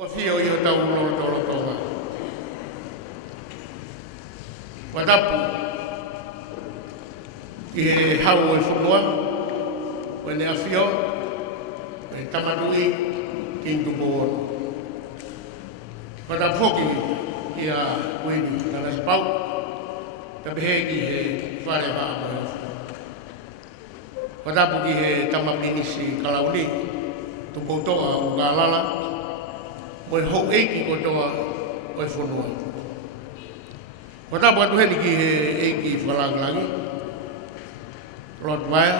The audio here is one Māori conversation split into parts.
Ua fia o i o tau lolo tonga. Watapu ki he hau e whunua, koe ne awhio, e tamatui ki ntupo ono. Watapoki ki a kuini ngana spau, tapehe ki he whare haa mo e awhio. Watapu ki he tamapinisi kalauni, tupo toa o Galala, mo e hou eiki ko toa o e whunua. Watapu atu heni ki he eiki whalanglangi, Rottweiler,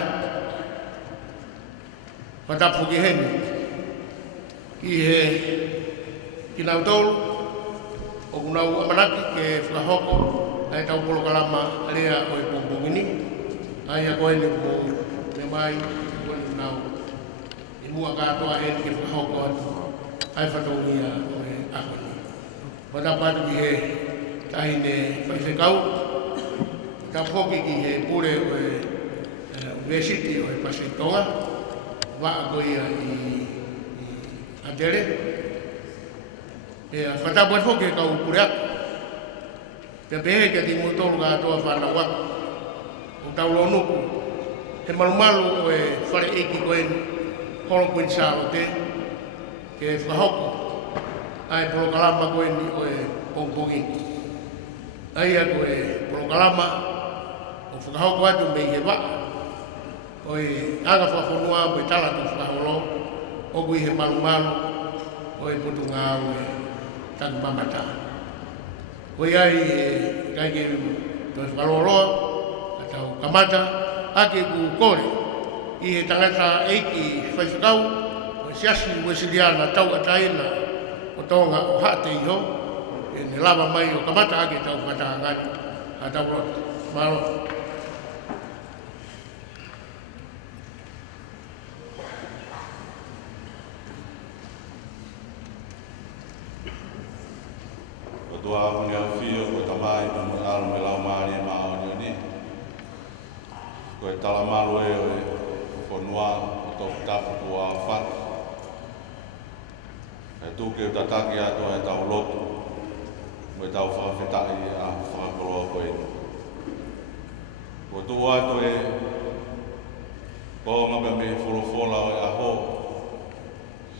watapu ki heni, ki he kinau tolu, o kunau amanaki ke whakahoko, ai tau polo kalama lea o e pongpongini, ai a koe ni mo me mai, koe ni nau, i mua katoa heni ke whakahoko atu, ai whatongia o e ahoni. Watapu atu ki he tahine whaifekau, watapu hoki ki he pure o e University o e Pasitonga, waa koia i Atere. E whatapu atu hoki he kau pure aku. Te pehe kia ti mutolu katoa whanau aku. O taulo nuku, he malumalu o e whare eiki koen holo koen sālo te, ke whahoko, ai polokalama koen o e pongpongi. Ai ako e polokalama, o whakahoko atu mei he waa, o e aga whawhonua o e talatu whaholo, o kui he malumalu, o e putunga o e tangmamata. O iai e kaike toi whaloloa, atau kamata, ake ku kore, i he tangata eiki whaifakau, o e siasi wesiliana tau ataina, o tonga o hate iho, e ne lava mai o kamata ake tau whatangani, a tau roto, malo. Tua au ni au fio ko tamai no mo alo me lau mari ma o ni ko e tala malu e o fonua o to tapu ko a fa e tu ke tataki ato e tau lotu mo tau fa fetai a fa ko ko e ko tu ato e ko ma me folo fola o a ho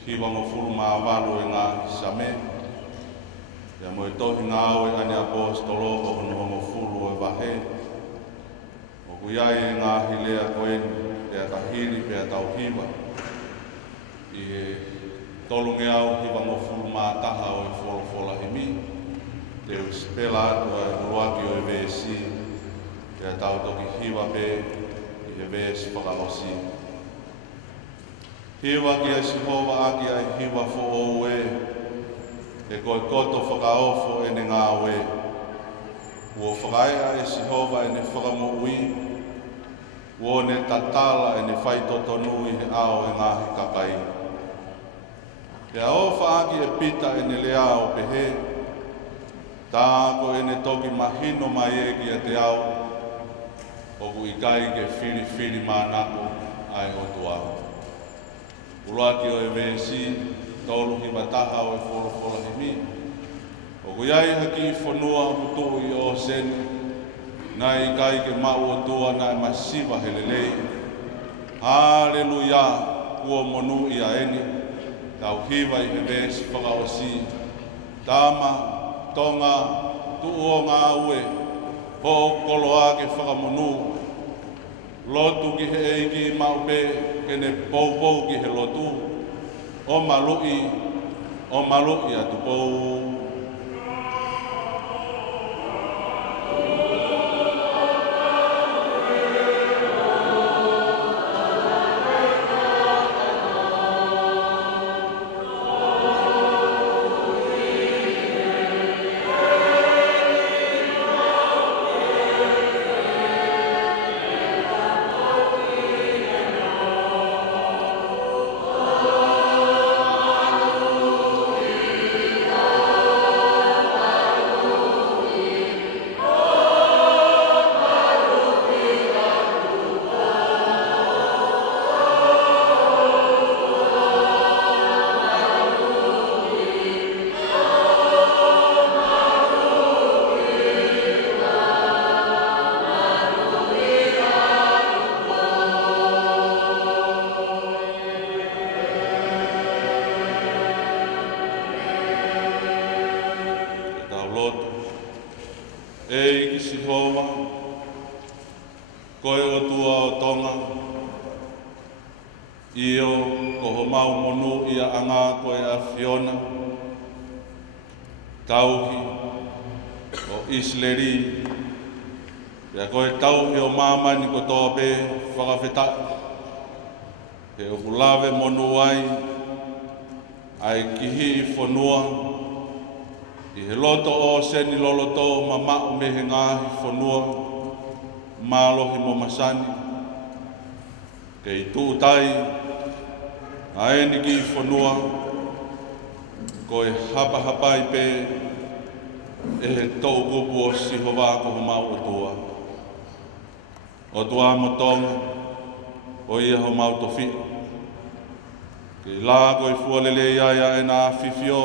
hiwa mo fulu ma valu e nga same. Ia mo e tohi ngā oe ane apostolo o hono homo fulu e wahe. O kuiai e ngā hilea koen e a tahiri pe a tau hiwa. I e tolunge au hiwa mo fulu mā taha o e folo fola himi. Te uspela atu a ruaki o e VSC. E a tau toki hiwa pe i e VS whakalosi. Hiwa ki a sihova aki a hiwa fo o e. E koe koto whakaofo e ne ngā oe. Ua whakaea e Sihova e ne whakamoui. Ua ne tatala e ne whaitotonui he ao e ngāhi kakai. E a o whaaki e pita e ne lea o pehe. Tāko e ne toki mahino mai e ki a te au. O ku i kai ke whiri mānako ai o tuau. Uruaki o e VSC. Tolu hi mataha o e fola himi. O kuiai haki i whanua hutu i o sen. Nai kai ke mau o tua nai masiva helelei. Haleluia, kua monu i a eni. Tau hiwa i he vesi whakaosi. Tama, tonga, tuo ngā ue. Ho koloa ke whakamonu. Lotu ki he eiki i mau pe. Kene pou ki he lotu. O malui atu pou. Sihova, koe o tua o tonga, io ko ho mau monu ia anga koe a Fiona, tauhi o Isleri, ia koe tauhi o mamani ko toa pe whakawhetai, he o kulawe monu ai, ai kihi I whanua, I he loto o seni loloto ma mau me he ngahi whanua, mālohi mo masani, kei tūtai, a eni ki whanua, ko e hapa I pe, e he tau kupu o Sihova ko ho mau o tua. O tua matonga, o ia ho mau tofi. Ke la ko I fualele ia e nā whiwhio,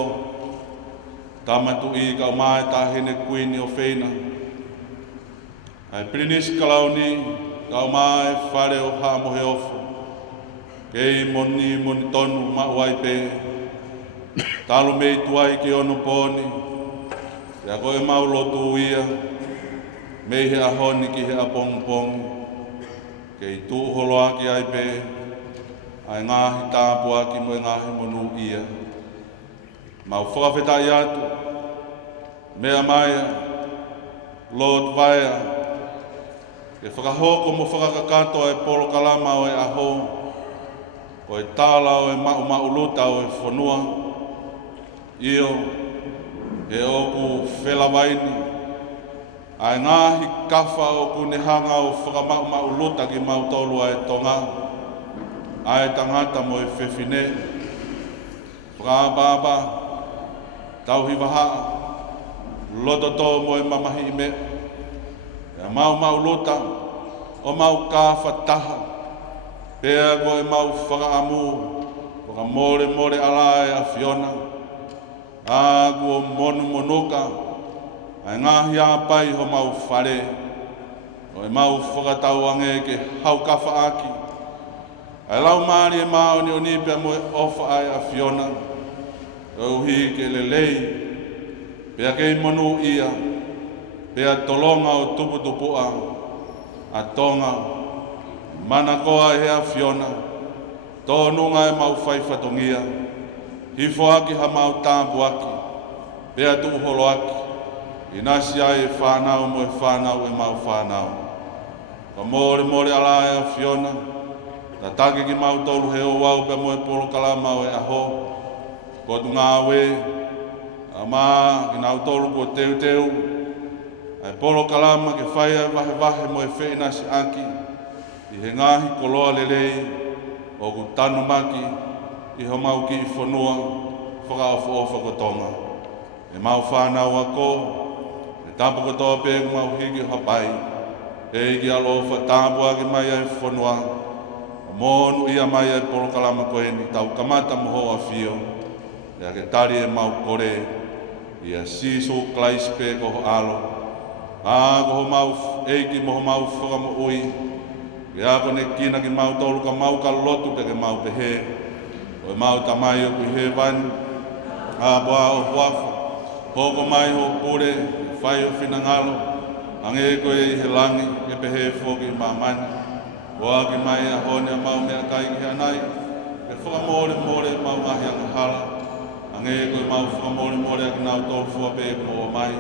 tamatu I ka mai tahine kuini o wheina. Ai prinis kalauni, ka mai whare o hamohe ofu. Kei moni tonu mauai pe, talu mei tuai ki ono poni, ia koe mau lotu ia, mei he ahoni ki he apongpong, kei tū holo aki ai pe, ai ngahi tāpu aki mo e ngahi monu ia. Mau whakawhetai atu, mea maia, Lord Vaia, ke whakahoko mo whakakato e polo kalama o e aho, o e tāla o e mau luta o e whanua, io, e oku whelawaini, ai ngahi kawha o ku nehanga o whakamau luta ki mau tolu ai tonga, ai tangata mo e whewhine, whakababa, tauhi waha, lototo mo e mamahi me, e mau luta, o mau kawha taha, pea ko e mau whakaamu, whakamore ala e a Fiona, a ko monu monuka, ai ngahi a pai ho mau whare, o e mau whakatau ange ke hau kawha aki, ai lau maari e mao ni onipea mo e ofa ai a Fiona, o uhi ke lelei, pea kei monu ia, pea tolonga o tuputupua, a tonga, mana koa e a Fiona, tōnunga e mau whaifatongia, hifo aki ha mau tāpu aki, pea tu holo aki, inasi ai e whanau mo e whanau e mau whanau. Ka more ala e a Fiona, ta take ki mau tolu he o wau pe mo e polo kalama o e aho, ko tu ngā we, a mā ki nau tolu ko teu, ai polo kalama ke whaia vahe mo e whenasi aki, I he ngahi koloa lelei, o ku tanu maki, I ho mau ki I whanua, whakaofa ko tonga. E mau whanau ako, e tampu ko toa pe ku mau hiki hapai, e iki alofa tampu aki mai ai whanua, monu ia mai ai polo kalama koe ni tau kamata moho a fio, ia ke tari e mau kore, ia sisu klais pe ko ho alo, a ko ho mau eiki moho mau whakamo ui, ia ko ne kina ki mau tolu ka mau ka lotu pe ke mau pe he, o mau tamai o kui he wani, a boa o huafa, hoko mai ho pure, whai o whinangalo, ange koe I he langi, e pe he whoki mamani, Oa ki mai a hone a mau mea kai ki anai, e whakamore mau mahi anga hala, ange koe mau whakamore a ki nau tolu fua pe mo o mai,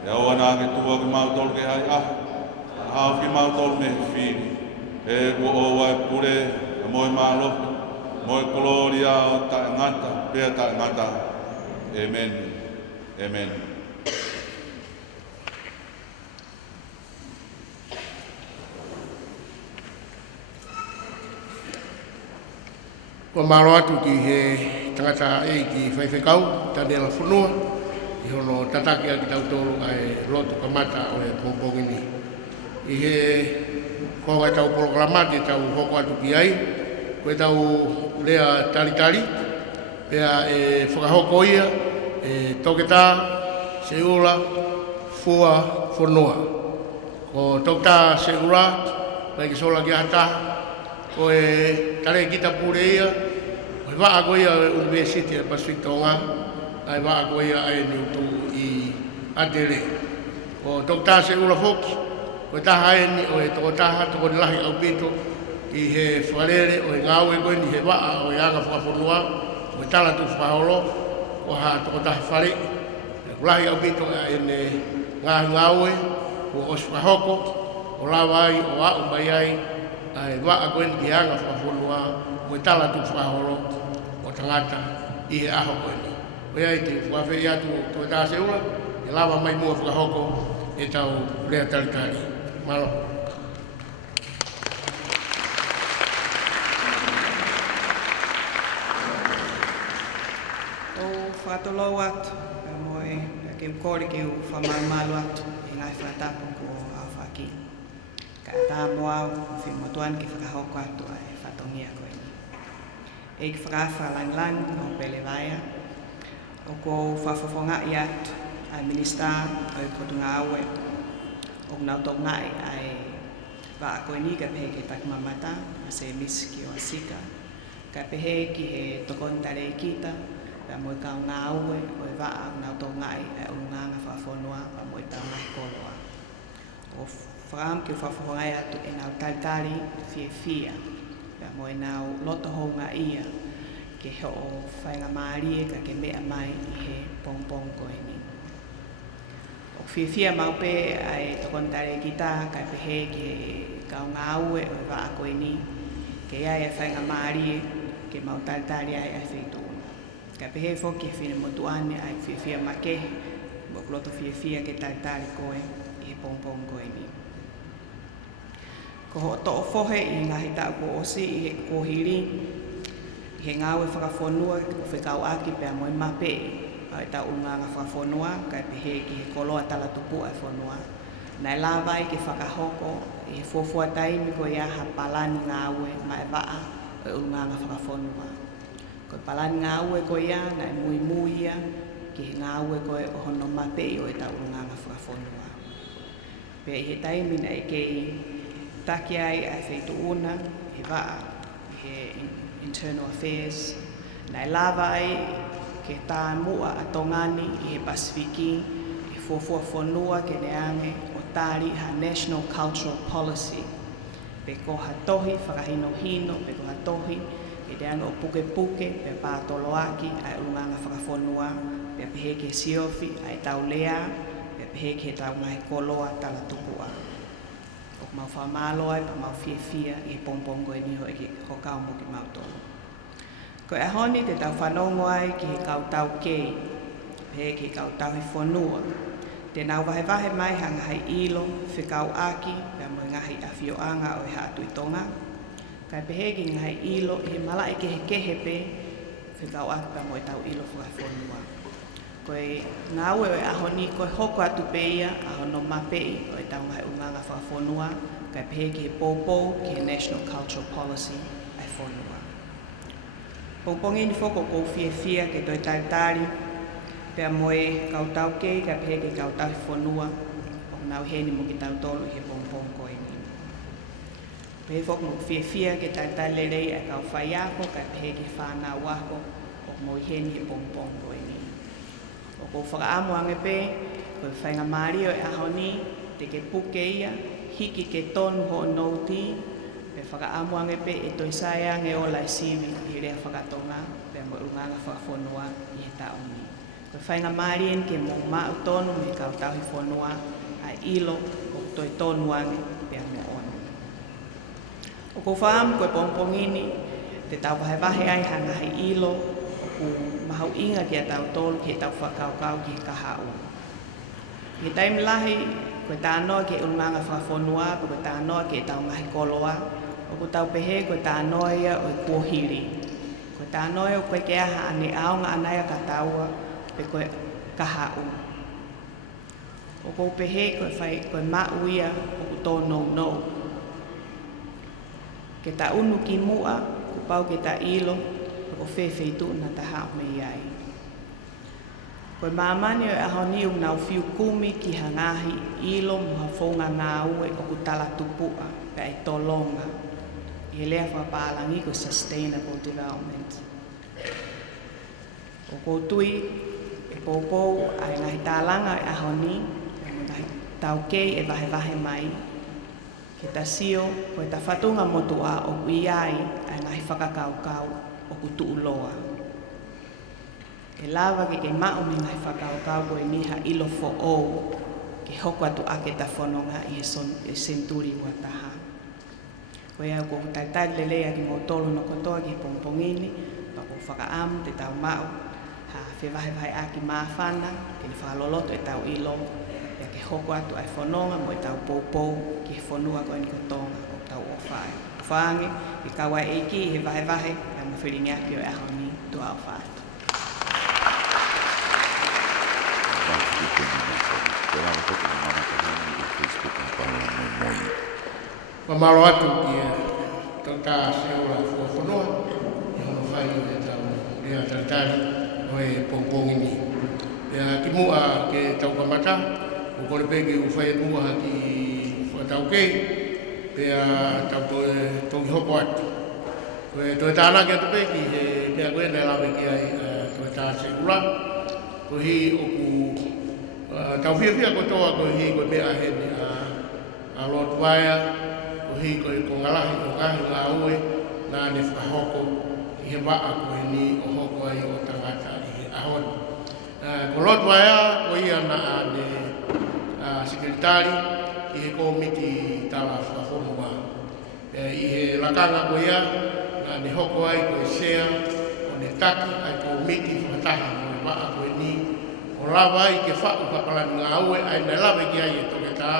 e oa nā ke tua ki mau tolu ke hai ahi, a hau ki mau tolu me whini, e kua oa e pure, e moe mālohi, moe koloria o tae ngata, pea tae ngata, Amen, Amen. Ko malo atu ki he tangata e ki whaiwhekau, tane ala whanua, I hono tataki aki tau tolu ai lotu kamata o e pōpongini. I he koha e tau polo kalamati tau hoko atu ki ai, koe tau lea talitali, pea e whakahoko ia, e toketā, seula, fua, whanua. Ko toketā seula, mai ki sola ki hata, ko e tare kita pure ia, ko e waa ko ia University of Pacific Tonga, ai waa ko ia ai ni utu I Adelaide. ko tau tā se ula foki, ko taha e ni o e toko taha, toko ni lahi au pito, i he whalere o e ngāwe koe ni he waa o e anga whakafonua, o e tala tu whaholo, o ha toko taha whare, ko lahi au pito e ne ngahi ngāwe, ko o whahoko, o lawa ai, o au mai ai, a e waa koe ni he anga whakafonua, o e tala tu whaholo, o tangata, i he aho koe ni. O ia i te whawhi i atu to e tā se ula, e lawa mai mua whakahoko e tau rea taritari. Malo. O whakatolo atu, e moe, ke ukore ke u whamaumalu atu, e ngai whatapu ko au whaki. Ka tā moa au, whi motuan ke whakahoko atu ai whatongia koe ni. E ki whakawha lang o pele vaia, o ko whawhawhonga i atu, ai minista o i kotunga aue, o nau tau ngai ai wa a koe ni ka pehe ke takmamata, a se miski o asika, ka pehe ki he tokontare i kita, pa moe kau ngā aue, o i wa a nau tau ngai ai o nganga whawhonua, pa moe tau ngai koloa. O whakam ki whawhonga i atu e nau taitari fia, pa moe nau loto honga ia, ke ho o whainga maari e ka ke mea mai i he pongpong koe ni. O whiawhia maupe ai tokontare ki tā kai pehe ke kau ngā ue o wa a koe ni, ke ai e whainga maari e ke mau taritari ai ai whaituna. Kai pehe whoki e whine motu ane ai whiawhia make, mo kloto whiawhia ke taritari koe i he pongpong koe ni. Ko ho to o whohe i ngahi tau ko osi i he kohiri, he ngāwe whakawhonua o whekau aki pēr moe mape au e tau unganga whakawhonua kai pehe ki he koloa tala tupu ai whonua. Nai lawai ke whakahoko i he fuafua taimi ko ia ha palani ngāwe mai waa o e unganga whakawhonua. Ko palani ngāwe ko ia nai mui mui ia ki he ngāwe ko e ohono mape o e tau unganga whakawhonua. Pea i he taimi na e kei taki ai ai wheitu una he waa i he Internal Affairs, nai lava ai ke tā mua a tongani i he Pasifiki, i fuafua whanua ke neange o tāri ha National Cultural Policy. Pe ko ha tohi, whakahino hino, pe ko ha tohi, ke neange o puke puke, pe pātolo aki, ai unganga whakawhanua, pe pehe ke siofi, ai tau lea, pe pehe ke tau ngai koloa tala tupua. O mau whamalo ai, pa mau whiawhia i he pongpong koe ni ho e ke hokau mo ki mau tolo. Ko e honi te tau whanongo ai ki he kautau kei, he ke kautau he whanua. Te nau wahe mai hanga hei ilo, whikau aki, pia mo ngahi a whioanga o he hatu i tonga. Kai pehe ki ngahi ilo, he malai ke he kehepe, whikau aki pia mo e tau ilo whai whanua. Koe ngāwe o e ahoni, koe hoko atu peia, ahono mapei o e tau ngai unganga whakawhonua, kai pehe ki he pōpō, ki he National Cultural Policy, ai whanua. Pōpongi ni whoko kou whiawhia ke toi taritari, pia moe kautau kei, kai pehe ki kautau whanua, o nau heni mo ki tau tolu i he pōpōng koe ni. Pehe whoko mo whiawhia ke taritari lerei a kau whaiako, kai pehe ki whanau wako, o mo heni he pōpōng koe ni. O ko whakaamu angepe, koe whainga maari o e ahoni, te ke puke ia, hiki ke tonu ho nouti, pe whakaamu angepe e toi saia nge o lai siwi i rea whakatonga, pe mo unganga whakawhonua i he tauni. Koe whainga maari en ke mo mau tonu me kau tauhi whonua, a ilo o toi tonu ange pe mo ono. O ko whaamu koe pongpongini, te tau wahe ai hanga hei ilo, o mahau inga ki a tau tolu ki a tau whakaukau ki he kahau. Ki taimi lahi, koe tānoa ki e unganga whakawhonua, koe tānoa ki e tau ngahi koloa, o ko tau pehe koe tānoa ia o e kuohiri. Koe tānoa ia o koe ke aha ane aonga anaya ka taua pe koe kahau. O ko pehe koe mau ia o ko tō nou. Ke ta unu ki mua, ko pau ke ta ilo, o whewheitu na ta hao me iai. Koe mamani o e ahoni o nau whiu kumi ki hangahi ilo muha whaunga ngā ue o ku tala tupua ka e tolonga. I lea whapālangi ko Sustainable Development. O ko tui e pōpou ai ngahi tālanga e ahoni, tau kei e vahe mai. Ke ta sio, ko e ta whatunga motua o kui ai, ai ngahi whakakau o kutu uloa. E lava ke mao me ngahi whakakau ko e niha ilo fo o, ke hoko atu ake ta whanonga i e senturi ua taha. Ko ea ko taitai lelea ki motolo no kotoa ki pongpongini, pa ko whakaamu te tau mao, ha whiwahe aki maafana, ke ni whakaloloto e tau ilo, ia ke hoko atu ai whanonga mo e tau poupou, ki he whanua ko e ni kotonga o tau o whae. Whaange, i kawa eiki, he vahe, ia mo whiringi aki o e ahoni tu au whae. Mamalo atu ki tota seola whanua, i hono whai e tau rea taritari o e pongpongini. Ia ki mua ke tau kamata, o kore pegi u whai e mua ki whatau kei, pea tau toki hoko atu. Koe toi tāna ki atu pegi, he mea koe nei lawe ki ai toi tā seola, ko hi oku tau whiawhia kotoa ko hi koe mea heni a Lord Waia, ko hi koe ko ngalahi o ngahi ngā ue, nā ne whakahoko i he waa koe ni o hoko ai o tangata i he ahoni. Ko Lord Waia, ko ia na ne sekretari i he komiti tala whakahonua. I he lakanga ko ia, nā ne hoko ai koe sea, o ne taki ai komiti whakataha mo e waa koe ni, o lawa ai ke whau kapalani ngā ue, ai nei lawe ki ai e toke tā,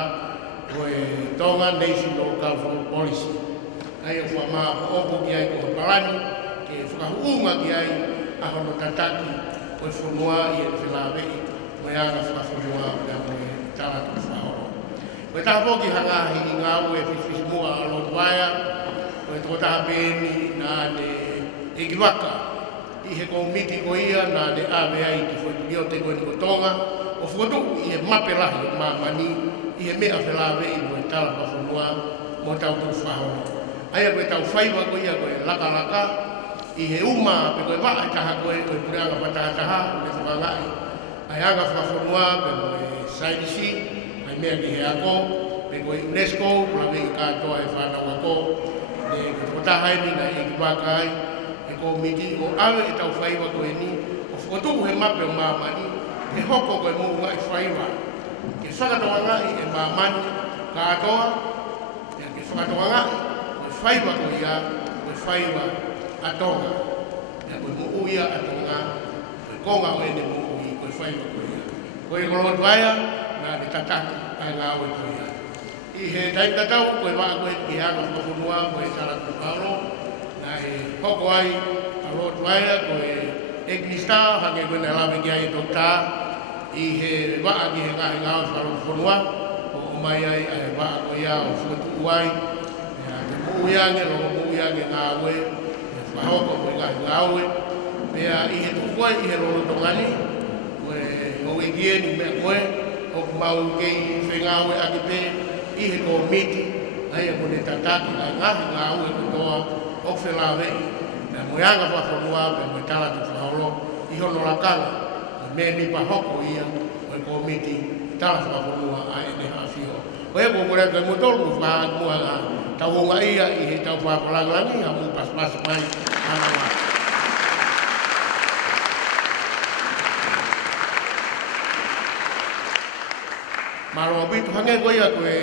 koe Tonga National Government Policy. Ai o maa opo ki ai ko palani, ke whakahuunga ki ai ahono tataki, koe whanua i e whilawei, koe anga whakawhanua pia koe taratu whahoro. Koe tahapoki hangahi i ngā ue whiwhisimua a Lord Waia, koe tō tahapeni nā ne ekiwaka, i he komiti ko ia nā ne āwe ai ki whaipio te koe ni ko Tonga, o whakatu i he mapelahi o mamani, i he mea whilawei mo e tala whawhanua mo tau tū whahoro. Aia koe tau whaiwa ko ia koe laka, i he uma pe koe waa taha koe pureanga whatahataha o te whakangai. Ai anga whawhanua pe mo e sainisi, ai mea ki he ako, pe koe UNESCO, lawe i kātoa e whanau ako, ne koe tahaini na e kiwakai, e komiti o awe e tau whaiwa koe ni, o whakatu he mape o mamani, he hoko koe mō ngai whaiwa. Ke whakatoa ngai e mamani kātoa, ke whakatoa ngai, koe whaiwa ko ia, koe whaiwa a Tonga. Koe mō ia a Tonga, koe konga o ene mō ui, koe whaiwa ko ia. Koe Lord Waia, nā ne tataki ai ngā ue ko ia. I he taitatau, koe waa koe ki hanga whakafunua, koe taratu Paulo, nā he hoko ai a Lord Waia, koe Egnista, hake koe nā lawe ki ai e Dokta, i he waa ki he ngahi ngā whakafunua, o mai ai ai waa ko ia o whuatu uai, te mūiange, rongo mūiange ngā ue, e whahoko koe ngā ue, mea i he tukuai, i he rolo tongani, koe ngau e kieni mea koe, o mau kei whengā ue ake pē, i he komiti, ai a kone tataki, ai ngahi ngā ue kotoa, o whelawei, mea moeanga whawhanua, mea moe talatu whaholo, i hono lakanga, koe mea nipa hoko ia, koe komiti, talatu whawhanua, ai ene hawhio. Koe ko kore koe motolu whaak mua ngā, tau onga ia i he tau whapalangangi, ha mu pas mai, hana wā. Maro abitu hange koe ia koe,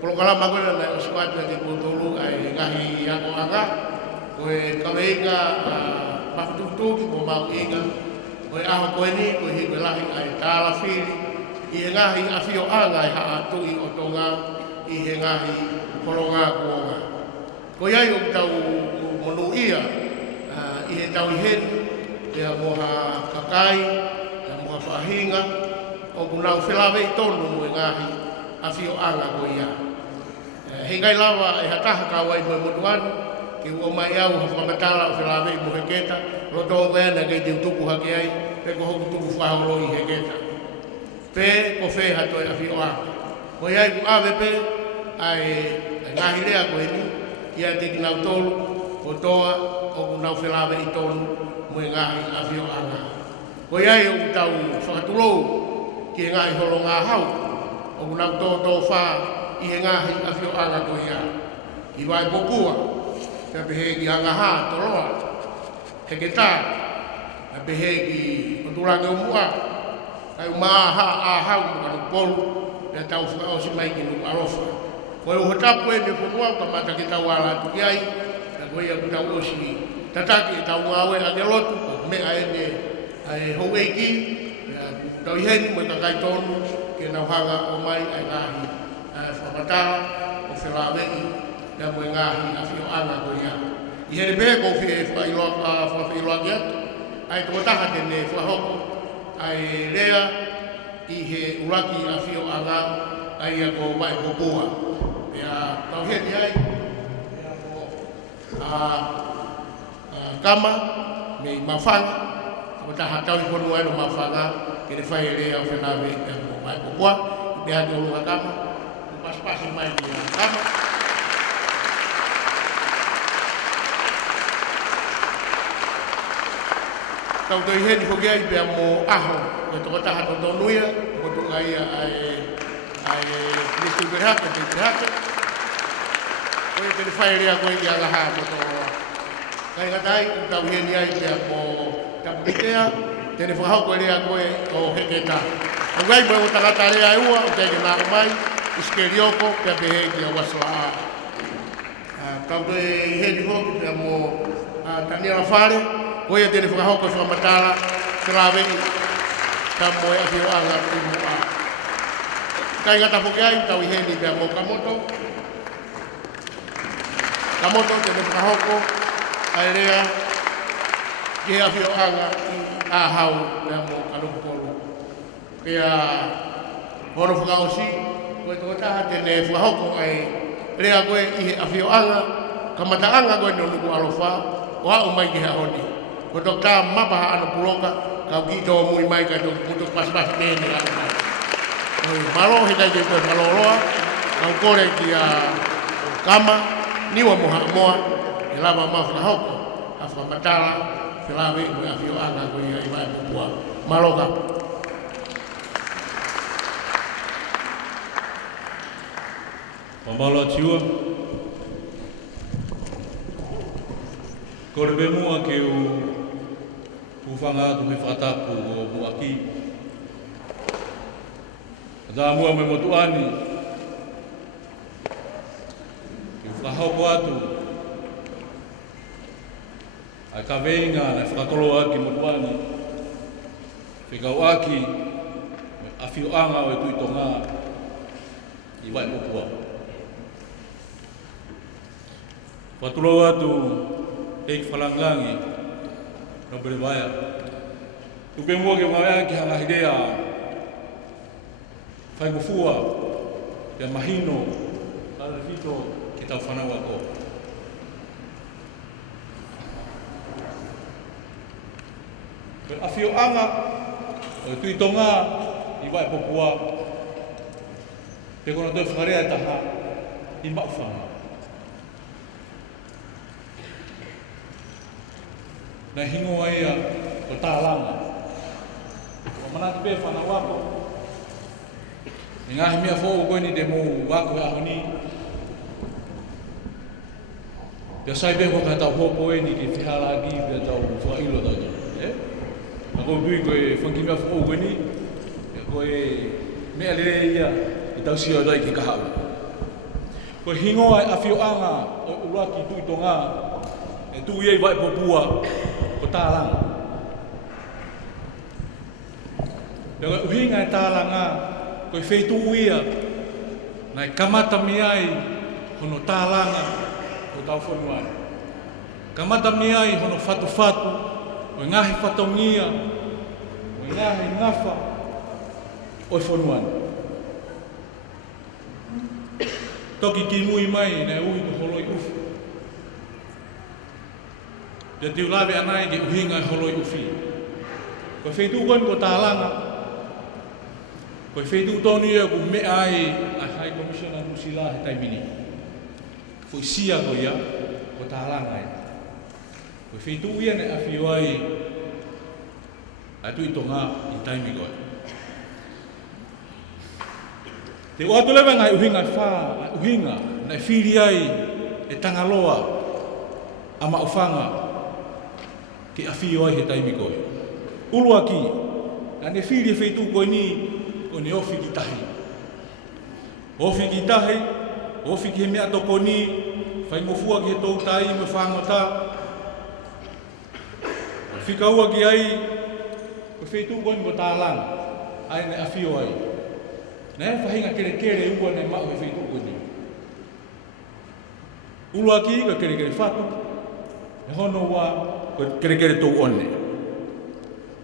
kolokalama koe na o sikuatu ake kutolu ai ngahi ako anga, koe kawe inga pakutuki ko mau inga, koe aho koe ni, koe hi koe lahi ai tāla whiri, i he ngahi awhio anga i haa tui o Tonga, i he ngahi koronga kuonga. Koe ai o tau monu ia, i he tau i heni, ea moha kakai, ea moha whahinga, o kunau whilawe i tonu mo e ngahi awhio anga koe ia. He ngai lawa e hataha kawai mo e motuanu, ki ua mai au hawhamatala o whilawe i mo heketa, roto vena kei te utuku hake ai, pe ko hoku tuku whahoro i heketa. Pe ko wheha toi awhio anga. Koe ai ku awe pe, ai ngahi rea koe ni, ia te ki nau tolu, ko toa o kunau whilawe i tonu mo e ngahi awhio anga. Koe ai o tau whakatulou, ki e ngai holo ngā hau, o nau tō whā i he ngahi a whio anga ko ia. I vai popua, te pehe ki anga hā, toloa, he ke tā, te pehe ki o tūrangi o mua, ai maa ha a hau mo ka polu, te tau whakaosi mai ki nuku arofa. Koe uho tapu e me whakua ka mata ki tau ala tuki ai, te koe ia ku tau osi tataki e tau ngawe a ke lotu, mea e ne ai hou eiki, tau iheni mo i ka kai tonu, ke nau hanga o mai ai ngahi whakatara o whelawei, ia mo i ngahi a whio anga ko ia. I here pēr ko whailoa ki atu, ai tō taha tene whahoko, ai rea i he uraki a whio anga, ai ia ko mai popua. Ia tau heti ai, ia ko kama, me i mawhanga, tō taha tau i konu ai no mawhanga, ke ne whai rea o whenawei ia ko mai popua, i pēr te olunga kama, pas-pasi mai ki a kama. Tau tau heni whoki ai pia mo aho, e toko taha tō tōnuia, ko tunga ia ai Kristu Berhaka, te Berhaka. Koe te whai rea koe i alaha mo tō kai ngatai, tau heni ai pia mo tapukitea, te whahau koe rea koe o heketa. Au gai mo e o tangata rea e ua, o te eke nāko mai, iskerioko, pia pehe ki a wasla a. Tau tau heni hoki pia mo Taniela Whare, koe e tene whakahoko whakamatara, whelawei, ka moe a whio anga i mua. Kai ngata whoki ai, tau i heni pia mo Kamoto. Kamoto tene whakahoko, ai rea, ki a whio anga i āhau pia mo Kanupokoro. Pia hono whakaosi, koe tō taha tene whakahoko ai rea koe i he a whio anga, ka mataanga koe no nuku alofa, o hau mai ki hea honi. Ko tok tā mapaha ana puloka, kau ki tō mui mai kai tō putuk pas-pas nene ana mai. Malo he kai koe maloloa, kau kore ki a kama, niwa moha moa, e lama mawhaka hoko, a whamatara, whilawe koe a whio anga koe i mai pupua. Malo ka. Pamalo tiua. Kore be mua ke u whanga atu he whatapu o Muaki. Tā mua me motuani. Ke whahaupo atu. Ai ka veinga na whakakolo aki motuani. Whikau aki me awhio anga o e tui tonga i wai popua. Whatulo atu eik whalanglangi no bere waia. Tupe mua ke mawea ki hanga hidea whai mofua pia mahino kare fito ki tau whanau ako. Pea awhio anga o tui tonga i wai popua pe kono tō whakarea taha i mauwhanga. Na hingo ia o tālanga. O manati pē whanau ako. I ngahi mea fōu koe ni te mō wako e ahoni. Pea sai pē ko ka tau hopo e ni ki whiharagi pea tau whailo tau tau. A koe pui koe whanki mea fōu koe ni. Pea koe mea lere ia i tau sia rai ki kahau. Koe hingo ai awhio anga o uraki tui tonga. E tu iei vai popua o tālanga. Pea koe uhinga e tālanga, koe wheitu uia, nai kamata mi ai hono tālanga o tau whanuai. Kamata mi ai hono whatu, o ngahi whatongia, o ngahi ngafa, o whanuai. Toki ki mui mai nei ui to holoi ufu. Te tiu lawe anai ke uhinga holoi ufi. Koe wheitu koe ko tālanga. Koe wheitu tonu ia ku mea ai a High Commissioner Nusila he taimini. Fui sia ko ia ko tālanga ai. Koe wheitu ia ne awhio ai a tui tonga i taimi koe. Te o atu lewa ngai uhinga wha, uhinga, na whiri ai e tangaloa a maufanga ki a whio ai he taimi koe. Ulua ki, a ne whiri e whaitu koe ni, o ne ofi ki tahi. Ofi ki tahi, ofi ki he mea toko ni, whai mofua ki he tau tai me whangota. Whikaua ki ai, ko whaitu koe ni ko tālang, ai ne a whio ai. Nē, whahinga kere ua nei mau e whaitu koe ni. Ulua ki, ka kere whatu, e hono wa, ko kere tau one.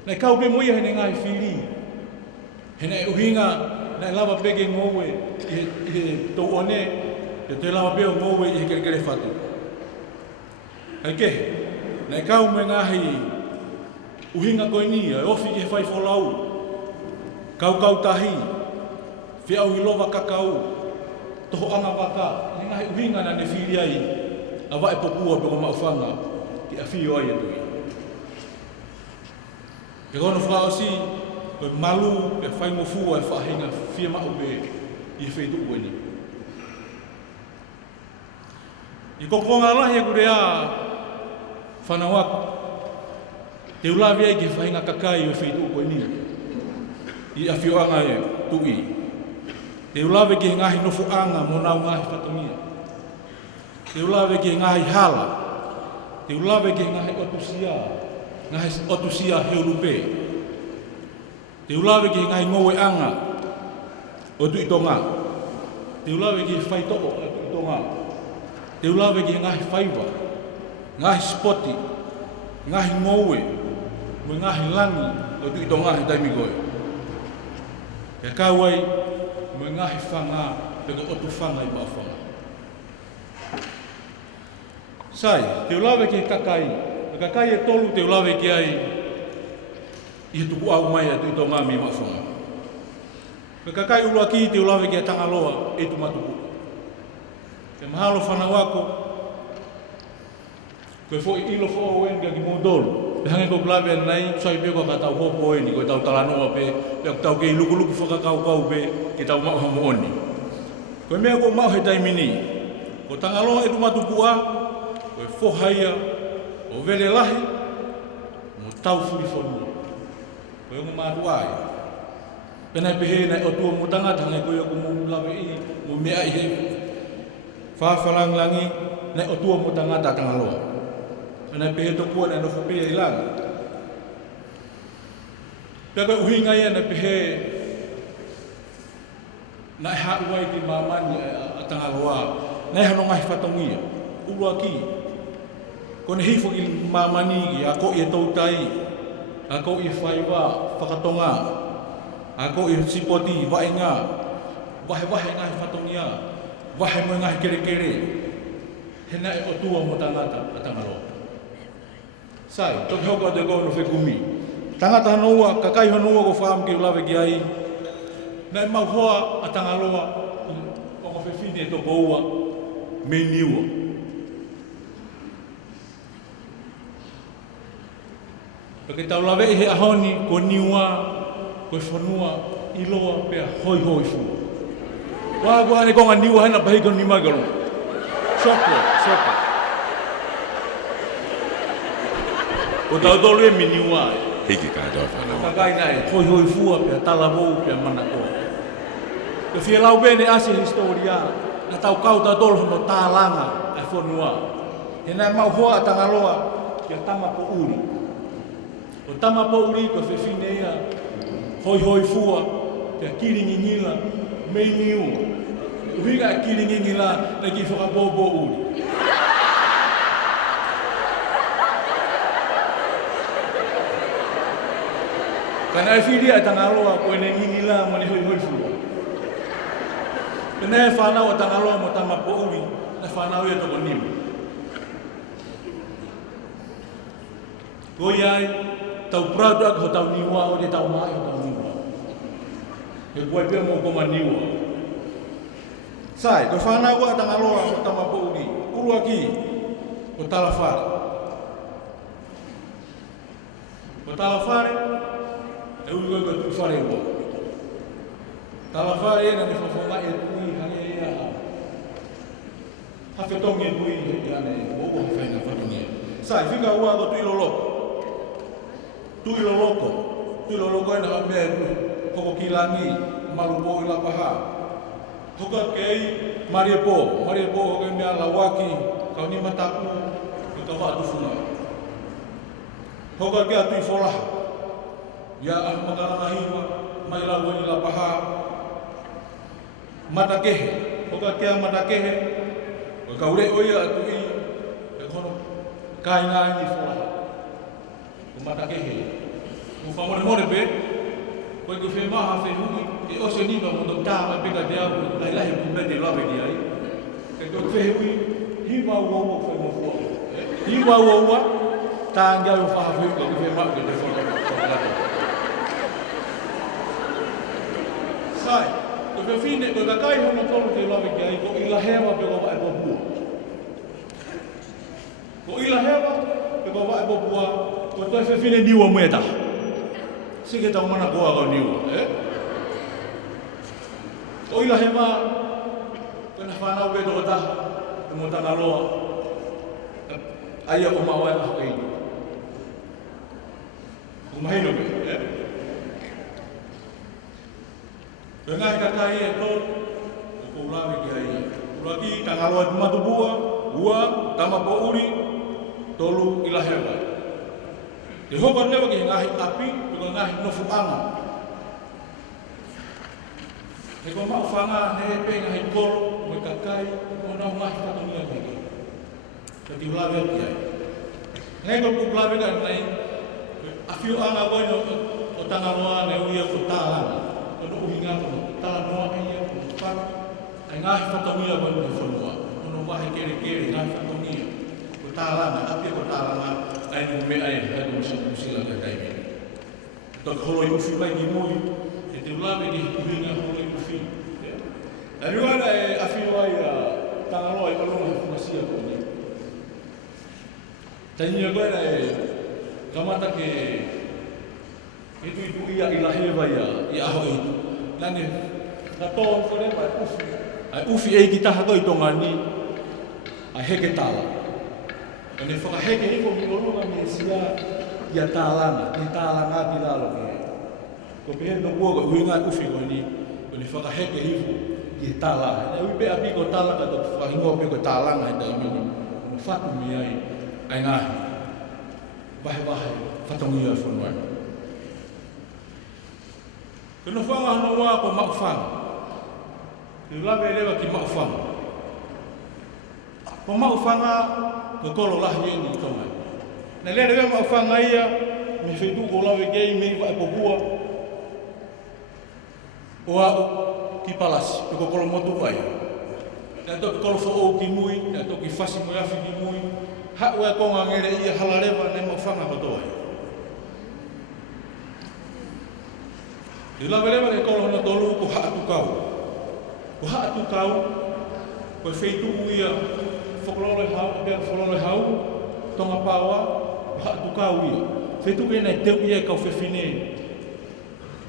Nei kau pe moia hene ngai whiri, hene uhinga, nei lava pege ngowe i he tau one, te lava peo ngowe i he kere whatu. Hei ke, nei kau me ngahi uhinga koe ni, e ofi i he whai wholau, kau tahi, whiau i lova kakau, toho anga waka, ni ngahi uhinga na ne whiri ai, a wae popua pe ko maufanga, ki a whio ai atui. Ke kono whaosi, koe malu, pe whai mofua e whahinga, whia mau pe i whaitu koe ni. I kokonga lahi e kure a whanawaku, te ulawi ai ki whahinga kakai e whaitu koe ni, i a whio anga e tui. Te ulawe ki ngahi nofo anga mo nau ngahi whatamia. Te ulawe ki ngahi hala. Te ulawe ki ngahi otusia heulupe. Te ulawe ki ngahi ngowe anga o tu itonga. Te ulawe ki whaitoko o tu itonga. Te ulawe ki ngahi whaiva, ngahi spoti, ngahi ngowe, mo ngahi langi o tu itonga he taimi koe. Ke kauai, mo ngahi whanga, peko otu whanga i mawhanga. Sai, te ulawe ki kakai. Te kakai e tolu te ulawe ki ai i he tuku au mai atu i tō ngāmi i mawhanga. Te kakai ulua ki te ulawe ki a tangaloa e tu matuku. Te mahalo whanawako, koe fo i ilo fo o enga ki mondolu. Te hange ko ulawe nei, sai peko ka tau hopo eni, koe tau talanoa pe, pe tau ke i luku whakakau pe, ki tau mau hamu oni. Koe mea ko mau he taimini, ko tangaloa e tu matuku a, koe fohaia, o vele lahi, mo tau furi whanua. Koe ngu mātu ai. Penai pehe nei o tua mo tangata, hange koe aku mo lawe i, mo mea i he whawhalanglangi, nei o tua mo tangata tangaloa. Penai pehe to kua nei no whapea i langa. Pea koe uhinga ia nei pehe, nei hau wai ki mamani a tangaloa, nei hano ngahi whatongia, ulua ki. Kone hifo ki mamani ki, a ko i e tautai, a ko i whaiwa, whakatonga, a ko i sipoti, waenga, wahe ngahi whatongia, wahe mo ngahi kere, hena e o tua mo tangata a tangaloa. Sai, toki hoko ate kono whekumi. Tangata hanoua, kakai hanoua ko whaam ki ulawe ki ai, nei mau hoa a tangaloa, o ko whewhine e toko ua, me niua. Pake tau lawe he ahoni, ko niua, ko whanua, iloa pea hoi fu. Wā kua ane konga niua hena pahi kono ni magaro. Soko. Ko tau tolu e mi niua ai. Hiki ka tau whanau. Kakai nai, hoi fua pea tala vou pea manako. Ke whia lau bene ase historia, na tau kau tau tolu hono tālanga ai whanua. He nai mau hoa a tangaloa, kia tama po uri. O tama po uri ko whewhine ia, hoi fua, pea kiringi ngila, mei niu. Uhiga kiringi ngila, na ki whakapopo uri. Kana e whiri a tangaloa ko ene ngingila mo ni hoi fua. Pena e whanau a tangaloa mo tama po uri, na whanau e toko nimu. Koi ai, tau prautu aku ho tau niwa o te tau mai ho tau niwa. He koe pia mo koma niwa. Sai, ko whanau a tangaloa mo tama po uri, urua ki, ko talawhare. Ko talawhare, e ui koe tu whare ua. Tala whae na ni whawhonga e tui hane e aha. Hawhetongi e tui e hane o hawhaina whatongi e. Sai, whika ua ko tui loloko. Tui loloko. Tui loloko e na mea hoko kilangi, malupo i la paha. Hoka kei Mariapo. Mariapo hoka mea lawaki, kau ni mataku, i ka whaatufunga. Hoka kea tui wholaha. Ia ah makaranga hiwa, mai la wani la paha. Matakehe, hoka kea matakehe, o ka ure oia atu i, e kono kaina ni wholaha. O matakehe. O whamore pe, koe ku whemaha whehui, e ose nipa mo to tāma peka te au, lai lahi pume te lawe ki ai. Ke koe whehui, hiwa ua ua whemofua. Hiwa ua ua, tāngia o whahahui, koe ku whemaha ke te wholaha. Sai, koe whewhine, koe kakai hono tolu te lawe ki ai, ko ila hewa pe ko wae popua. Ko ila hewa pe ko wae popua, ko toi whewhine niwa mueta. Sike tau mana koa kau niwa, Ko ila hewa, koe na whanau pe toko taha, e mo tanga loa, aia o maoe aho e ino. O mahino pe, Koe ngai kakai e tō, o kou lawe ki ai. Uraki, tanga loa tumatubua, ua, tamapo uri, tolu ila hewa. Te hoko newa ki ngahi api, ko ngahi nofu anga. Te ko mau whanga, ne pe ngahi koro, mo kakai, mo nau ngahi whatongia kiki. Te ti ulawe ki ai. Ngai ko ulawe ka nei, awhio anga koe o tanga roa ne uia ko tālanga. Kono uhinga kono tala noa ia, kono whaka. Ai ngahi whatongia koe ne whanua. Kono wahi kere ngahi whatongia. Ko tālanga, api ko tālanga, ai ni me ai hai ko sila ka taimi. Tok holoi ufi mai ki moi, e te ulawe ni uhinga holoi ufi. Ai ruana e awhio ai tangaloa i kalonga he whumasia ko ni. Tainia koe na e kamata ke itu ia ila hewa i aho e itu. Nane, ka tōn kore mai ufi. Ai ufi e ki taha koe i tonga ni, ai heke tala. Ane whakaheke hiko ki lorunga me sia ia tālanga, ni tālanga ki lalo ke. Ko pehe no kua koe huinga ufi koe ni, ane whakaheke hiko ki tālanga. Ane uipe api ko tālanga, to whahingoa pe ko tālanga he taimini. Ane whatu mi ai ngahi. Wahe, whatongi ai whanua. Kono whanga hano wā ko mau whanga. Te lawe rewa ki mau whanga. Ko mau whanga, ko kolo lahi e ni tonga. Nā lere wea mau whanga ia, me whetu ko lawe kei, me iwa e popua. O au ki palasi, pe ko kolo motu ai. Nā toki kolo whao ki mui, nā toki whasi mo yafi ki mui. Hau e konga ngere ia halarewa, ne mau whanga koto ai. I lawe rewa ke kolo hana tolu ko haatu kau. Ko haatu kau, ko e wheitu ia whakolole hau, pia whakolole hau, tonga paua, ko haatu kau ia. Wheitu ia nei teu ia kau whewhine.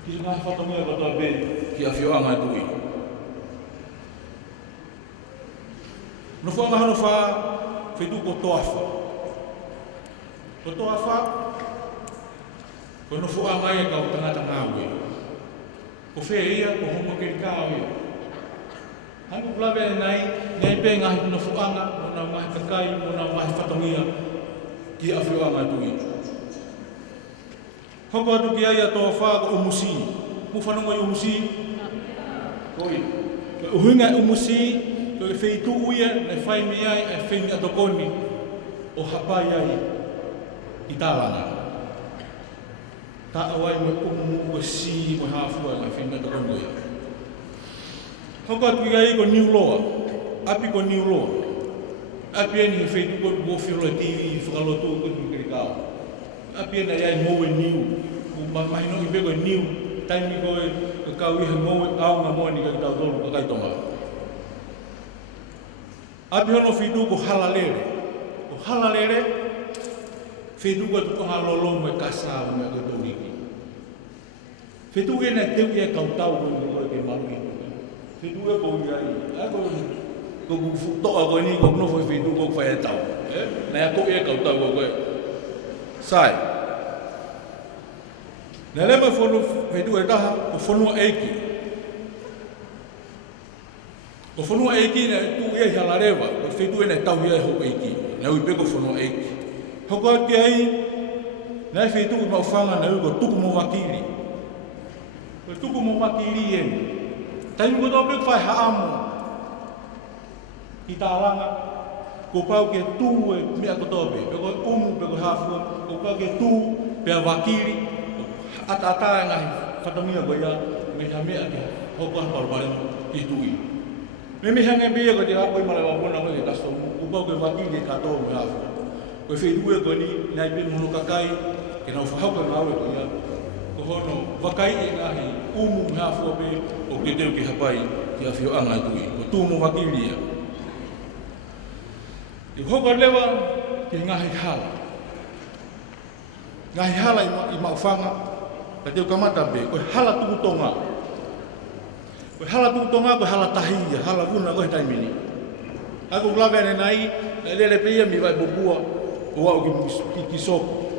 Ki ngā whatongia katoa be, ki a whioanga e tui. No whanga hano wha, wheitu ko toafa. Ko toafa, ko no whuanga ia kau tangata ngāwe. Ko whea ia, ko hongo keri kāo ia. Hangu plawe nei, nei pe ngahi no whuanga, mo nau ngahi kakai, mo nau ngahi whatongia, ki a whioanga tui. Hoko atu ki ai atoa wha ko umusi. Mu whanonga i umusi? Koi. Ko uhinga umusi, ko e wheitu uia, nei whai me ai, e whaimi atokoni, o hapai ai, i tālanga. Ta awai mo umu si mo hafua la finna to kondo ya. Hoko atu ai ko new law. Api ko new law. Api ni feito ko mo filo TV falo to ko ki ka. Api na ai mo new. Ma mai no ibe ko new. Time ko ka wi mo au nga mo ni ka ta do ko kai tonga. Api hono fitu ko halalere. Ko halalere feito ko to halolo mo kasa mo ko to ni. Fetu e na teu e kautau ko ke malu Fitu e ko ia ai. Ko toa ko ni ko no foi fitu ko fai tau. Na ko e ka tau ko. Sai. Na le ma fonu fitu e taha ko fonu eiki. Ko fonu eiki na tu e hala rewa, ko fitu e na tau ia ho eiki. Na u pe ko fonu eiki. Hoko te ai na fitu ko fanga na u ko tuku mo wakili. Ko tuku mo wakili e. Tai ko do pe fai haamu. Kita alanga ko pau ke tu e me ko tobe. Pe ko umu pe ko hafu ko pau ke tu pe wakili. Ata ngai fatongia ko ia me ha me ake hoko ha pal itui. Me me hanga be ko dia ko mala wa bona ko ta so ko pau ke wakili ka to me hafu. Ko fe due ko ni nai pe munu kakai ke na fa hoko na ko ia. Ko hono wakai e ngahi umu me hafu pe o ke teu ke hapai ki afio anga tui. Ko tu mo wakili ia. I hoko lewa ke ngahi hala. Ngahi hala i maufanga, ka teu kamata be, koe hala tuku tonga. Koe hala tuku tonga, koe hala tahia, hala una koe taimini. Ako ulaga ene nai, lele peia mi vai bopua, o wau ki soko.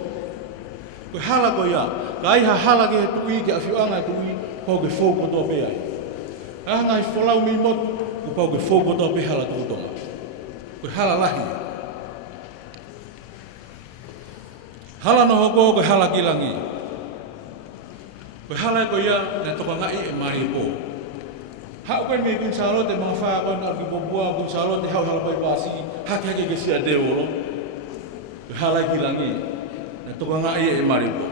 Koe hala koe ia, ka aiha hala ke tui, ke awhiuanga tui, pau ke fōko toa pea. Ah ngai folau mi motu, ko pau ke fōko toa pe hala tuku tonga. Koe hala lahi. Hala no hoko koe hala kilangi. Koe hala koe ia na toka ngai e mari po. Hau koe me kun salo te mga whaa koe na ki popua kun salo te hau hala pai pasi hake ke sia te oro. Koe hala kilangi na toka ngai e mari po.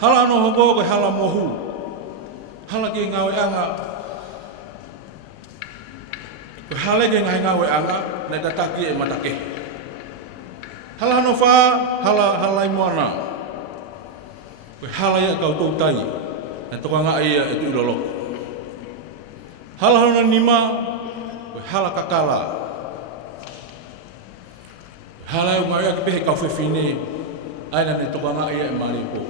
Hala no hoko koe hala mohu. Hala ki ngawe anga. Koe hala ke ngai ngawe anga na tataki e matake. Hala no wha, hala i moana. Koe hala ia kau tau tai, na toka ngā ia e tu iloloko. Hala hana nima, koe hala kakala. Hala e ngā ia ki pehe kau whewhine, aina ne toka ngā ia e maripo.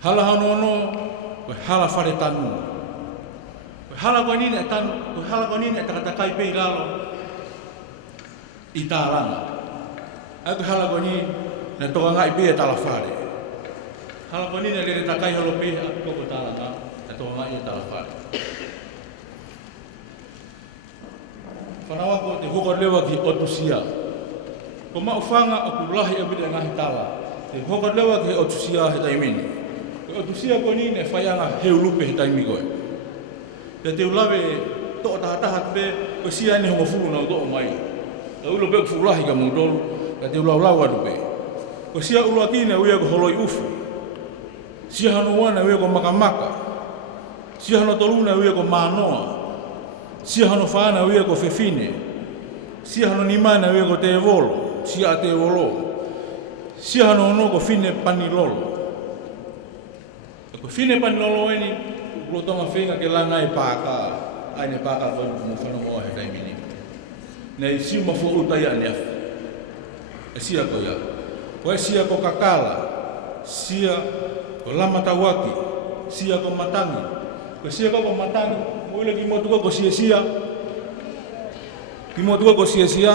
Hala hana ono, koe hala whare tanu. Koe hala koe nina e tanu, koe hala koe nina e takatakai pehi lalo, i tā ranga. Aku hala ko ni na toka ngai pe tala fare. Hala ko ni na le takai halo pe aku ko tala na toka ngai tala fare. Fanawa ko te hoko lewa ki otusia. Ko ma ufanga aku lahi e bida ngai tala. Te hoko lewa ki otusia he taimini. Ko otusia ko ni ne faianga he ulupe he taimi ko. Te te ulawe to ta pe ko sia ni ho fulu na do mai. Au lo be fulahi ka mudol. Ka te ulau adu pe. Ko sia ulu akina uia ko holoi ufu. Sia hano wana uia ko makamaka. Sia hano toluna uia ko manoa. Sia hano whaana uia ko fefine. Sia hano nimana uia ko te evolo. Sia te evolo. Sia hano ono ko fine panilolo. Ko fine panilolo eni ulo tonga whenga ke langa e pāka. Aine pāka ko mo whanongoa he taimini. Nei si mafu utai ane afu. E sia ko ia. Koe sia ko kakala, sia ko lama tawaki, sia ko matangi. Koe sia ko matangi, muile ki motuka ko sia. Ki motuka ko sia,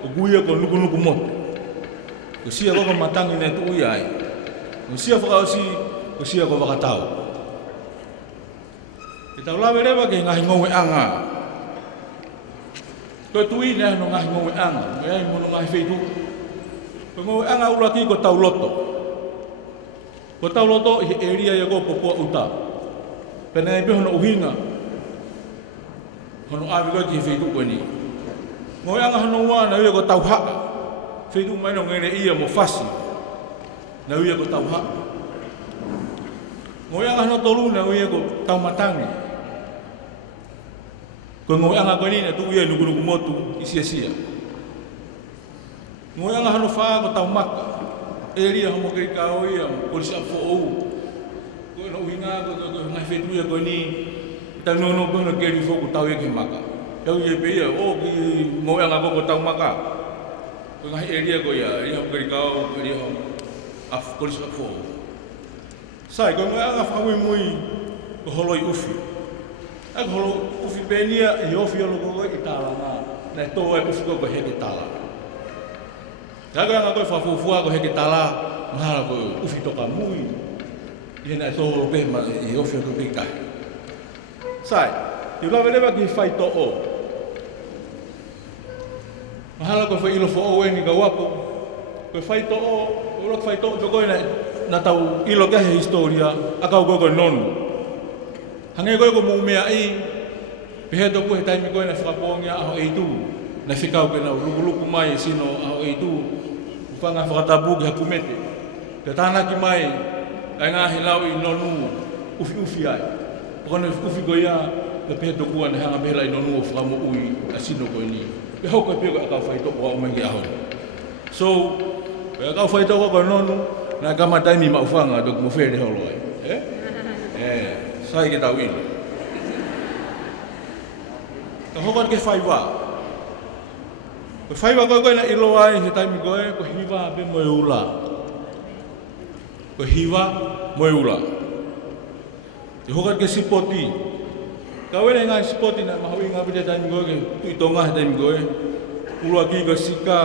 o guia ko nuku motu. Ko sia ko matangi na tu ia ai. Ko sia whakausi, ko sia ko wakatau. E tau lawe rewa ke ngahi ngowe anga. Koe tui nea no ngahi ngowe anga, me ai mono ngahi wheitu. Ko anga ulaki ko tauloto. Ko tauloto i eria ia ko popua uta. Pena e hono uhinga. Hono awi ko ki wheitu ko ni. Ngo anga hono wana ia ko tauhaka. Wheitu mai no ngere ia mo fasi. Na ia ko tauhaka. Ngo anga hono toluna ia ko taumatangi. Ko ngo anga ko ni na tu ia nuku motu isia. Ngoi anga hano whaa ko tau maka. Eria homo kei kao ia, ko si apho ou. Ko ino uhinga ko ngai whetuia ko ni. Tau nono kono keri foko tau eke maka. Tau ia pe ia, o ki ngoi anga ko tau maka. Ko ngai eria ko ia, eria homo kei kao, eria homo. Ko si apho ou. Sai, ko ngoi anga whawe mui ko holoi ufi. Ako holo ufi benia e ofi olo ko i tala na. Na to e ufi ko he ki tala. Kaga nga ko fa ko he ki tala, mahala ko ufi toka mui. Ina to pe ma e ofi ko pe kai. Sai, eu lava leva ki fai to o. Mahala ko fa ilo fo o ni ga wapo. Ko fai to o, o fai to ko na tau ilo ka historia aka go go nonu. Hange ko mo mea ai peheto ko hetai mi ko na frapongia aho e tu na fikau ke na luguluku mai sino aho e tu fanga fratabu ga kumete te tana ki mai ai nga hilau i nonu ufi ai kono ufi go ya le peheto ko na hanga bela i nonu framo ui asino ko ni pe ho ko pe ko aka fai to wa mai aho so pe aka fai to ko nonu na kama taimi ma ufanga dok mo fere holo ai sai ke tawin. Kahokon ke faiwa. Ko faiwa ko na ilo ai he taimi ko ko hiwa be moeula. Ko hiwa moeula. Te hokon ke sipoti. Ka wele nga sipoti na mahawi nga bide taimi ko ke tu tonga taimi ko ulua ki ko sika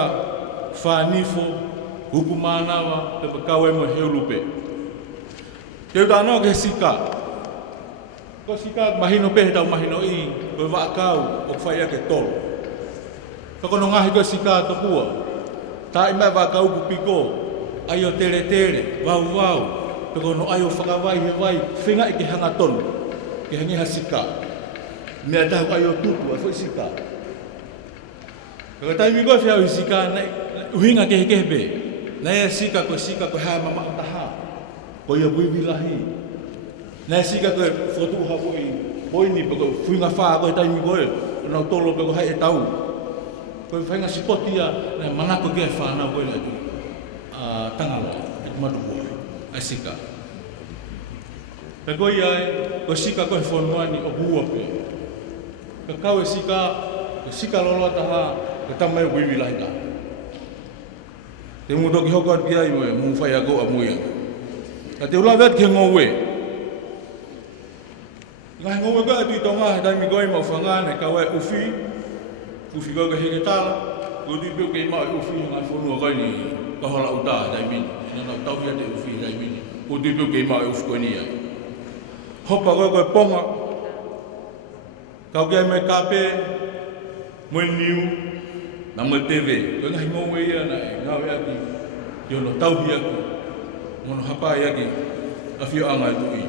fanifo hukumana wa te kawe mo heulupe. Te utano ke sika ko sika mahino pe tau mahino i ko wa kau o fai ke tol to kono ngahi ko sika to pua ta ima wa kau ku piko ayo tere wau to kono ayo whakawai he wai whinga i ke hanga ton ke hangi ha sika mea tahu ayo tutu a fai sika ko taimi ko whiau i sika uhinga ke hebe na ia sika ko haa mama taha ko ia buibilahi na sika ko fotu ha boi ni ko fuinga fa ko taimi ko na tolo ko hai tau ko fainga sipotia na mana ko ke fa na ko na tangalo matu ko asika ko ia ko sika ko fonwani o bua pe ko kau sika lolo taha ko tamai buibilahi ta te mudo ki hokon ki ai mo fai ago amuia te ula vet ke ngowe ngai ngowe ka tu tonga dai mi goi mo fanga ne ka wai ufi go ke heketala go di pe ke ma ufi ngai fonu ga ni ka hola uta dai mi na tau ya de ufi dai mi go di pe ke ma ufi ko ni ya hopa go ponga ka ge me kape mo niu na mo tv ko ngai ngowe ya na ngawe aki yo no tau ya ki mo no hapa ya ki afio anga tu i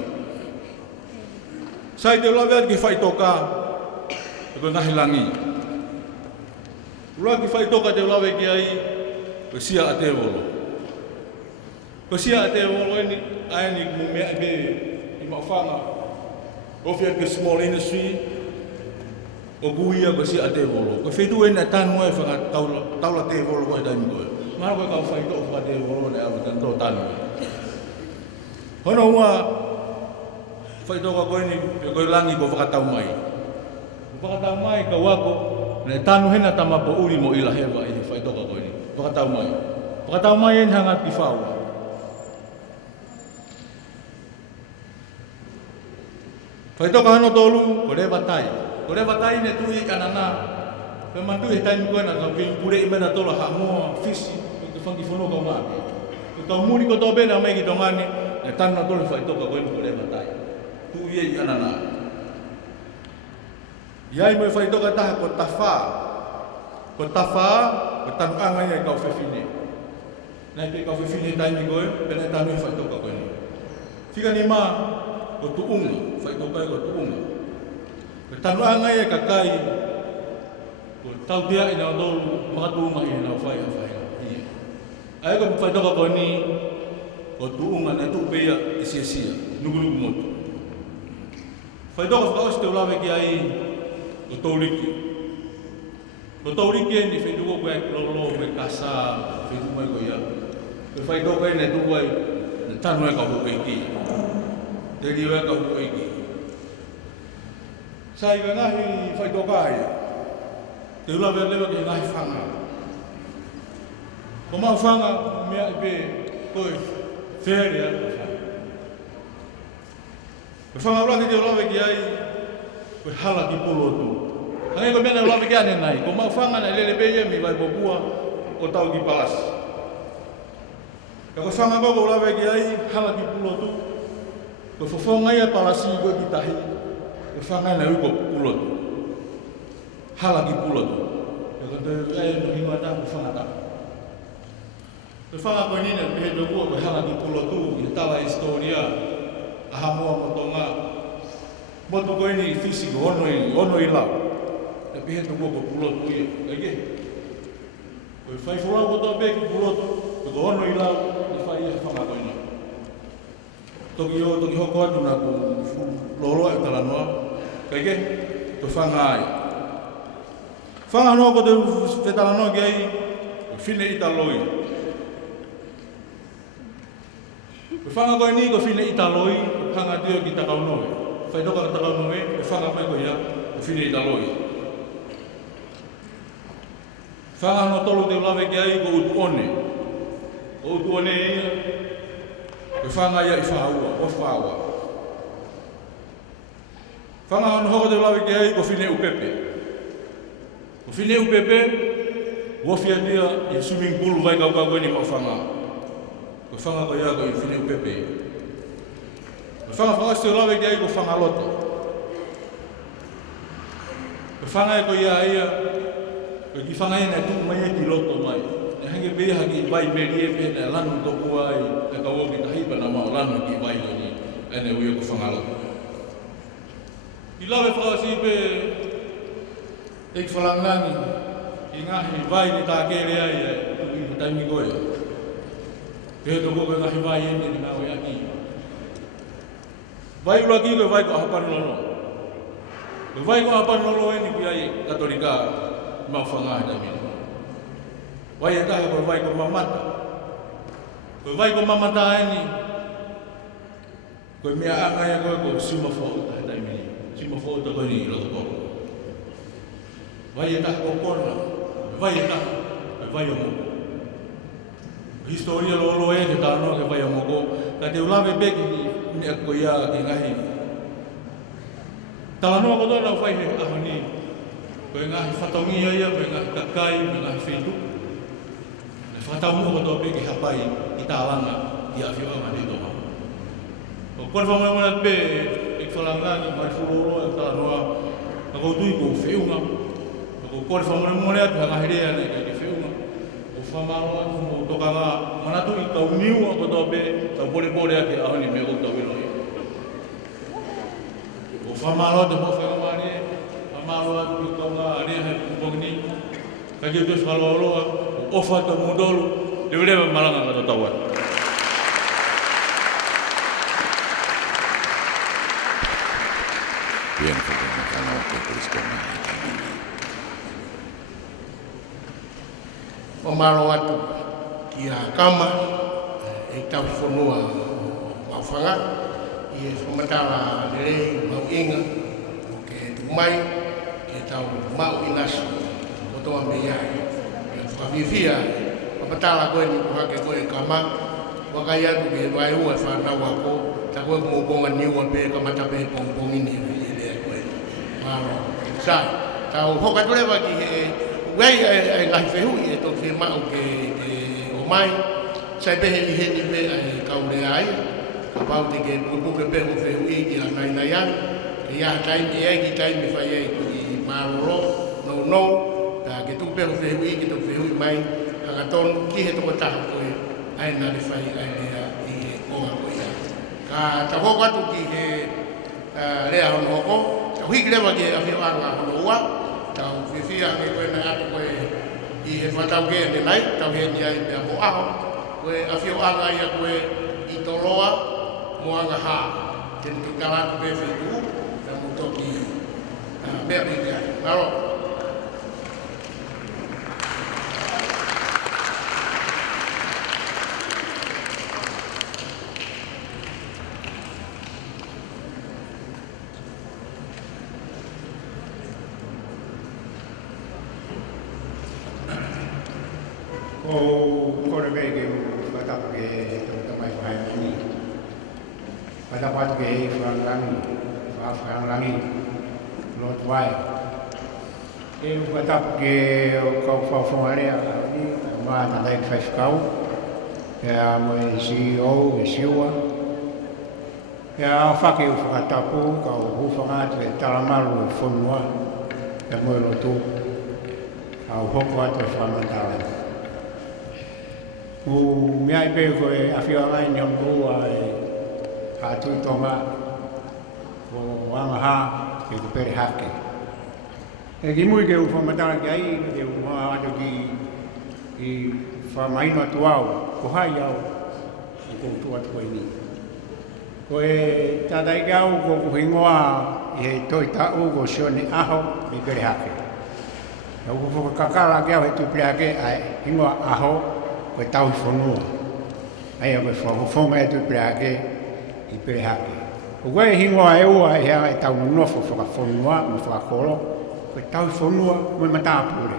sai te lawe ki fai toka ko ngahi langi ula ki fai toka te lawe ki ai ko sia ate volo ni ai ni mo me be i ma fanga o fia ke small industry o guia ko sia ate volo ko fetu en tan mo e fanga taula te volo ko dai mo ma ko ka fai to fa te volo ne a tan to tan hono wa fai toka ko ni ko langi ko fakatau mai ka wako na tanu hena tama po uri mo ila heva i fai toka ko ni fakatau mai en hangat ki fawa fai toka hano tolu ko le batai ne tui anana pe mandu e tai ko na ko pure i mena tola ha mo fisi ko fangi fono ko ma ko muri ko tobe na mai ki tongani ne tanu tolu fai toka ko ni ko le batai tu ye anana yai mo fai toka ta ko tafa ko tanu anga ye ka fefine na pe ka fefine tai mi go pe na tanu fai toka ko ni fika ni ma ko tuunga fai toka ko tuunga ko tanu anga ye ka kai ko tau dia ina dolu ma tuunga ina fai ai ko fai toka ko ni ko tuunga na tu pe ya isia nugu moto fai toka ka os te ulawe ki ai o tauriki ni fai tuko ko lolo me kasa fai tuko ko ya fai toka ne tu ai na tanu ka ko ki te diwa ka ko ki sai ga ngahi fai toka ai te ulawe lewa ki ngahi fanga ko ma fanga me be ko feria fanga ula ki te ulawe ki ai Koe hala ki polo tu. Hangai ko mena ulawe ke ane nai. Ko mau whanga na lele beia mi vai popua o tau ki palasi. Ka koe whanga koko ulawe ke ai hala ki polo tu. Koe whawhonga ia palasi koe ki tahi. Koe whanga na uko polo tu. Hala ki polo tu. Koe koe no hinga ta koe whanga ta. Koe whanga koe nina pehe tokua koe hala ki polo tu. I tala historia. Aha mua mo tonga. Motu koe ni fisiko ono i lau. E pehe tokua koe polo tu ia. Eke. Koe whai whurau koto pe ki polo tu. Koe ono i lau. E whai ia whanga koe nina. Toki hoko atu na ku lolo e tala noa. Kaike, to whanga ai. Whanga noa ko te whetala noa ki ai, ko whine i taloi. Ko whanga koe ni ko whine i taloi, ko hanga teo ki takau noe. Whai toka ka takau noe, ko whanga koe ko ia, ko whine i taloi. Whanga no tolu te ulawe ki ai, ko utu one. Ko utu one ia, ko whanga ia i whaua, o whaua. Whanga no hoko te ulawe ki ai, ko whine upepe. Ko whine upepe, wofia tia i swimming pool vai kau koe ni mau whanga. Ko whanga ko ia ko i whine upepe. Ko whanga te ulawe ki ai, ko whanga loto. Ko whanga ko ia, ko ki whanga ina tu mai ki loto mai. E hange pēha ki vai meri e pēna lanu toku ai, e ka woki tahipa na mau lanu ki vai ni, ene uia ko whanga loto. I lawe whakasi pe e ki whalangangi, i ngahi vai ni tā kere ai e tuki i taimi koe. Pēha toko koe ngahi vai ene ni ngau e aki. Vai ula ki koe vai ko ahapan lolo. Koe vai ko ahapan lolo e ni ki ai katolika mau whanga e taimi. Vai e taha koe vai ko mamata. Koe vai ko mamata e ni. Koe mea anga e koe ko sima whauta e taimi. Sima whauta koe ni i roto koko. Vai e taha ko kona. Vai e taha. Koe vai o moko. Historia lolo e te tānoa ke vai o moko. Ka te ulawe peki ni a koe ia ki ngahi. Tānoa ko tōna whai he aho ni. Koe ngahi whatongia ia, koe ngahi kakai, koe ngahi whetu. Whatamu ko tō peki hapai i tālanga i a whiwanga ni tōma. Kone whamana pe e whalangangi mai whuroro e tānoa. Ka koutu i ko whiunga. Kone whamana atu hanga herea ne ke whiunga. O whamaro atu mo tokanga manatu i kau niu ako tō pe tau pore ake aho ni me o tau ino i. O whamaro atu mo whangamane, whamaro atu i kaunga area he pungpongni. Ka ki utus whaloloa, o ofa ta mudolu, lewe malanga ka tau atu. Bien, porque no que Cristo O malo atu ki a kama e tau whanua mau whanga i e whamatala nerei mau inga o ke tumai ke tau mau inasi o toa me iai e whakawhiwhia whamatala koe ni kuhake koe kama wakai atu ke vai ua whanau ako ta koe kumobonga niua pe kamata pe pongpongini e lea koe malo sai tau hoka tulewa ki he Wei ai ngai whehui e tō whi mau ke o mai, sai pehe i he ni pe ai kaure ai, ka pau te ke pupuke pehu whehui ki a ngai nai an, ke ia taimi e ki taimi whai e ki maroro, no, ta ke tu pehu whehui ki tō whehui mai, hanga tonu ki he toko taha koe, ai nare whai ai lea i he koa koe ia. Ka ta hoko atu ki he lea hono hoko, ta hui ki lewa ki a whio anga hono ua, tau whiwhia ke koe nai atu koe i he whatau ke ane nai, tau he ni ai mea mo aho, koe a whio anga ia koe i toloa mo anga ha, tenu ki karatu pe whitu, na mo toki mea piti ai. Maro. O kore me ke whatap ke tamai whai ni. Whatap atu ke whangangi, lot vai. E o kata ke o kau whawhongare a ni, maa ta dai whaiwhikau. E a mo e CEO e siua. E a whake o whakatapu, ka o hufangatu e taramaru e whonua. E mo e lotu. A o hoko atu e whamantara. O mea I pēr koe a whiawai ni amurua e hātui tonga o Wangaha e ko pere hake. E ki mui ke u whamatara ki ai, ke u mga ato ki whamaino atu au, ko hai au, i ko utu atu koe ni. Ko e tātai ki au ko kuhingoa i he toi tau ko sione aho i pere hake. E u whakakala ki au he tupire hake ai hingoa aho koe tau I whanua. Ai au koe whonga e tupire hake I pere hake. O koe hingoa e ua e hea e tau nofo whakawhanua ma whakakolo, koe tau I whanua mo I matāpure.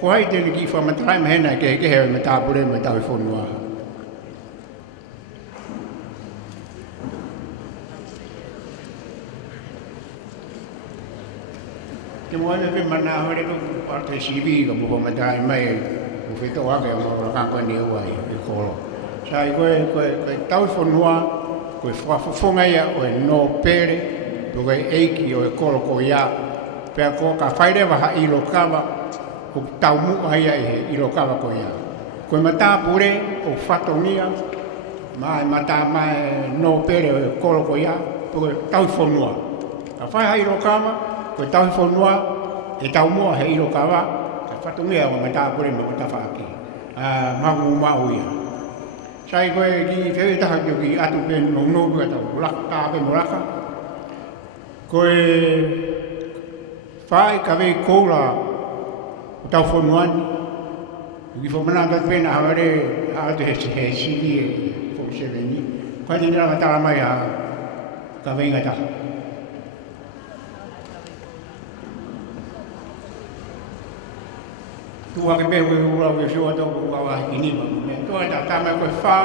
Ko hai tēne ki whamatarai ma hena ke heke heo I matāpure ma tau I whanua. Ke moa me pe mana hore ko parte CV ka mo whamatarai mai o whito wake o mo rakako ni ua I kolo. Sai koe tau I whanua, koe whawhawhonga ia o e no pere, koe eiki o e kolo ko ia, pēr ko ka whairewa ha ilo kawa, o tau mua ia I he ilo kawa ko ia. Koe matāpure o whatongia, mai mata mai no pere o e kolo ko ia, koe tau I whanua. Ka whai ha ilo kawa, koe tau I whanua, e tau mua he ilo kawa, ka whatongia o matāpure ma matawhaki. Magu mau ia. Sai koe ki whewhi taha ki atu pe no pua tau laka pe moraka. Koe whai ka wei koura o tau whanuani. Ki whamana tatu pena haware atu he CV e 47 ni. Koe tini rama tala mai a ka wei ngata. Tua ke pe koe ura koe shua tau koe kawa hiki ma. Tua ta tama koe wha,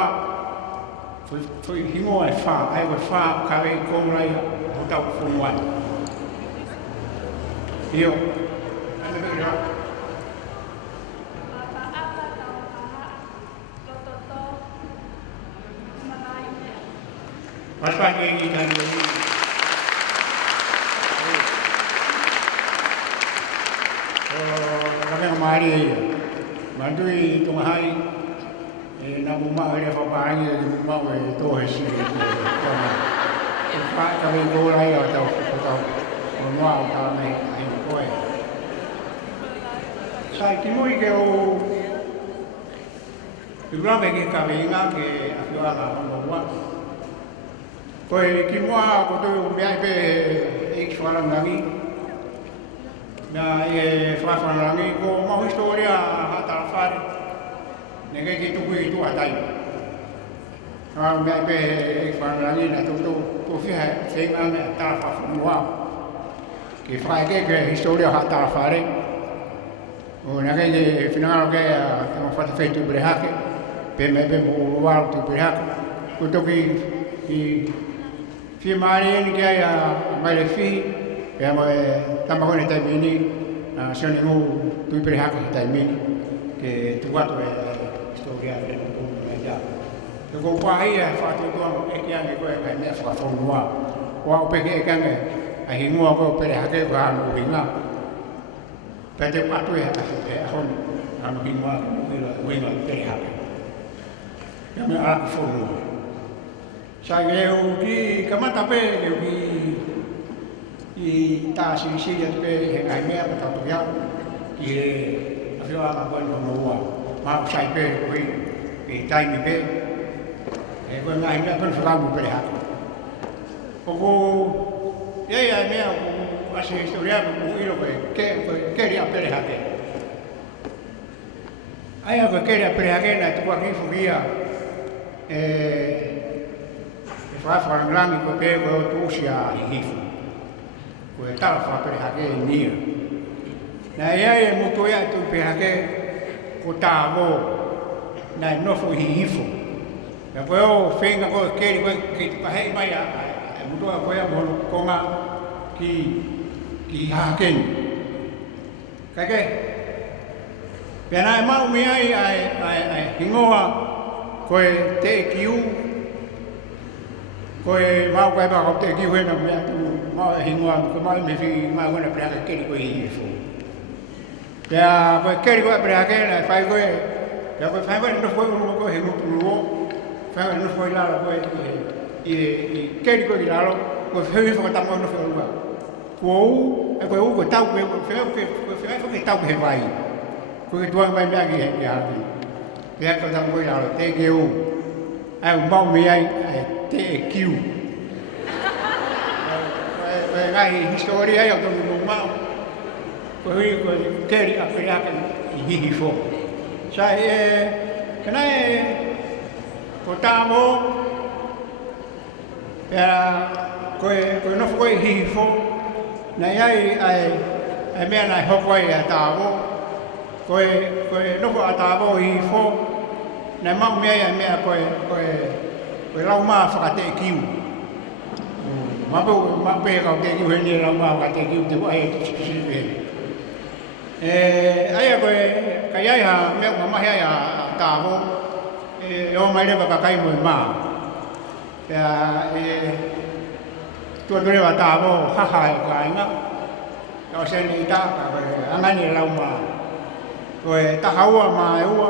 foi hingoa e wha, ai koe wha ka wei kourai o tau whunguai. Io, ane me ira. Paspa ke i tani o ni. Kami mari ia. Mandui tunga hai na muma ere whaparangi e muma e tohe si e tōna. E whae ka wei kōrai o tau whakatau o noa o tāna mai ai koe. Sai ki mui ke o I urawe ke ka wei ngā ke a whiwanga o noa. Koe ki mua ko tui o mea pe e wharangangi. Na e whawharangi ko mahu historia hatara whare. Nege ki tuku I tua tai. Nga mea pe e wharangi na tō whiha whenga me tara whawhanua. Ki whaeke ke historia hatara whare. O nege ke whinangaro ke te mawhata whetu brehake. Pe me pe mo uruwaru tu brehake. Ko toki I whia maare eni ki ai a maile whihi. Pea mo e tamakone taimini, sione ngu tui perehaka ki taimini, ke tuwato e historia e nuku me ia. Te kou whahi e whātutuango e ki ange koe kai mea whakawhonua. Wa o peke e kange a hingua koe perehake ko hanu hinga. Pea te watu e ahoni, hanu hingua uinga perehake. Pea mea alaki whonua. Sa ngeu ki kamata pe, ngeu ki I tā siri atu pe he kai mea pa tatu iau ki he awhiwa ma koe no ua ma o sai pe koe ke taimi pe e koe ngai mea koe whakamu pere hatu. Koko iei ai mea ko ase historia ko iro koe ke ria pere hake. Ai a koe ke ria pere hake na tukua kifu kia e whawharangi koe pe koe o tūsia I hifu. Ko e tala whapere hake I nia. Nā e moto ea tu pe hake ko tā wō, nā e nofo I hifo. Nā koe o whenga koe keri koe ki te pahei mai a mutua koe a mono konga ki haken. Kake, pena e mau mi ai hingoa koe te kiu, koe mau koe bako te kiu hena mea tu mau e hingoa, koe mau me fi mau hena preaka keri koe hi fu. Pea koe keri koe preaka hena e whai koe, pea koe whai koe no koe unu koe he ngutu luo, whai koe no koe lalo koe i keri koe ki lalo, koe whai whakatamo no koe lua. Koe e koe u koe tau koe whai tau koe he vai. Koe tuang mai mea ki he hati. Pea koe tamo koe lalo, te ke u. Ai un mau me ai te e kiu. Koe ngai historia ai au tonu mou mau. Koe hui koe keri a periaka i hihi fo. Sai kena ko tāmo, pea koe nofo koe hihi fo. Nei ai mea nai hoko ai a tāmo. Koe nofo a tāmo hihi fo. Nei mau mea ai mea koe lau maa whakate kiu. Mape kau te kiu hene lau maa whakate kiu te wai e tusi pehe. Aia koe kai ai ha mea mamahi ai a tāmo. E o mai rewa kakai mo e maa. Pea tua rewa tāmo haha e kāinga. Kau sene i tāka koe angani lau maa. Koe tahaua maa e ua.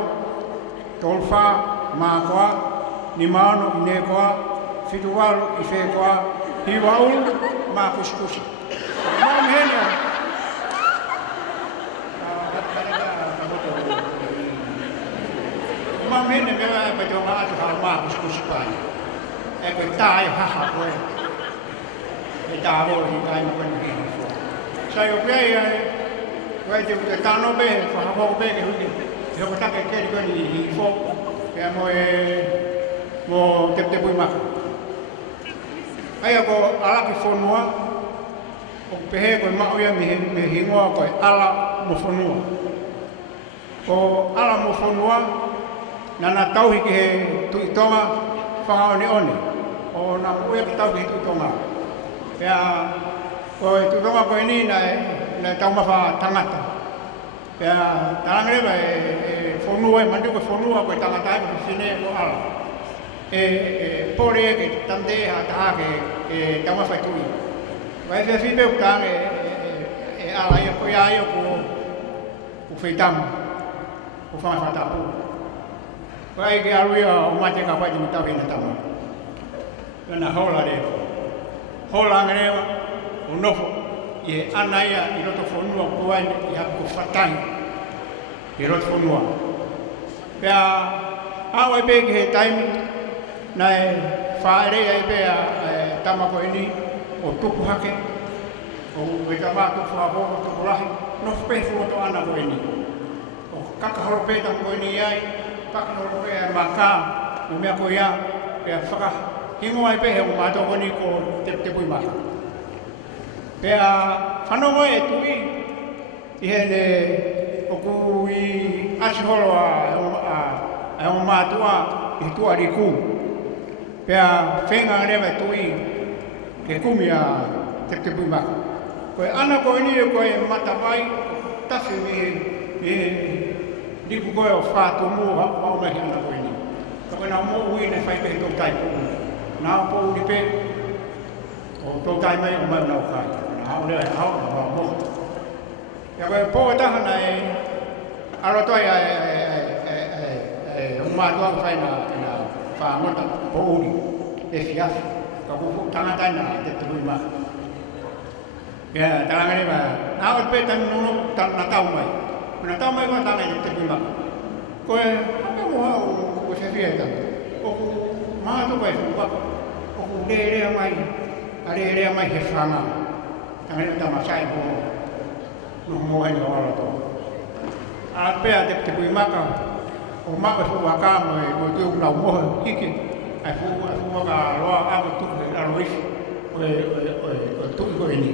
Tolfa, maa koa, ni maano i ne koa, whituwaru i whē koa, hiwaulu, maa kusikusi. Maa mihene o. Maa mihene mea e pati o maa atu haa maa kusikusi pai. E koe tāi haha koe. E tā rō hi kai ma koe ni hihi fo. Sai o pia i ai, koe te tāno be, whahako be ke huke. Te hoko take keri koe ni hihi fo. Pea mo te pui maka. Ai ako alaki whonua, o pehe koe mauia me hingoa koe ala mo whonua. Ko ala mo whonua, nana tauhi ki he tuitonga whangao ni one. O nā uia ki tauhi tuitonga. Pea koe tuitonga koe ni na taumawha tangata. Pea tarangarewa whonua e mandu koe whonua koe tangata e koe whine o ala. Pore e ke tante ha taha ke taumawhai tui. Vai whea whipe u tāne ala ia koe aia ko whaitama. Ko whamawha tāpū. Vai ke aruia o mate ka whai tini tau hina tama. Pena hola rewa. Hola angarewa o nofo. I ana ia i roto whonua kuaine i hapu whatai. I roto whonua. Pea au e pēki he taimi. Nai whaarea i pēa tama koe ni o tuku hake. O wetama tuku hako, tuku rahi. Nofu pēfu o to ana koe ni. O kakahoro pēta koe ni iai. Pakahoro pēa maka. O mea koe ia. Pea whaka hingo ai pēhe o mātou koe ni ko te pui maka. Pea whanongo e tui. I hene o ku i asiholo a o mātua i tua riku. Pea whenga rewa tui ke kumi a te pui maka. Koe ana koe ni e koe matawai, tasi me riku koe o whātu mua au mehi ana koe ni. Koe nā mō ui ne whai pehe tō tai pōu. Nā pō uri pe, o tō tai mai o mai nau kai. Nā o lea hao na wā mō. Ia koe pō taha na arotoi o mātua whai na whāngota pō uri. E whiafi, ka kufu tangata na te pui maka. Ia, tarangare wa, nā o pe tani nono na tau mai. Kuna tau mai kua tanga i te pui maka. Koe, haka mua o whiawhia e tanga. Oku mātua koe whupaka. Oku rea mai, a rea mai he whanga. Tangare ta masai po no mo ai o ala to. A pea te pui maka. O maka whupaka mo te ukau moho hiki. Ai fu ka roa ava tuku a roifi o tuku koe ni.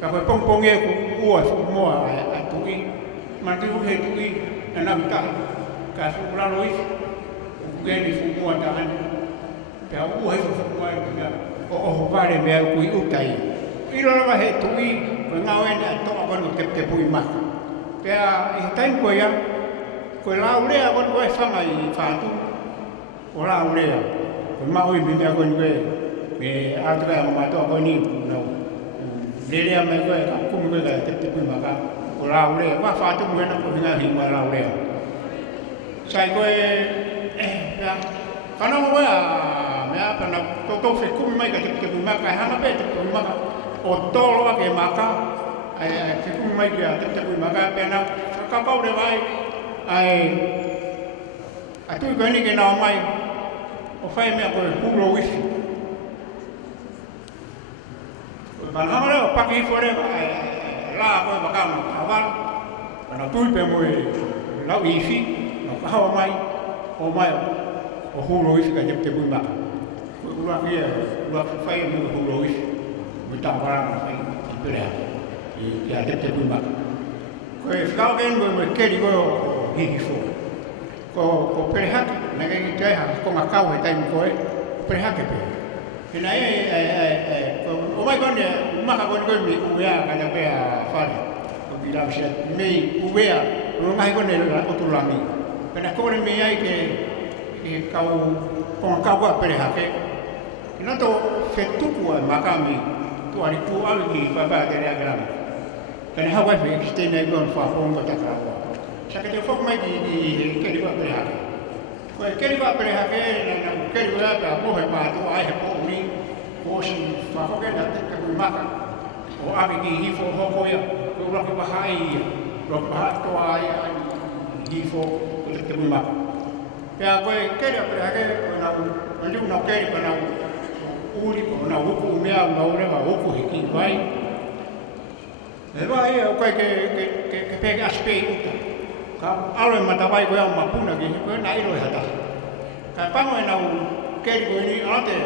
Ka koe pongponge ku ua fu moa a tui. Ma te uke tui na namitahi. Ka fu la roifi. O kugeni fu moa ta ani. Pea ua hifu fu moa e kia. o vale mea kui utai. Ilo lava he tui, ko ngau ene a toa kono te pui maka. Pea i taim koe ia, koe lau lea kono koe whanga i whātu, o lau lea. Koe maui mi mea koe koe, me ātukai a mamatoa koe ni nau. Lelea mai koe ka kumi koe ka te pui maka, o lau lea. Wa whātu muena koe hinga hinga lau lea. Sai koe, pea, kanama koe a mea pana tō whi kumi mai ka te pui maka, e hanga pe te pui maka, o tōloa ke maka, te kumi mai kia te pui maka, pena whakapau le vai, a tui koe ni ke nao mai, o whai mea koe hulo wifi. Koe panhanga leo paki hifo le, la koe wakama kawala, pana tui pe moe lau ifi, no kahawa mai, o mai, o hulo wifi ka te pui maka. Koe kura kia, kura whai moe hulo wifi. Kita orang saya dipilih, dia ada terima. Kau sekarang kan kau kiri kau hihifu, kau pilih hak, nak kita kau ngakau kita ini kau pilih hak apa? Kena oh my God ya, maka kau ni uya kata apa fari, kau bilang siapa ni uya, rumah kau ni lah otur lami. Kena kau ni mei ke kau ngakau kau pilih hak. Kena tu fetuku maka mi. Tuari tu algi baba dari agama. Kan hawa fe stene gon fa on ko takra. Sakete fok mai di keri ba pre hake. Ko keri ba pre hake na keri ba ta po he ma tu ai he po ni ko si fa ko ke da te ke maka. O abi ki hi fo ho ko ya. Ko ra ko ba hai. Ro ba to ai hi fo ko te maka. Ya ko keri pre hake ko na ndu na keri ko na uri ko na huku mea na ore ma huku hiki vai. E vai o kai ke pega aspe uta. Ka alo mata vai ko ya mapuna ki ko na iro hata. Ka pango na keri ko ni ate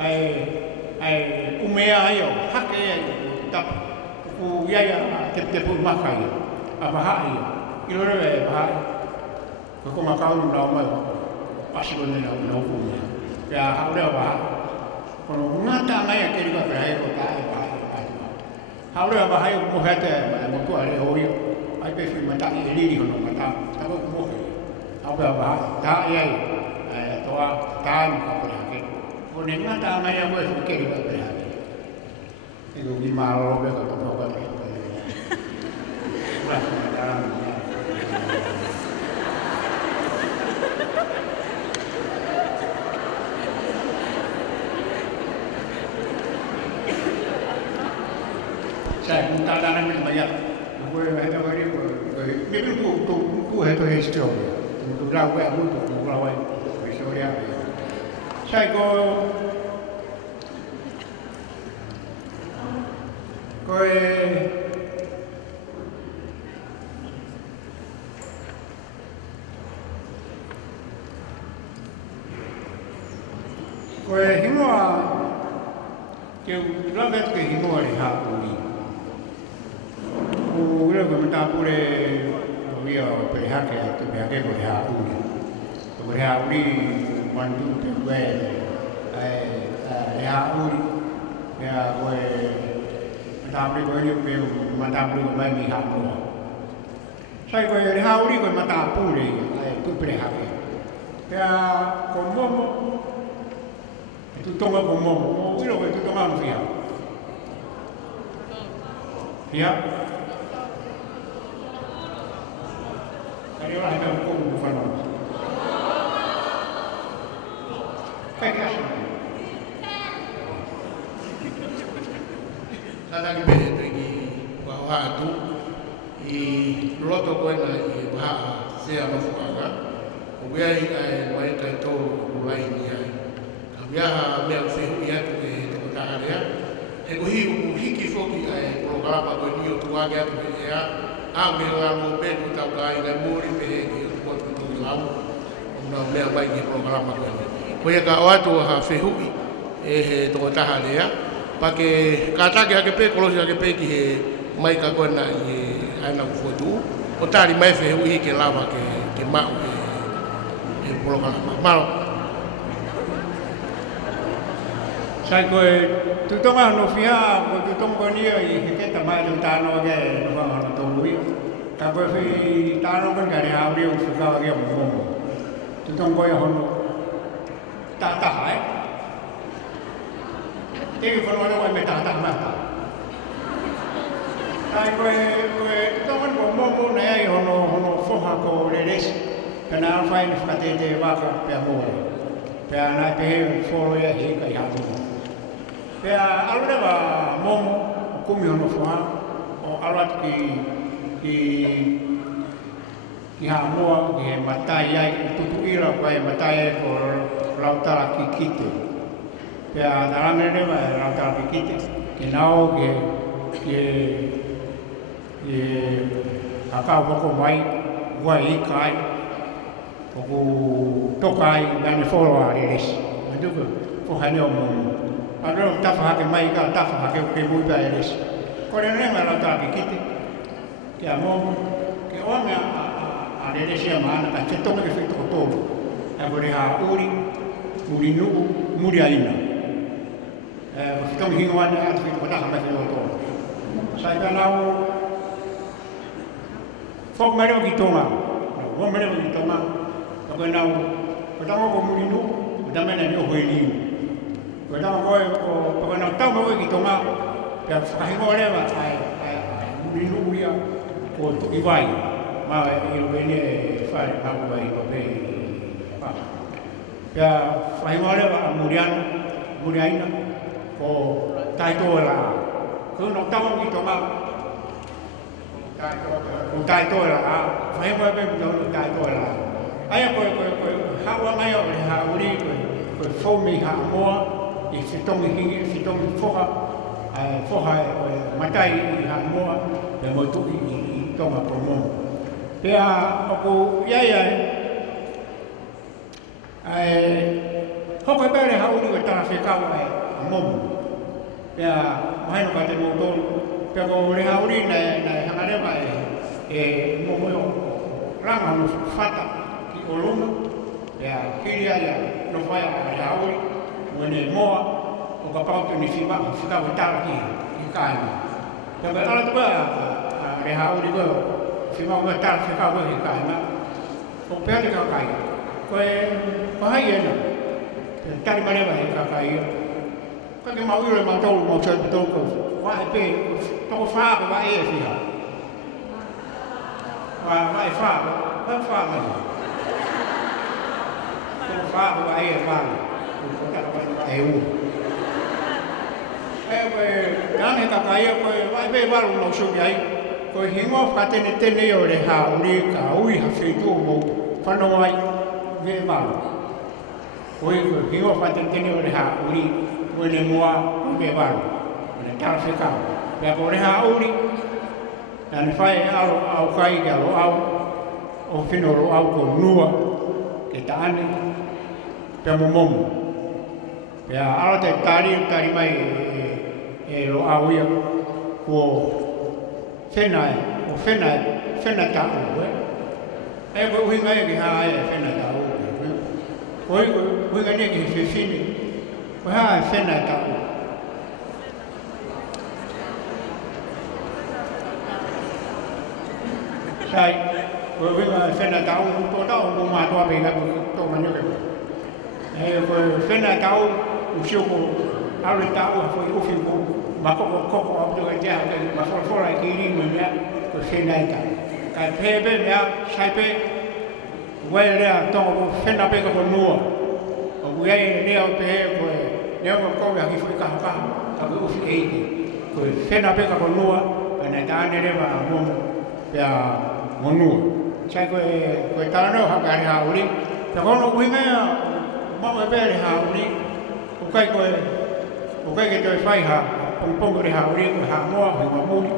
ai umea ayo hake tap ku ya te pu makai. Apa hai. Iro re ba. Ko makau na ma pasi ko na huku. Ya ha ore ba. Kalau ngata ngai ke riba berai ko ta ai haure ba hai mo hete mo ko are hoyo ai pe fi mata i ri ri no mata ta ko mo he haure ba ta ai to a ta ni ko ra ke ko ne ngata ngai mo ke riba berai e go mi malo be ko to ko ba ra ta saya minta dana min banyak. Aku ada bagi aku. Mungkin tu itu history. Tu lawa aku tu lawa historia. Saya ko himoa ke lawa ke himoa ni ha uli. Ule ko mata pure via perihake tu perihake ko ha uli. Ko ha uli mandu te we ha uli ya ko mata pure ko ni pe mata pure ko mai mi ha ko. Sai ko ha uli ko mata pure tu perihake. Ya ko momo tu tonga ko momo. Ilo ko tu tonga no fia. Fia Kali orang yang kau bukan orang. Kaya. Sana ki behe tu ki wa tu i loto ko na i ba se a no fuaka. O bia i ai mai kai to ulai ni ai. Ka bia me au se hu ia tu e to ka area. E ko hi u hiki foki ai programa ko ni o tu aga tu e a me la mo pe tu ta ga i muri pe ki o ko tu lau no me vai ki programa ko ko ia ka o atu ha fe hu e he to ta ha lea pa ke ka ta ke pe ko lo ke pe ki he mai ka ko na i ana fo tu o tari mai fe hu ke lava ke ma e programa mal Sai koe tutonga no fia ko tutonga ni I ke ta mai ta no ke no ha no to wi ta koe fi ta no kan ka ha ri u ka ke mo tutonga ya hono ta hai te ko no no me ta ma ai koe tutonga mo nei ai hono fo ha ko le res kana fai ni fa te va ka pe mo pe ana pe fo ya hi ka ya mo Pea alurewa momo kumi ono fua o aluat ki hamua ki he matai ai tutu ira kwa he matai ai ko lautara ki kite. Pea narangerewa he lautara ki kite ki nao ki akau koko mai ua ika ai koko toka ai gane folo a reresi. Maduka ko hane o momo. Ano tafa hake mai ka tafa hake o ke mui pa eres. Kore nenga la tabi kite. Ke amo ke ome a reresi a maana ka chetome ke fito kotobu. E kore ha uri, muri nuu, muri aina. Ko fitome hingo ane atu fito kotaha mai fito kotobu. Sai ka nau fok mereo ki tonga. Wong mereo ki tonga. Ko nau kotango ko muri nuu, kotamena ni o hoi liu. Koe tama koe o na tau mawe ki tonga pia whakahingo rewa ai minu uia ko tuki vai ma I o bene whare haku vai ko pe pia whahingo rewa a muriaina ko taitoa la koe na tau ki tonga ko taitoa la whahingo rewa pe taitoa la aia koe hawa mai o le hauri koe fomi ha moa I fitongi hingi, fitongi foha matai I ha moa pe mo tu I tonga po mo. Pea oku iai hoko pere ha uri ko tana whekau ai a momo. Pea mahaino ka te mo tonu. Pea ko re ha uri na hangarewa momo yo ranga no whata ki oluna. Pea kiri aia no whaia a ha uri. Wene moa o ka pautu ni whiwa whika o tāra ki kāina. Pea koe ala tukua a re hauri koe whiwa o tāra whika o ki kāina. O pea te kakai. Koe pahai ena. Pea tari marewa he kakai. Koe ke mau iro ma tolu mau tau toko. Wae pe toko whaape wa e whiha. Wae whaape. Wae whaape. Toko whaape wa e whaape. E u. E koe kāne kakaia koe vai pe waru no suki ai. Koe hingo whakatene tene o re hauri ka ui ha whitu o mou whanau ai ve waru. Koe hingo whakatene tene o re hauri wene mua ve waru. Wene tala whikau. Pea ko re hauri nane whae au kai ke alo au o whino ro au ko nua ke taane pea mo momo. Pea ala te tari mai lo au ia ko whenai tāu e koe uhinga e ki haa e whenai tāu koe uhinga ne ki whiwhine koe haa e whenai tāu sai koe uhinga e whenai tāu tō tāu mō mātua pēnā tō manuke e koe whenai tāu usioko aure tāu a whai uwhi ko ma koko aputo ka te hau ma whora ki ringo mea ko whenai tāu. Kai pēpe mea sai pē wai rea tonga ko whena pē ka ko nua. O kuiai rea o pē koe nea ko kowe haki whai kaha ka ko uwhi eiki. Ko whena pē ka ko nua ka nei tāne rewa momo pēa mo nua. Sai koe tānau haka re hauri. Pea kono uhinga mau e pē re hauri. Ukai ke toi whai ha pongpongo re hauri ko ha moa hui mamuri.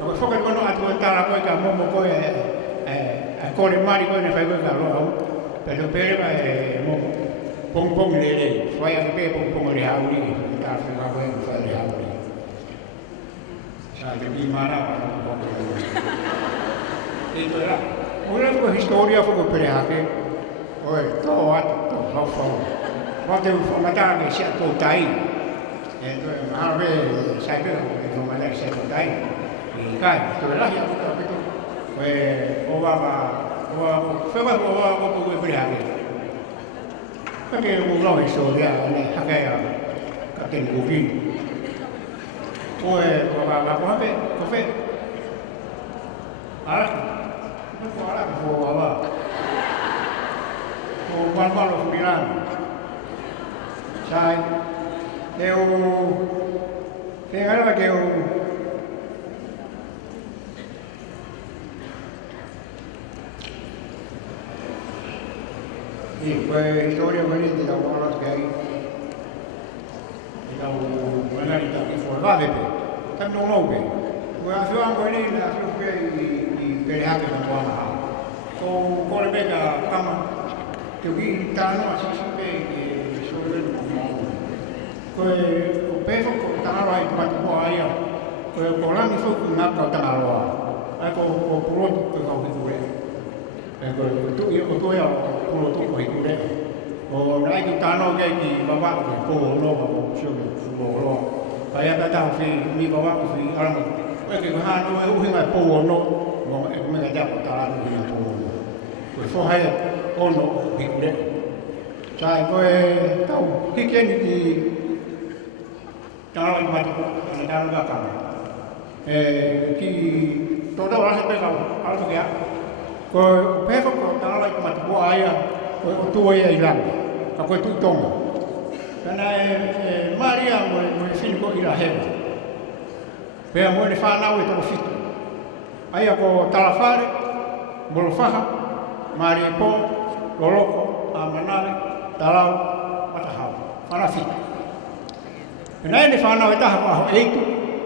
Koe whokai kono atu o tāra koe ka momo koe a kore mari koe ne whai koe ka roa au. Pea to pērewa momo pongpongo le le. Whai ake pē pongpongo re hauri ki tāra whai koe ka whai re hauri. Sa te ki mara wa pongpongo. E toi ra. Ura ko historia whako pere hake. Oe, tō atu, tō whau. Wate whamatā ke sia tō tai. Mahal saya tu cuma ada saya kotai. Kan, tu lah yang kita itu. Orang boleh beri harga. Pakai orang historia ni harga yang kapten Gobi. Orang apa kafe. Alah, itu alah apa? Bukan bilang. Saya Kaya kaya historia ini tidak orang sekali. Tidak mana kita informasi be, tapi nolak be. Kaya seorang ini nak supaya di pihak yang mana. So kalau mereka kama, jadi tanah sisi be historia itu. Kaya peso ko tangaro ay pati ko aya ko lang iso ko na ka tangaro ay ko puro ko ka hikure ko tu yo ko ya puro to ko hikure o nai ki tano ke ki baba ko no ba ko sio ko lo kaya ta ta fi mi baba ko fi ara ko ke ko ha no u hinga po no mo me ga ja ko ta no hi po ko fo ha o no hikure sai ko tau hiken ki Jangan lupa jangan belakang. Ki todo orang sampai kau, kalau tu ya. Kau pefok kau jangan lupa mati buah ayah, kau tu ayah hilang, kau tu tong. Karena Maria mau film kau hilang hebat. Biar mau di fana itu fit. Ayah kau talafar, bolfah, Maria po, loloko, amanale, talau, matahau, fana fit. Kenapa ni fana kita apa itu?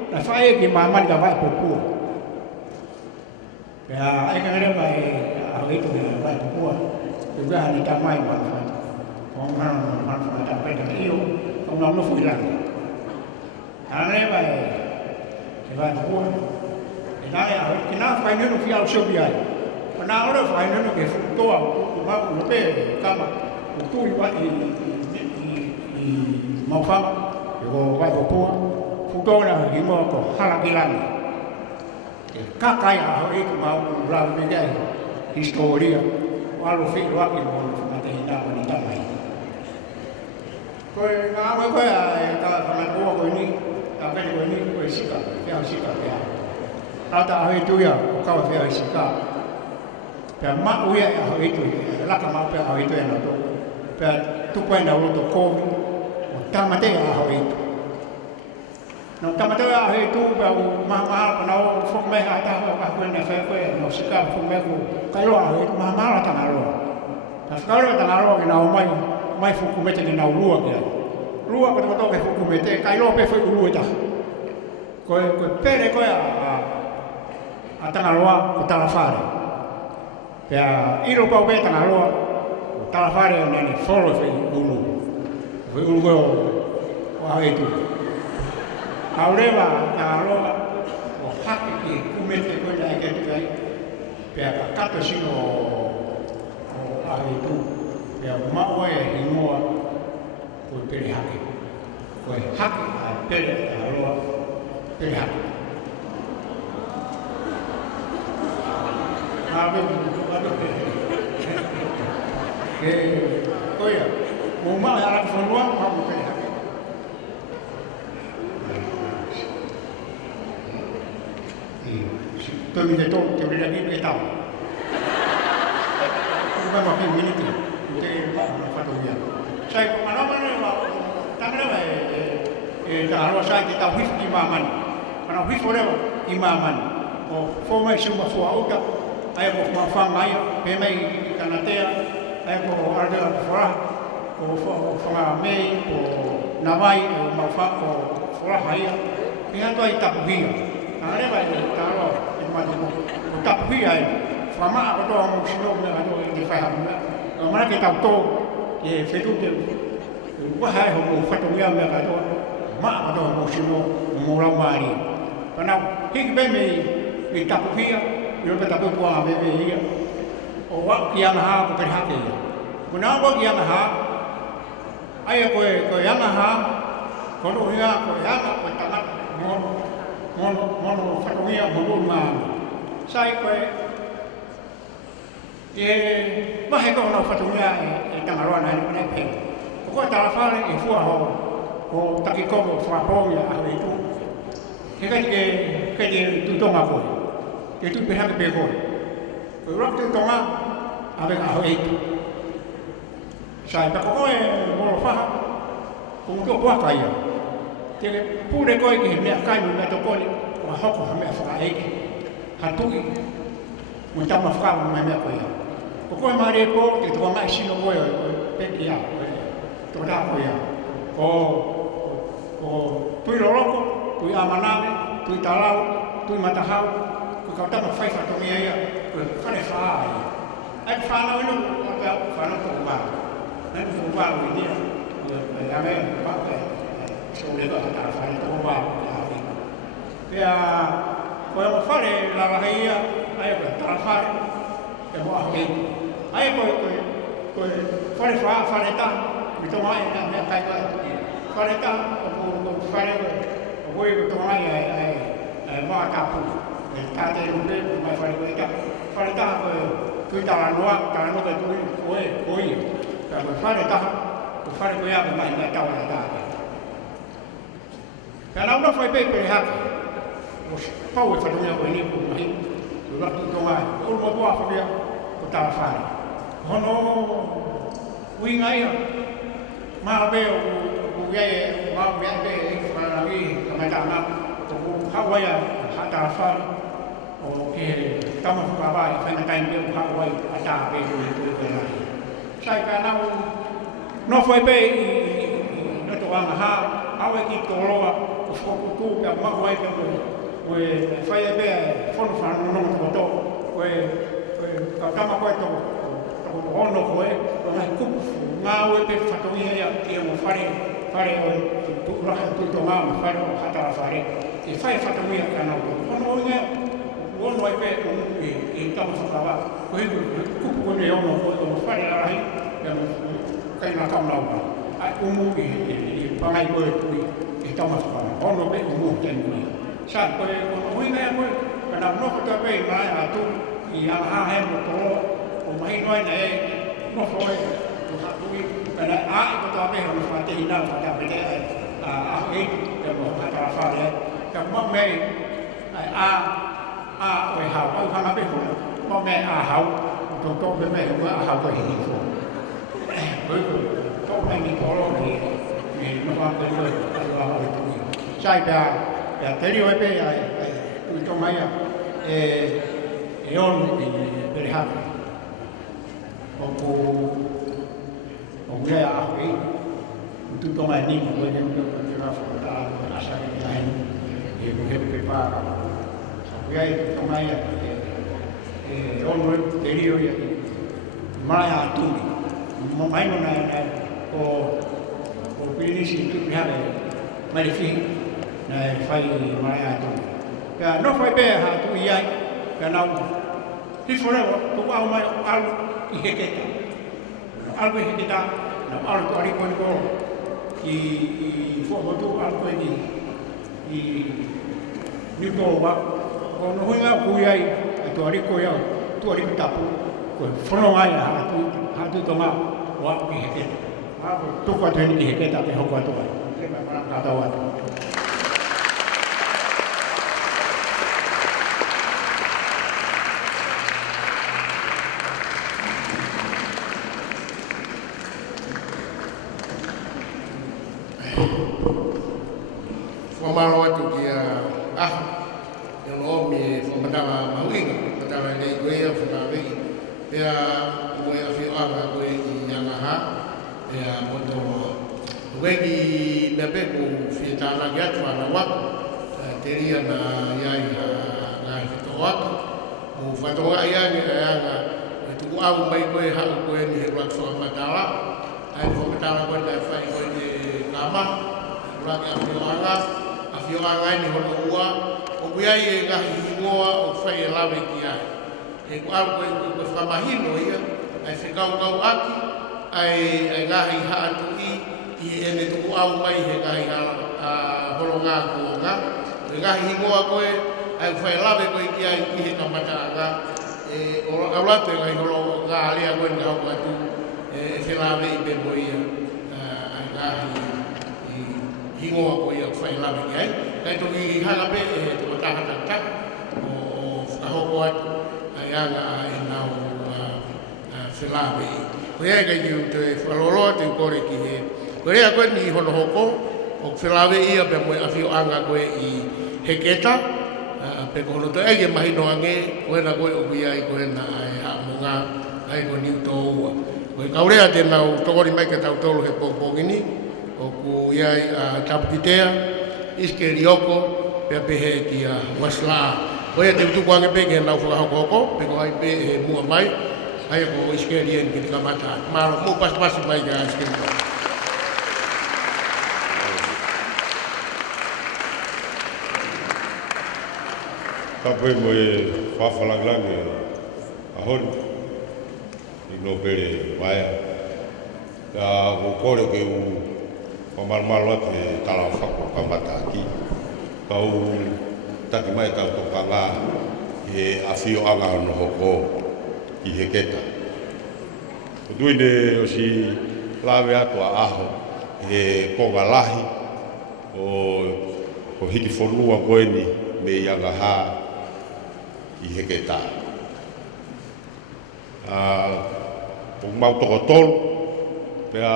Nah saya di mama di bawah buku. Ya, saya kan ada itu di bawah buku. Juga ada tamai mana. Orang mana dapat dari itu, orang lu hilang. Karena di bawah buku. Kenapa ini nu fial sobiai? Kenapa orang fial nu ke foto cuma lebih kama. Itu iwan di mau faham. Yo vai popua futo na himo ko halakilan kakaya itu mau ulang bigay historia walau fi waki mo mate hinda ko ni tamay ko ngawe ko ya ta kama ko ini tapi ko ini ko sika ya ada itu ya kau ya sika ya mak uya ya itu la kama pe itu ya no to pe tu kwenda ulo ko tamate ya itu. No tamate ya itu baru mahal penau fok meh ata apa ko na fe ko no sika fok meh ko kailo itu mahal ata ngalo. Tas kalau ata ngalo ina mai fok mete ina lua ya. Lua ko to ke fok mete kailo pe foi lua ta. Ko pere ko ya ata ngalo ko talafare. Ya ilo ko pe ata ngalo talafare na ni folo fe lulu. Foi ulgo wa itu. Aureva taro o haki ki kumete ko ya ke tu ai. Pia ka sino o itu. Pia ma wa e himoa ko pele haki. Ko haki a pele taro pele haki. Ave ko ya Mumma ya la fonua mau pele haki. Tôi mình tôi kiểu này là đi về tàu. Chúng ta bảo cái mini tiền, cái phát đồ gì? Sai mà nó bảo tăng nó về trả nó sai cái tàu hít imaman, mà nó hít vào đâu imaman. Formation mà phù hợp đó, ai có mà phang ngay, cái này Canada, ai có ở đây phù hợp, có phang Mỹ, có Navai, mà phang có phù hợp hay, cái hàng tôi tập vi, anh ấy bảo trả nó tapi ai fama apa tu orang muslim ni ada di faham mana kita tahu ye fetu dia wah hai homo fatu yang mereka tu mak apa tu muslim mula mari kerana hik beme di tapi dia bertapu puang beme dia awak yang ha berhak dia kenapa yang ha ayah kau yang ha kono ia ko ia ko tangata mono whakaungia mono ngāma. Sai koe, mahe ko nau whakaungia e tangaroa nai ni pēn. Ko koe talawhare e fua ho taki koko whakapongia a hoi tu. He kai te tutonga koe, te tu pehake pē koe. Koe urap tutonga a venga a hoi tu. Sai pa koe moro whaha, ko mko puaka ia. Te pūre koe ki he mea kainu mea tokoni, o hoko ha mea whakaeke. Ha tuki, mo tama whakawa mai mea koe ia. Ko koe maare po, te toa mai sino koe o peki ia, tō tā koe ia. Ko tui roroko, tui amaname, tui talau, tui matahau, ko kautama whaifa tongia ia, ko whare whaa ia. Ai whanau ino, ko pēo whanau tōku wāru. Nai tōku wāru i nia, ia mea whakea. So le ba ta fa to ba ya ri ya ko mo fare la bahia ai ko ta fa e mo a ke ai ko fare ta mi to mai na me ta ko fare ta ko fare ko to mai ai ba ta pu ta te lu le mai fare ta ko ta no ke tu ko ka fare ta ko fare ko ya mai na ta wa ta. Kalau nak fai pe hak, pau e whatuia koe ni kua mahi, tu ratu tonga e, uru matua whawia ko tawa whare. Hono uinga ia, maa be o iei, maa mea be e whanangi, ka mai tā ngā, o Hawaii a tawa whare, o ke tama whakawai, whangatai mea o Hawaii a tawa be o i koe nai. Sai ka nau, no fai pe i nato anga ha, awe ki toroa, o whakakuku ka mahuai ka koe whai e bea whono whanau nonga tō koe ka tama koe tō ono koe o ngai kupu ngā ue pe whatongia ia ki e mo whare o raha tūto ngā mo whare o hatara whare e whai whatongia ka nau tō ono inga ono e pe e tama whakawa koe kupu koe e ono koe o whare arahi kai ngā kaunau ka ai umu i pangai koe tui e tama whakawa ono pe umu tenu ia. Sa koe kono hui mea koe, kana noko te pei mai a tu i aha he mo toro o mahi noai na e noko e o hatui kana a i koto ape hau whate hina o whate apete a aho e te mo hatara whare ka mo mei a o e hau au hanga pe huna mo mei a hau o tō tō pe mei hua a hau koe hini fo koe koe tō mei ni toro ni noko ape koe a o e tui sai pea ya teri oe pe ai to mai e on per hapa o ya ai tu to mai ni mo ne mo te na fa ta asa ni ai e mo he pe pa sa ya to mai e on mo teri oe mai a tu mo mai no na o pili si tu ha mai fi na fai mai atu ka no fai be ha tu iai ka na ti fore tu au mai al i heketa al be heketa na al tu ari kon ko i fo mo tu al ko ni ko wa ko no huinga ku iai tu ari ko ia tu ari tapu ko fono ai ha tu to ma wa i heketa ha tu ko tu ni heketa pe ho ko tu ai le ma ka ta wa Whamaro atu ki a aho, e ono omi e whamatawa mauinga, whamatawa nei koe a whamawei, pea koe a whioanga koe i Angaha, pea moto koe ki mea peku whietana ki atu ana wako, te ria na iai ngā whito atu, mo whatonga iai e anga, e tuku au mai koe hau koe ni he wak whamatala, ai whamatala koe nei whai koe ni ngāma, raki a whioanga, Yoga ngai ni hono ua, o kuiai e ngahi ingoa o whai e lawe ki ai. E ku au koe koe whamahino ia, ai whikau kau aki, ai ngahi haa tu i ene tuku au mai he ngahi ngā kuonga. Ngā hingoa koe, ai whai lawe koe ki ai i he kamata anga. Au lato e ngai holo ngā alea koe ngā hau atu e whilawe i pe moia. Ai ngā hingoa koe au whai lawe ki ai. Kai toki i hanga pe e tō tahata taka o whakahoko atu. Ai anga e nau whilawe i. Koe ai kai ki te whaloloa te kore ki he. Koe rea koe ni hono hoko. O whilawe ia pe moe awhio anga koe i he keta. Pe ko hono to ege mahi no ange, koe na koe o kui ai koe na ai ha monga, ai ko niu tō ua. Koe kaurea tēnau tokori mai ke tau tolu he pōpōngini, o ku iai tapukitea, iske rioko, pea pehe ki a waslaa. Koe te utuku ange pe ke nau whakahoko, pe ko ai pe he mua mai, ai ko iske rien ki tika mata. Maro mu pas-pasi mai ka iske rioko. Ka pui mo e whawhalang a honi i no pere waia. Ka o kore ke u whamarumaro ate tala whako ka mata aki. Ka u taki mai tau toka ngā he awhio anga no hoko i he keta. O tuine o si lawe atua aho he konga lahi o hiki whonua koeni me ianga haa i he keta. O mau toko tolu, pea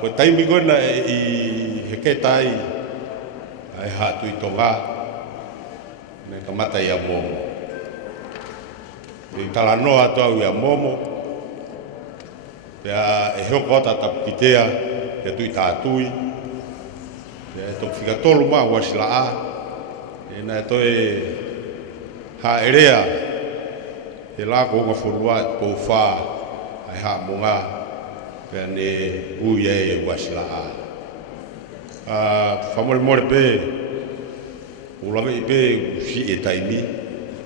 koe taimi koena i he keta ai hatu i tonga, me ka mata i a momo. I tala noa tau i a momo, pea e hoko ata tapukitea, e tui tātui, pea e toku whika tolu maa wasila a, e nai toi ha erea e la ko nga forwa ko fa ai ha monga pe ne u ye e wasila a famol mor pe u la pe si e taimi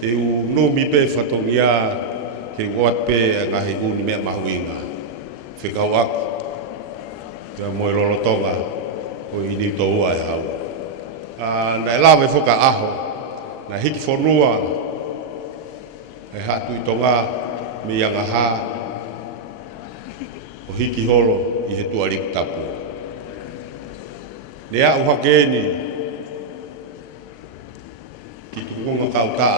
e u no mi pe fatongia ke wat pe nga he u ni me mahuinga fika wak pe mo lo tonga ko ini to wa ha na la me foka aho na hiki forwa e hatu i tonga me ianga ha o hiki holo i he tuarik tapu. Ne a uha keni ki tukunga kauta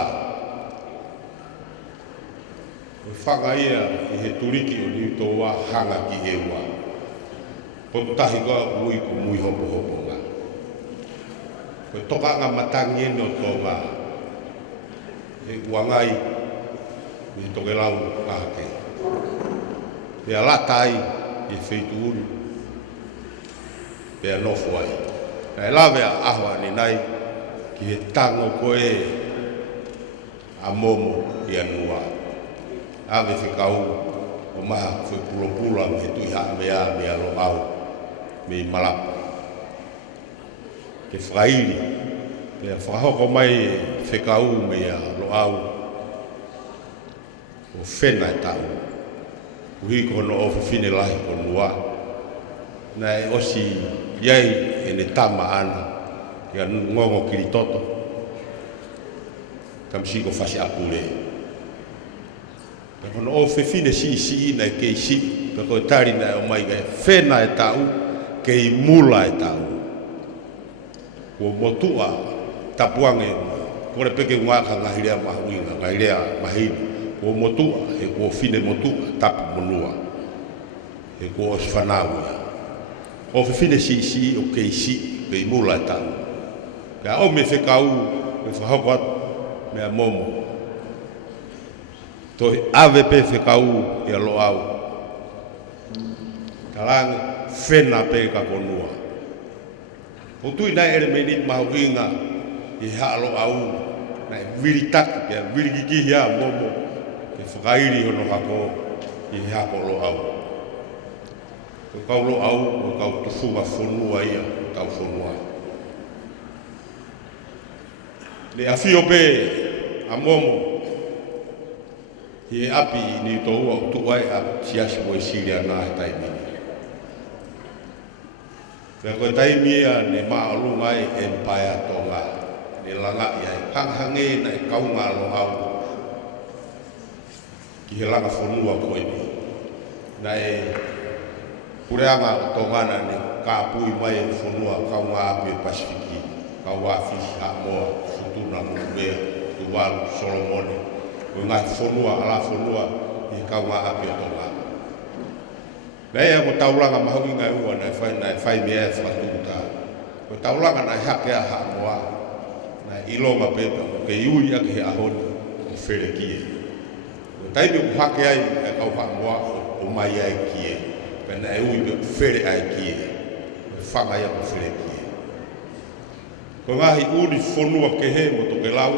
o whanga ia i he turiki o ni toa hanga ki he ua. Potutahi koa ui ko mui hopo hopo nga. Koe toka ngā matangi eno tonga e uangai i toke lau kahake. Pea latai i wheitu uru. Pea nofu ai. Na e lawe a ahwa ni nai ki he tango koe a momo i anua. Awe whikau o maha whi pula me tui haa mea lo au me i malapu. Ke whakairi, pea whakahoko mai whikau me a lo au o whena e tau. Uhi kono o whiwhine lahi konua. Na e osi iai e ne tama ana, ia ngongo kiri toto. Kamsiko whasi apure. Pea kono o whiwhine si na e kei si, pea koe tari na e o mai gai whena e tau, kei mula e tau. Ko motua tapuange, kore peke ngaka ngahirea mahuinga, ngahirea mahini. Ko motua, e ko fine motua, tapu monua. E ko os whanauia. O fine si, o kei si, kei mula e tau. Ka o me whekau, me whahoko atu, me a momo. Toi ave pe whekau i alo au. Kalange, whena pe ka konua. O tui nai ere me nit mahuinga, i haalo au, nai viritaki, pia virikiki a momo. E whakairi hono hako i hako lo au. Ko kau lo au, ko kau tufunga whonua ia, kau whonua. Le a whio pe a momo, i e api ni tō ua o tuai a tiasi mo e siria nā he taimini. Pea koe taimia ne maalunga e empire tonga. Ne langa ia e hanghange na e kaunga alo au. Ki he langa whanua koe ni. Na e pureanga o tongana ne kāpui mai e whanua kaunga api e Pasifiki. Kaunga Fisi Hamoa, Futuna Mumea, Tuvalu, Solomone. Koe ngai whanua, ala whanua i kaunga api o tonga. Nei ko taulanga mahui ngai ua na fai mea e whakatuta. Ko taulanga na hake a Hamoa. Na ilonga pepa ke iui ake he ahoni o wherekie. Ko taimi o hake ai e kau Hamoa o mai ai kie. Pena e ui pe where ai kie. Me whanga ia o wherekie. Ko ngahi uri whonua ke he mo toke lau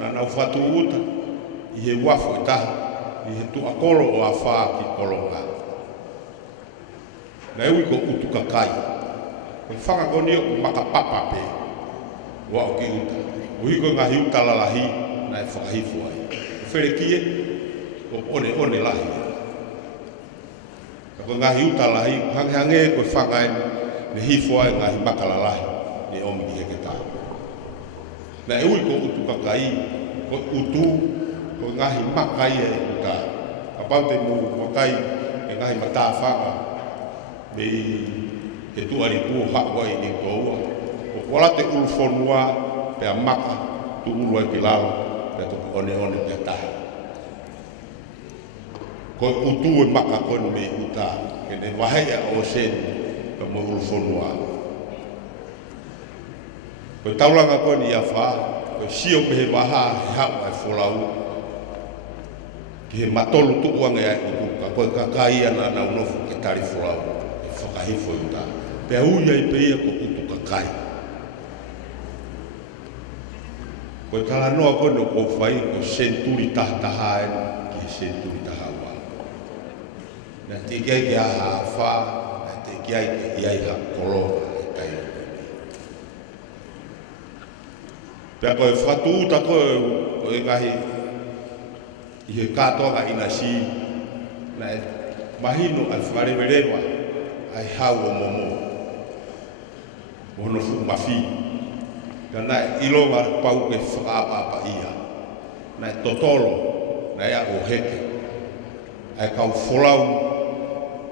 na nau whatu uta i he wafo i taha i he tu akolo o a whaa ki kolonga. Na ui ko utu kakai. Ko whanga koni o makapapa pe. Wa o ki uta. O hiko ngahi uta lalahi na e whakahifu ai. Where kie o one lahi. Ko ngahi uta lahi hange ko whanga ai ne hifo ai ngahi makalalahi ni omi ki heke tā. Na e ui ko utu kakai, ko utu, ko ngahi makai e uta. Ka paute mu makai e ngahi matāwhanga me he tuari tua hawai ni toua. Ko wala te ulfonua pea maka tu ulu ai pilalo pea tuku one pea tahi. Ko utu e maka koni me uta, ke ne wahai a o sen pe mo ulfonua. Ko taulanga koni ia wha, ko sio me he waha he hau ai wholau. Ki he matolu tuuanga ai utu, ka koe kakai ana na unofu ke tari wholau. E whakahifo i uta. Pea uia i peia ko utu kakai. Ko tala noa koni o ko whai ko senturi tahtaha e ki he senturi taha ua. Na te kiai ki aha wha, na te kiai ki iai ha kolona e taio. Pea koe whatuuta koe o e ngahi i he kātoanga ina si na e mahino ai wharewerewa ai hau o momo. Mohono fu mawhi. Ka na e ilonga pau ke whakaapapa ia. Na e totolo na ea o heke. Ai kau wholau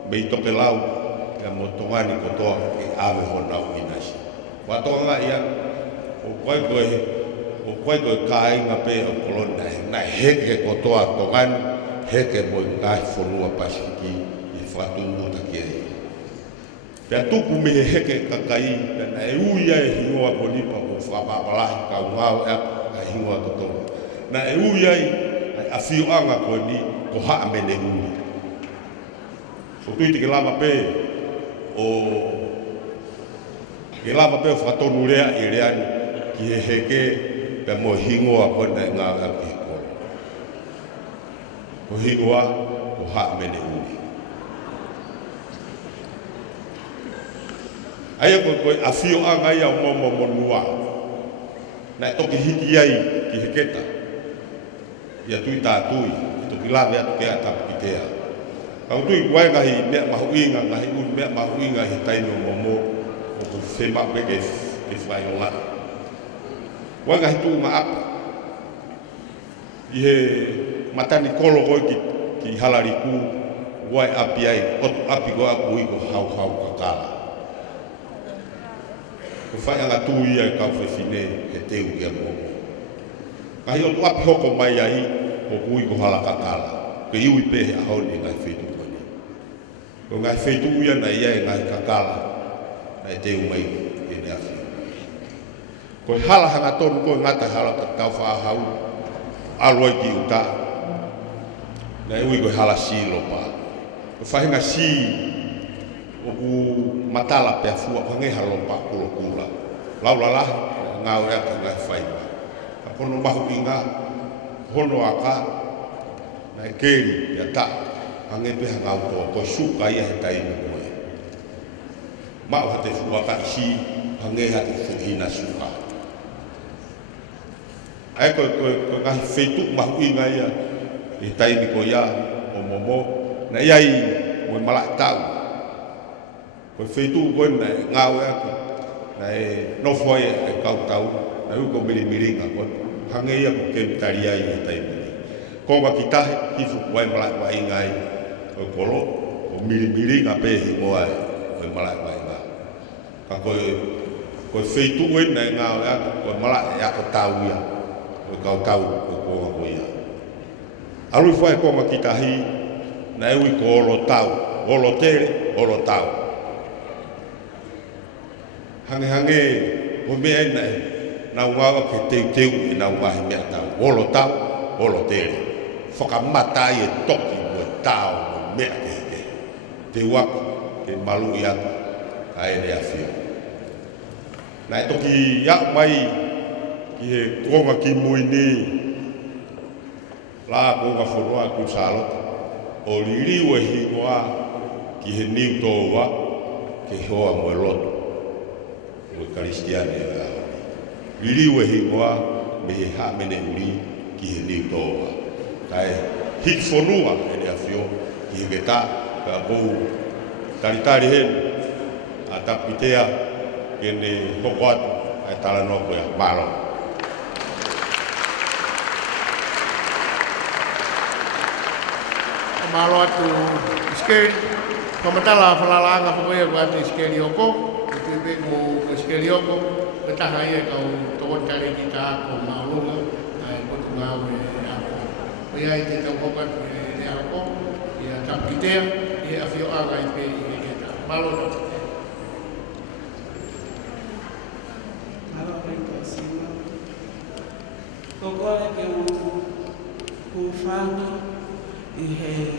me i toke lau ka mo tongani kotoa ke awe honau ina si. Watonga ia o koe koe kāinga pe o kolona na heke kotoa tongani heke mo i ngai whonua Pasifiki i whatuuta ki ai. Pea tuku me he heke kakai na e uia e hingoa konipa o whapapalahi ka ngau e ka hingoa totono. Na e uia ai awhioanga koni ko haa mene uni. So tuiti ke lama pe o ke lama pe o whatonu rea i reani ki he heke pe mo hingoa kona e ngā api kore. Ko hingoa ko haa mene uni. Aia koe awhioanga ia o momo monua. Na e toki hiki ai ki he keta. Ia tui tātui, i toki lawe atu ke atapu ki tea. Kau tui kuai ngahi mea mahuinga, ngahi ui mea mahuinga hi taino momo o ku whema peke e whai o ngā. Kuai ngahi tū ngā apa. I he matani kolo koi ki halariku, kuai api ai, otu api ko aku i ko hau kakala. Ko whai anga tū ia kau whewhine he teu kia momo. Ngahi otu api hoko mai ai, ko kui ko hala kakala. Ke iui pehe ahoni ngai whetu koni. Ko ngai whetu uia na ia e ngai kakala, na e teu mai e ne awhi. Ko hala hanga tonu ko ngata hala ka tau whaahau, aloi ki uta. Na e ui ko hala si lopa. Ko whahinga si, o ku matala pia fua, hange halopa kulo kula. Laulalahi, ngau ea ka ngai whaipa. Kono mahu inga, hono aka, na e keri, ia ta, hange peha ngau toa, koe suka ia he tainu koe. Mau hate fuaka isi, hange hate fuhina suka. Ai koe ngahi whetu mahu inga ia, he tainu koe ia, o momo, na iai, moe malak tau. Ko feitu ko na ngau aku. Na e no foi e kautau. Na uko miri nga ko. Hangei aku ke taria i tai miri. Ko wa kitahe hifu wai malai wai ngai. Ko kolo ko miri nga pe hi mo ai. Ko malai wai nga. Ka ko feitu ko na ngau aku ko malai ya ko tau ia. Ko kautau ko ko ia. Alu foi ko ma kitahi na e wi ko lo tau. Olo tere, olo tau. Hange o mea ina e na ungawa ke teu i na ungahi mea tau. Olo tau, olo tere. Whakamatai e toki mo e tau mo mea ke heke. Te waku, ke malu i atu, a e rea whio. Na e toki iau mai ki he konga ki mui ni. La konga whanua ku salota. O liriu e hingoa ki he niu tōua ke hoa mo e loto. O Karistiane e au. Liriu e hingoa me he hamene uri ki he niu tōua. Kai hik whanua e rea whio ki he geta ka kou taritari henu a tapitea ke ne hoko atu a tala noko e malo. Malo atu skeri, komatala whalalanga whakoia ko atu skeri oko, ko tuipe mo skeri oko, ko taha ia kau tawon kare ki ka ako maulunga, ai kotu ngau e ako. Ko ia i te tau hokat e ako, ia tapitea, ia awhio aga i pe i e keta. Malo atu. Malo atu sima. Ko kore ke u whanga, i he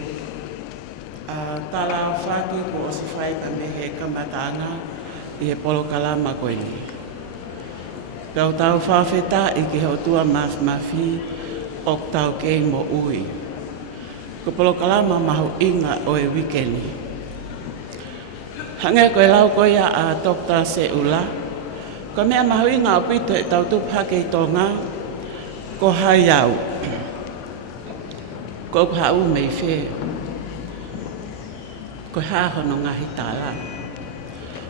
tala whaki ko o si whai ka me he kamatanga i he polo kalama koe ni. Pau tau whawheta i ki hau tua mafi o tau kei mo ui. Ko polo kalama mahu inga o e wikeni. Hange koe lau koe a Dr. Seula. Ko mea mahu inga o pito e tau tuphake i tonga ko hai au. Ko hau mei whē. Ko hāhono ngahi tāla.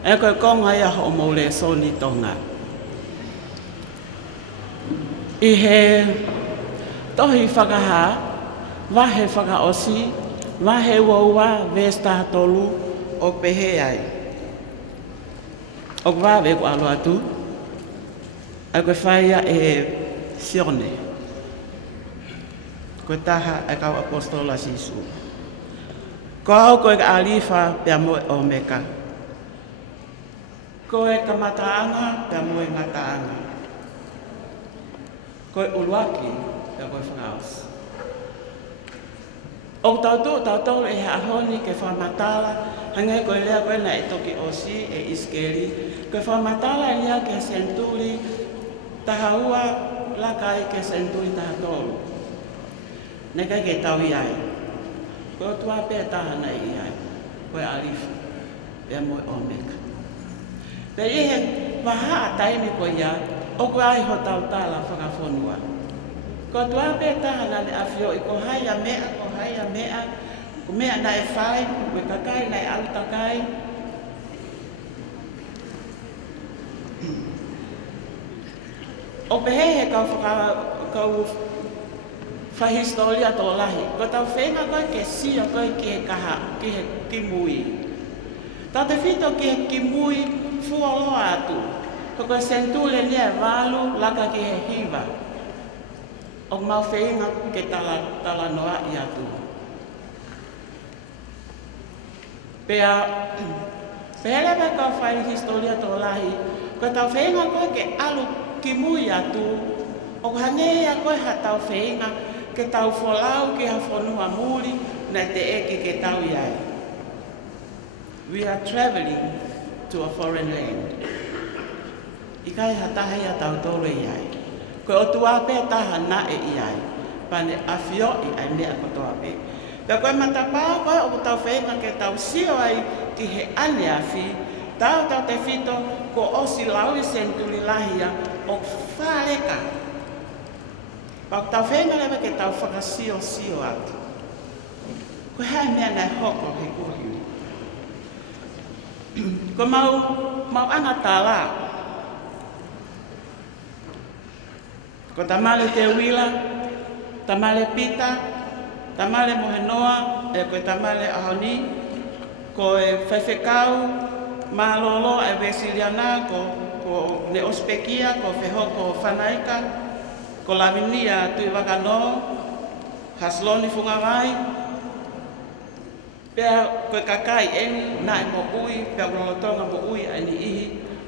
E koe konga ia ho maule soni tonga. I he tohi whakaha, wahe whakaosi, wahe waua, vesta tolu, o pehe ai. O wawe ko alo atu. E koe whaia e sione. Ko taha e kau apostola sisu. Ko au koe ka alifa pia moe o meka. Ko e kamataanga pia moe ngataanga. Ko e uluaki pia koe whangaos. O tautou e ahoni ke whamatala, hange koe lea koe na e toki osi e iskeri. Koe whamatala e lea ke senturi, tahaua lakai ke senturi tahatolu. Neka ke tau iai. Ko tua pēr tahana i iai. Koe alifa. Pea moe o meka. Pe ihe waha a taimi koe ia. O koe ai ho tau tala whakawhonua. Ko tua pēr tahana le awhio i ko hai a mea. Ko mea na e whai. Koe kakai na e alu takai. O pehe kau whahistoria tō lahi. Ko tau whenga koe ke sia koe ki he kaha, ki he kimui. Tau te whito ki he kimui fualoa atu. Ko koe sentule nia walu laka ki he hiva. O mau whenga ke tala noa i atu. Pea, pehelewe kau whahistoria tō lahi. Ko tau whenga koe ke alu kimui atu. O hanea koe ha tau whenga ke tau wholau ki ha whanua muri na te eki ke tau iai. We are travelling to a foreign land. I kai hatahi a tau tōre iai. Koe o tuape taha na e iai. Pane awhio i ai mea ko tuape. Pea koe matapā koe o tau whenga ke tau sio ai ki he ane awhi. Tau te whito ko osi laui senturi lahia o whāreka. Pau tau whenga lewa ke tau whakasio atu. Ko hae mea nei hoko he kuhi. Ko mau anga tala. Ko tamale te wila, tamale pita, tamale mohenoa, e ko tamale ahoni, ko e whewhekau, malolo e vesiliana, ko ne ospekia, ko whehoko whanaika, ko lavinia tui wakano, hasloni whungawai, pea ko kakai eni na mo ui, pea lolotonga mo ui ani ihi,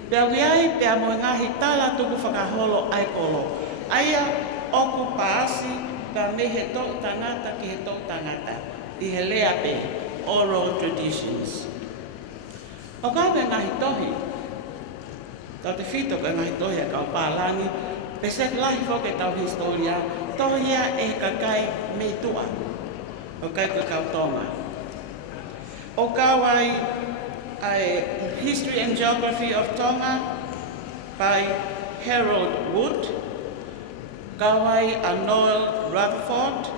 pea wiai pea mo ngahi tala tuku whakaholo ai kolo. Aia oku paasi ka me he tō tangata ki he tō tangata. I he lea pe, oral traditions. O ka me ngahi tohi, tau te whito ka ngahi tohi a kau pālangi, pe se lahi whoke tau historia, tohia e kakai me tua. O kai ka kau tonga. O kawai History and Geography of Tonga by Harold Wood, kawai a Noel Rutherford,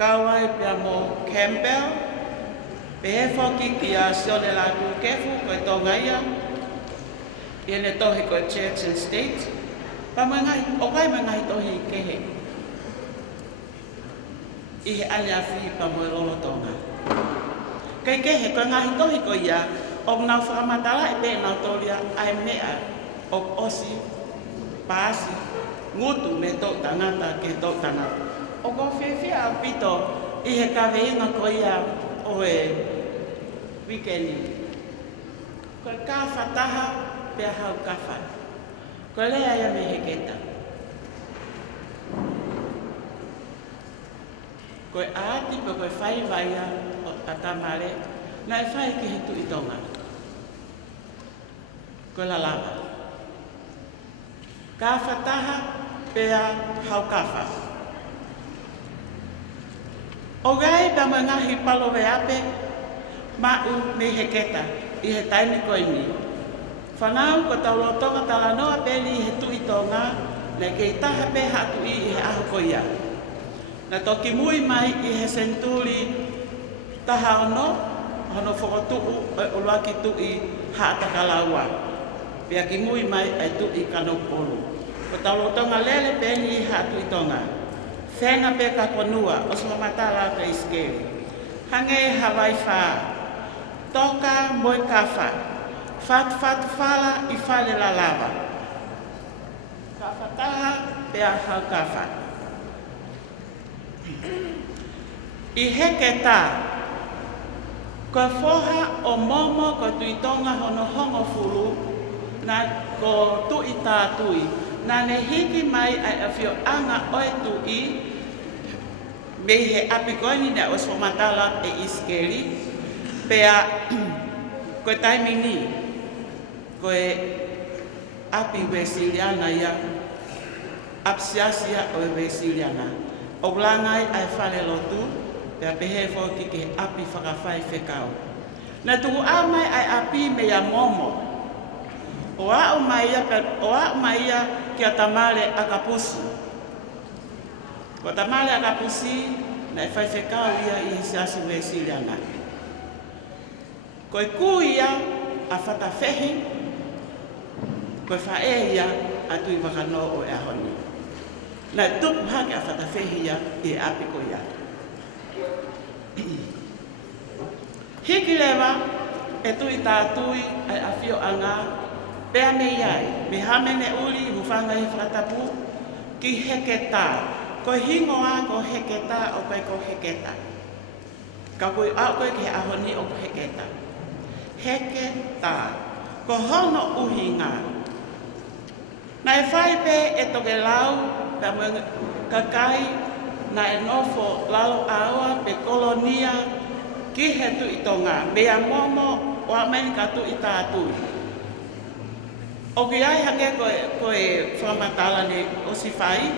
kawai pia mo Campbell, pe he whoki ki a Sione Lagu Kefu koe tonga ia, i ene tohi koe Church and State, pa mangai, o kai mangai tohi kehe. I he alia fihi pa mo rolo tonga. Kei kehe koe ngahi tohi koe ia, o nau whakamatala e pe nau toria ai mea, o osi, paasi, ngutu me tō tangata ke tō tangata. O ko whiwhia a pito i he kaweinga ko ia o e wikendi. Ko ka whataha pia hau kawha. Ko lea ia me he keta. Ko e aati pe ko e whai waia o tatamare na e whai ki he tu i tonga. Ko la lava. Ka whataha pea hau kawha. O gai pa ma ngahi palowe ape, mau me he keta, i he taini koe mi. Whanau ko tau lotonga tala noa peli i he tui tonga, na kei taha pe hatu i he aho koia. Na toki mui mai i he senturi taha ono, hono whokotuku e uluaki tui haatakalaua. Pea ki mui mai ai tui kanopolu. Ko tau lotonga lele peni i hatu i tonga. Whena pe ka konua, o sma matala ka iskeri. Hange Hawaii wha. Toka moi kawha. Fat whala i whale la lava. Ka whataha pe a hau kawha. I heke tā. Ko whoha o momo ko tuitonga hono hongo furu na ko tui tātui. Na ne hiki mai ai a whio anga oe tui me he apikoini na o matala e iskeri pea koe taimini koe api wesiliana ia apsiasia o wesiliana o blangai ai whale lotu pea pehe whoki ke api whakawhai whekau na tuku amai ai api me ia momo o a maia ki a tamale a kapusi. Ko tamale a kapusi, na e whaiwhekau ia i siasu we siliana. Ko e ku ia a whatawhehi, ko e whae ia a tui wakano o e ahoni. Na e tupu hake a whatawhehi ia i e apiko ia. Hiki lewa e tui tātui ai a whio anga pea me iai, me hamene uri hufanga i whakatapu ki heke tā. Ko hingoa ko heke tā o kai ko heke tā. Ka koe au koe ki he ahoni o ko heke tā. Heke tā. Ko hono uhinga. Na e whai pe e toke lau, pea mwenga kakai, na e nofo lau aua pe kolonia ki he tu i tonga. Mea momo o ameni ka tu i tātui. O ki ai hake koe whamatala ne o si whai.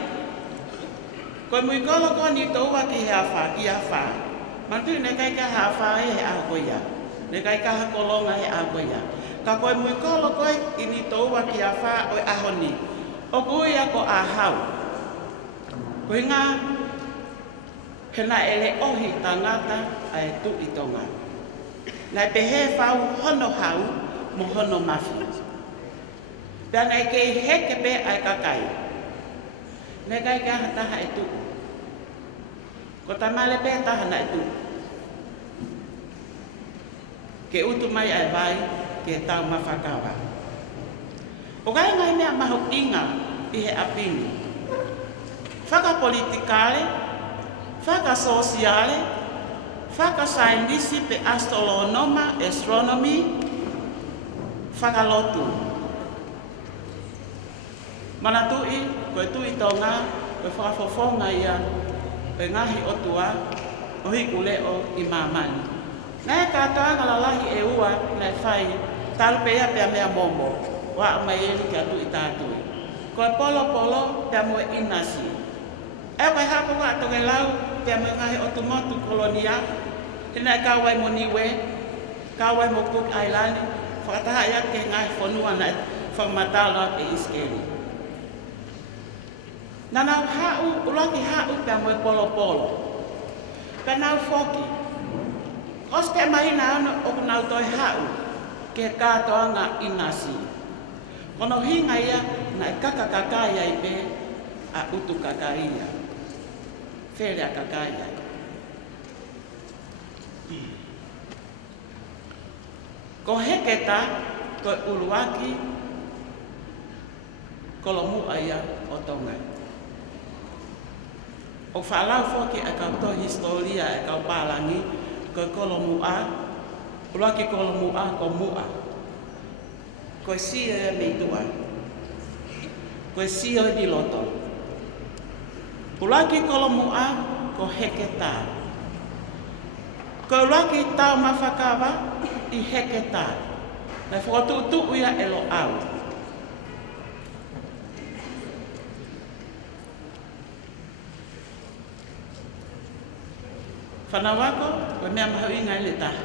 Koe mui kolo ko ni toua ki he awha, ki a wha. Mantu ne kai ka ha wha e he aho koia. Ne kai ka ha kolonga he aho koia. Ka koe mui kolo koe i ni toua ki a wha o e aho ni. O kui a ko a hau. Koe ngā he na ele ohi tangata ai tu i tonga. Nai pehe whau hono hau mo hono mafi. Pea nei kei heke pe ai kakai. Nei kai ka hataha e tu. Ko tamale pe taha na e tu. Ke utu mai ai vai ke tau mawhakawa. O kai ngai mea maho inga i he apini. Whaka politikale, whaka sosiale, whaka sainisi pe astronoma, astronomy, whaka lotu. Mana tui, koe tui tonga, koe whakafofonga ia, koe ngahi o tua, o hiku leo i mamani. Ngai katoa ngalalahi e ua, nai whai, talpea pia mea momo, wa mai eli kia tui tātui. Koe polo polo, pia moe inasi. E koe hapo wa toke lau, pia moe ngahi o tumotu kolonia, hina e kawai mo niwe, kawai mo Cook Island, whakataha ia ke ngahi whanua na whakamatala pe iskeli. Nanau hau, ulaki hau pia moe polo polo. Ka nau foki. Os ke mahina ano o nau toi hau, ke katoa ngā inasi. Kono hinga ia, na e kakakakaya i pe, a utu kakaia. Where a kakaia. Ko heketa, ko uluaki, kolomua ia o tongai. O whalau foki e kau to historia e kau pālangi, ko kolomua, uluaki kolomua ko mua. Ko sia e meitua. Ko sia e biloto. Uluaki kolomua ko heketa. Ko uluaki tau mawhakawa i heketa. Na whakatutu ia e lo au. Whanawako, koe mea mahu inga i le taha.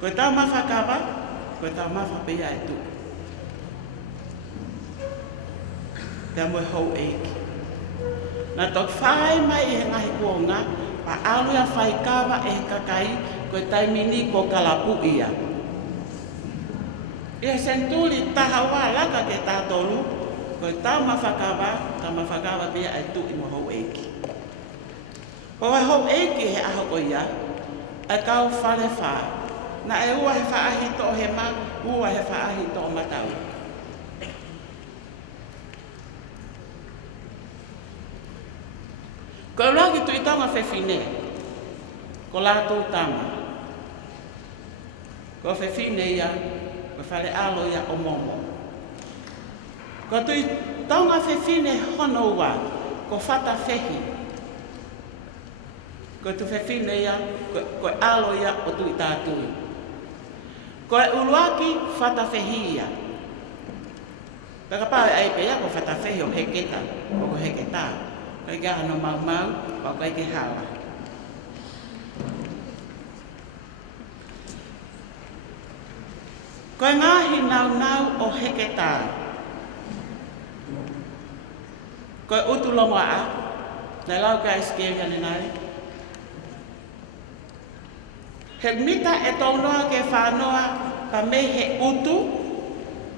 Koe tau mawhakawa, koe tau mawhapea e tu. Pea moe hou eiki. Nā tok whai mai i he ngahi kuonga, pa alu ia whai kawa e he kakai, koe taimini ko kalapu ia. I he senturi taha wā laka ke tātolu, koe tau mawhakawa pea e tu i mo hou eiki. Ko wai hou eiki he aho o ia, e kau whare wha. Na e ua he whaahi to he ma, ua he whaahi to o matau. Ko raki tu i tanga whewhine, ko lātou tanga. Ko whewhine ia, ko whare alo ia o momo. Ko tu i tanga whewhine hono ua, ko whata whehi. Ko tu whewhine ia, ko alo ia o tu i tātui. Ko e uruaki whata whehi ia. Paka pāwe ai pea ko whata whehi o heketa, o heketa. Kai gaha no mau mau, o kai ke hawa. Koe ngahi nau nau o heketa. Koe utu longo a, na lau kai skeria ni nai. He mita e taunoa ke whanoa pa me he utu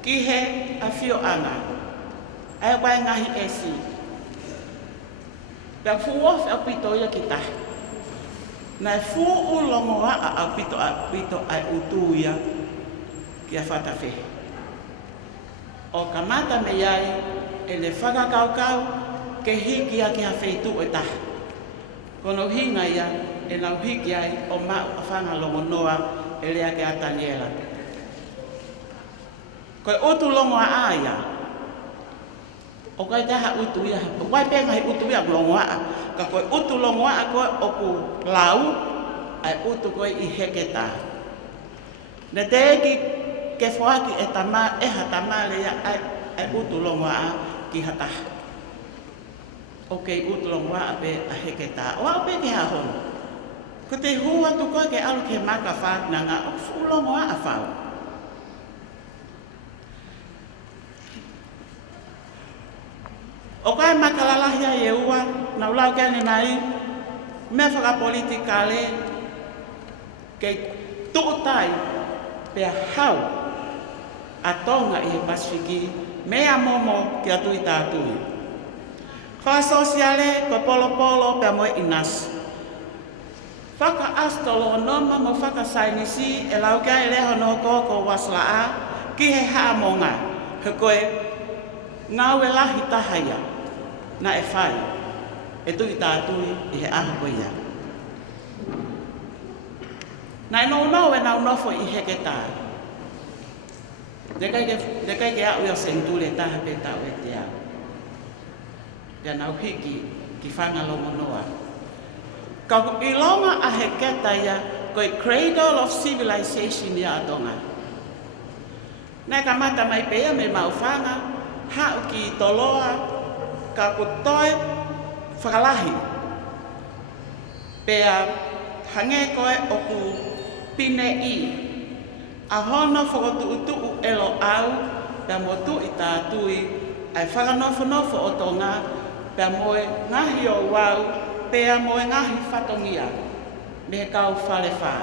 ki he awhio anga. Ai koe ngahi esi. Pea fuo a pito ia ki tahi. Nai fuo longo a pito ai utu ia ki a whatawhi. O kamata me iai e le whakakaukau ke hiki a ki a wheitu e tahi. Kono hinga ia e nau hiki ai o mau a whanga longo noa e lea ke a Taniela. Koe utu longo a aia. O kai taha utu ia, o kai penga he utu ia longo a, ka koe utu longo a koe o ku lau, ai utu koe i heketa. Ne te eki ke whaaki e tamale ia ai utu longo a ki hataha. O kei utu longo a pe a heketa, o a pe ke ha hono. Ko te hua tu koe ke alu ke maka whātnanga, o fu longo a whau. O kai makalalahia e ua, na ulau kene mai, me whakapolitikale, tuutai pe hau atonga I Pasifiki mea momo kia tui tātui. Wha sosiale ko polo pe moe inas. Whaka astolo noma mo whaka sainisi e lau kia leho no ko waslaa ki he haa monga. He koe ngau e lahi tahaya na e whai. E tui tātui I he aha koe ia. Nai no e nau nofo I heke tā. Dekai ke au ia sentule taha pe tau e te au. Ia nau hiki ki whangalongo noa. Ka ilonga a heke ta ia koe cradle of civilization ia atonga. Nai ka mata mai pea me maufanga, hau ki toloa, ka kutoe whakalahi. Pea hange koe oku pine I. A hono whakotu elo au, pea mo tu I tātui, ai whakanofo o tonga, pea moe ngahi o wau, pea moe ngahi whatongia, me he kau whare whā.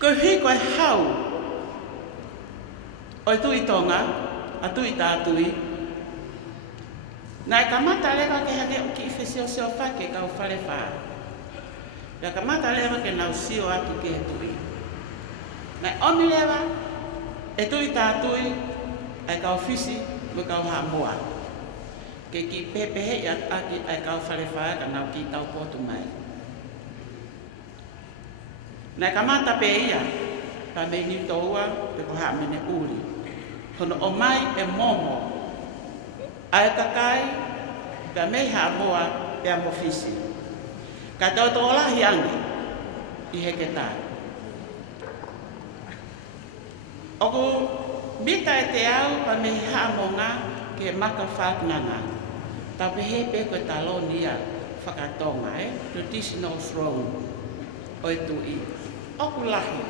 Ko hi koe hau, oi tu I tonga, a tu I tātui, nai ka mata lewa ke hake o ki whesio seo whake kau whare whā. Pea ka mata lewa ke nau sio atu ke he tui. Nai oni lewa, e tui tātui, ai kau whisi, me kau haa moa. Ke ki pepehe I aki ai kau wharewhaya ka nau ki tau potu mai. Nai ka mata pe ia, ka mei ni toua, pe ko haa mene uri. Hono o mai e momo, ai kakai, pe mei haa moa, pe amo whisi. Ka tau tola hiangi, I heke tāi. Oku mita e te au pa me haamonga ke maka whāknanga. Ta pehe pe koe talonia whakatonga traditional throne oi tui. Oku lahi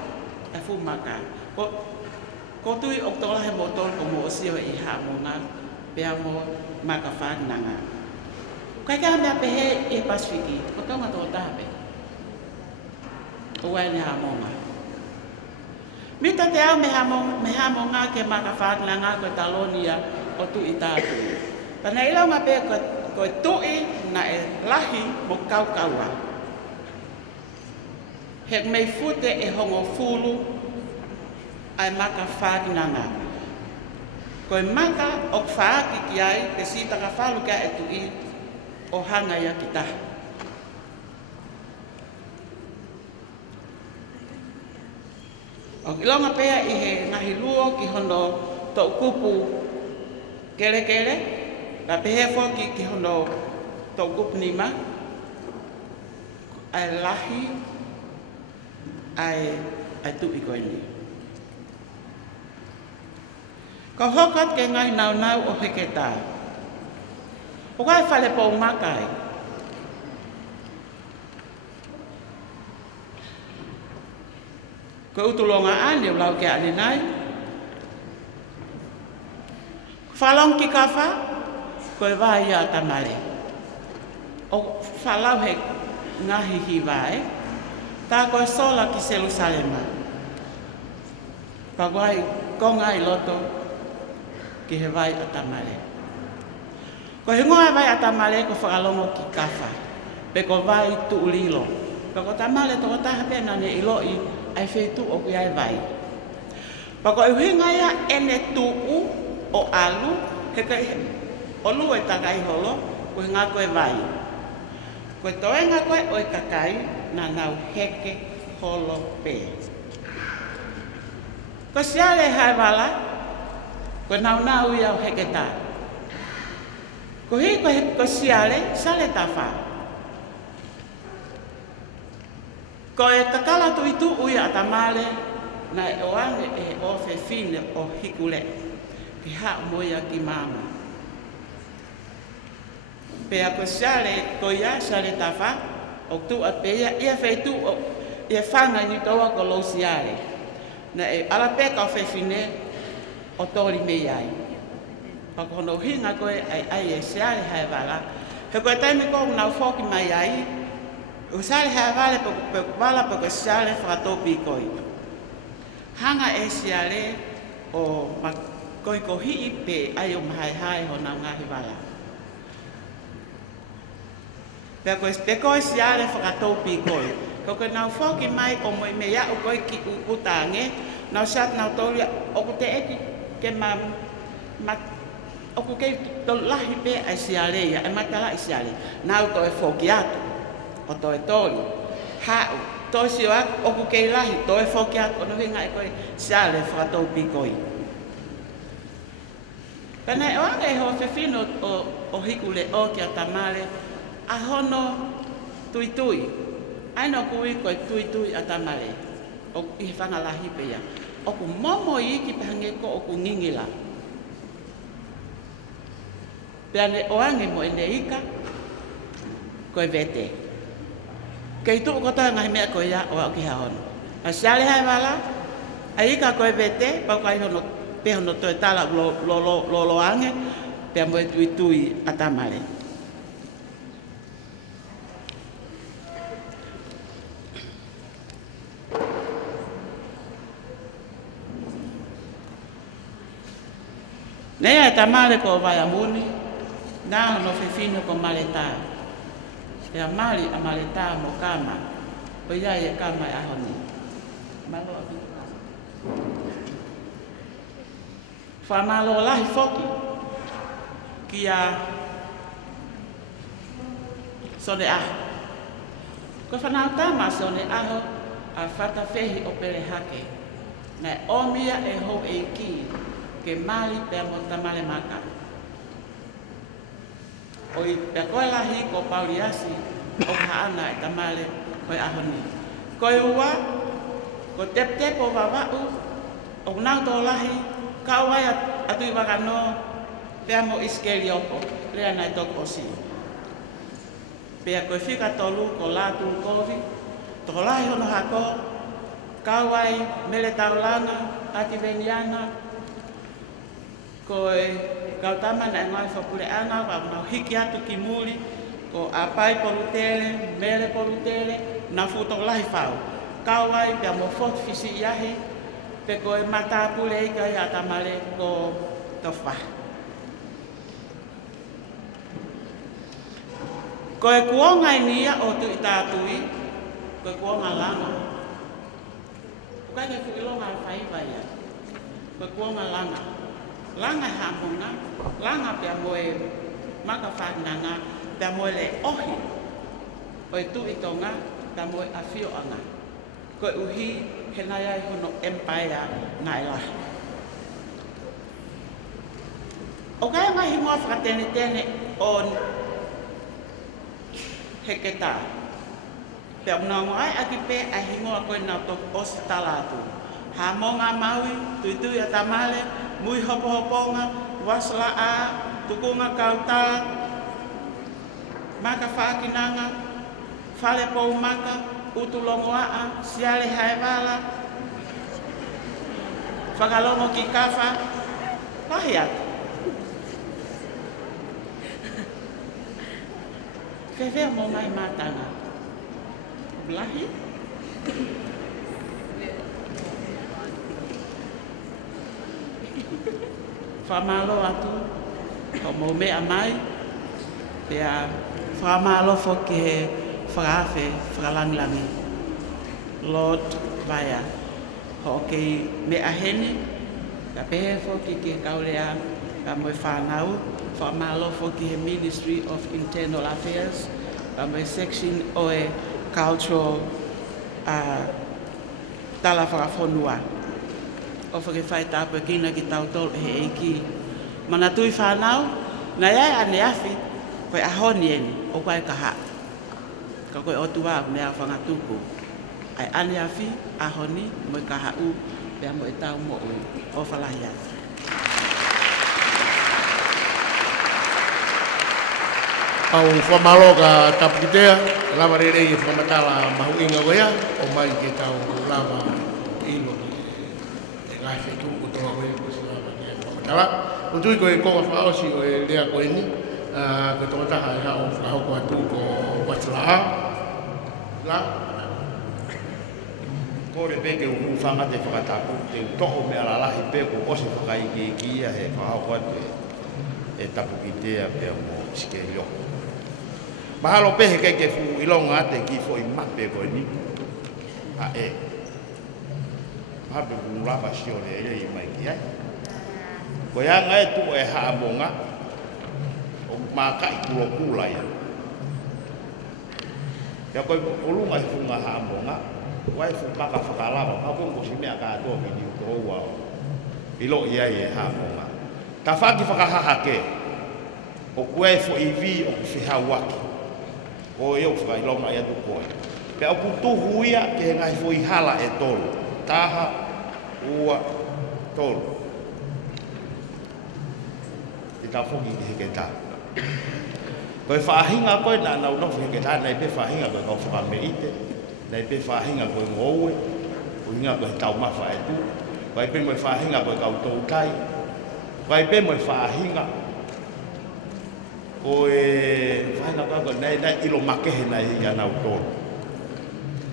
e fumaka. Ko tui o tolahe motor ko mo osio I haamonga pe amo maka whāknanga. Kai ka mea pehe I Pasifiki, ko tonga tō tāpe. Ua ni haamonga. Mita te au me hamonga ke maka whāknanga koe talonia o tu I tātui. Pana ilaunga pe koe tui na e lahi mo kaukaua. Hek mei fute e hongo fulu ai maka whāknanga. Koe maka o whaaki ki ai te sitaka whalu kia e tui o hanga ia ki taha. O ilonga pea I he ngahi luo ki hono tō kupu kere, la pehe whoki ki hono tō kupu nima, ai lahi, ai tupi koe ni. Ka hokat ke ngai nau o heke tā. O kai whale pō makai. Ko utulonga ani o lau ke ani nai. Whalong ki kawha, koe wāi a tamare. O whalau he ngahi hiwae, tā koe sola ki Jerusalema. Pa wai konga I loto ki he wai a tamare. Ko he ngoa wai a tamare ko whakalongo ki kawha, pe ko wai tu ulilo. Pa ko tamare toko taha pena ne iloi, ai whetu o ki ai vai. Pako e hinga ia ene tuu o alu, heka o lua I takai holo, ko hinga koe vai. Koe toenga koe o I kakai, na nau heke holo pe. Ko siale hai wala, ko nau ia o heke tā. Ko hi ko siale, sale tā wha. Ko e kakala tu itu uia atamale na e oane e o fefine o hikule ki ha moia ki mama. Pea ko sale ko ia sale tafa o tu a pea ia feitu o ia fanga ni toa ko lo siale. Na e ala pe ka fefine o tori me ai. Pa ko no hinga ko ai e sale hai wala. He ko taimi ko na foki mai ai. O sale ha vale pe vala pe sale fratopi koi. Hanga e siale o ma koi ko hi pe ai o hai ho na ngahi vala. Pe ko siale fratopi koi. Ko ke na foki mai o mo me ya o koi ki utange na sat na tolia o te eki ke ma o ku ke to lahi pe ai siale ya e matala ai siale. Na o to e foki atu. O to e toli. Ha to si wa o ku ke lahi to e foki atu no hinga e koi siale fratopi koi. Pena e oanga e ho fefino o hikule o kia tamale a hono tui tui. Ai no kui koe tui tui a tamale o i whanga lahi pe ia. O ku momo i ki pahange ko o ku ngingila. Pea ne oange mo e ne ika koe vete. Kei tuu kotoa ngahi mea koe ia o au ki haono. A siale hai wala, a ika koe vete, pau kai hono pehono toi tala lo ange, pea mo e tui tui a tamale. Nea e tamale ko vai amuni, nā no fefino ko maleta. Pea mali a maleta mo kama, o ia e kama e ahoni. Malo api. Whamalo lahi foki, kia sone aho. Ko whanau tama sone aho, a whatawhehi o pere hake. Nai omia e ho e ki, ke mali pea mo tamale maka. Oi pea koe lahi ko pauliasi, o haana e tamale koe ahoni. Koe ua, ko tep-tep o wawau, o nau tō lahi, kawai atu i wakano, pea mo iskeli opo, rea nai toko osi. Pea koe whika tolu ko lātu kovi, toko lahi hono hako, kawai mele taulanga, ati veniana, koe kautama na ngai whapure anga, wa mau hiki atu ki muri, ko apai polutele, mele polutele, na futo lahi whau. Kawai pia mo fot fisi iahi, pe koe mata pule ika i atamale ko tawha. Koe kuonga inia o tu i tātui, koe kuonga langa. Koe ke kuilonga e whaiva ia, koe kuonga langa. Langa e hamunga, langa pia moe maka whananga, pia moe le ohi, o e tu i tonga, pia moe a whio anga. Koe uhi, he nai ai hono empire nai lahi. O kai mahi mua whakatene tene o heke tā. Pea unango ai aki pe a hingoa koe nau toko osi talatu. Ha monga maui, tuitui a tamale, mui hopo hoponga, wasla a, tukunga kauta, maka whaakinanga, whale pou maka, utulongo a, siale haewala, whakalongo ki kafa, lahi atu. Whewhea mo mai mātanga. Lahi? Whamalo atu, o mo mea mai, pea whamalo foki he whakawhe, whakalangilangi. Lord Vaya, ho kei mea hene, ka pehe foki ke kaulea, ka moe whanau, whamalo foki he Ministry of Internal Affairs, ka moe section o e cultural tala whakawhonua. O whakewhai tāpua kina ki tautol he eiki. Mana tui whanau, na iai ane awhi, koe ahoni eni, o koe kaha. Ka koe otua au nea whangatuku. Ai ane awhi, ahoni, moe kaha u, pea moe tau mo ui, o whalahi atu. Au whamalo ka tapukitea, lava rerei e whamatala mahuinga wea, o mai ke tau lava ilo e ngai whetu o toa wea ko si lava ni e whamatala. O tui koe konga whaosi o e lea koe ni, ko tōtaha e hao whakahoko atu ko Watilaa. La. Ko le peke u fanga te whakatapu, te utoko me ala lahi peko o se whakaiki kia he whahau e tapu ki tea pia mo sike lioko. Mahalo pehe kei ke fu ilonga te ki fo i mape koe ni. A e. Mape ku lapa sio le ele i mai ki ai. Ko yanga e tu e haabonga, o maka i kulo kula ia. Ya koe ulunga i funga haabonga, wai fu maka whakalawa, hapun ko si mea kātoa ki ni uto ua o. Ilo ia i e haabonga. Ta whaki whakahaha ke, o kue fo i vi o ku whiha waki. O e o whakailonga i atu koe. Pe o kutuhu ia ke ngai fo i hala e tolu. Taha, ua, tolu. Te ta whoki ki heke tā. Koe whahinga koe na nau nofu heke tā, nei pe whahinga koe kau whakameite, nei pe whahinga koe ngoue, o hinga koe tau mawha e tu, koe pe moe whahinga koe kau tautai, koe pe moe whahinga, koe whahinga koe nei ilo makehe nei ia nau tolu.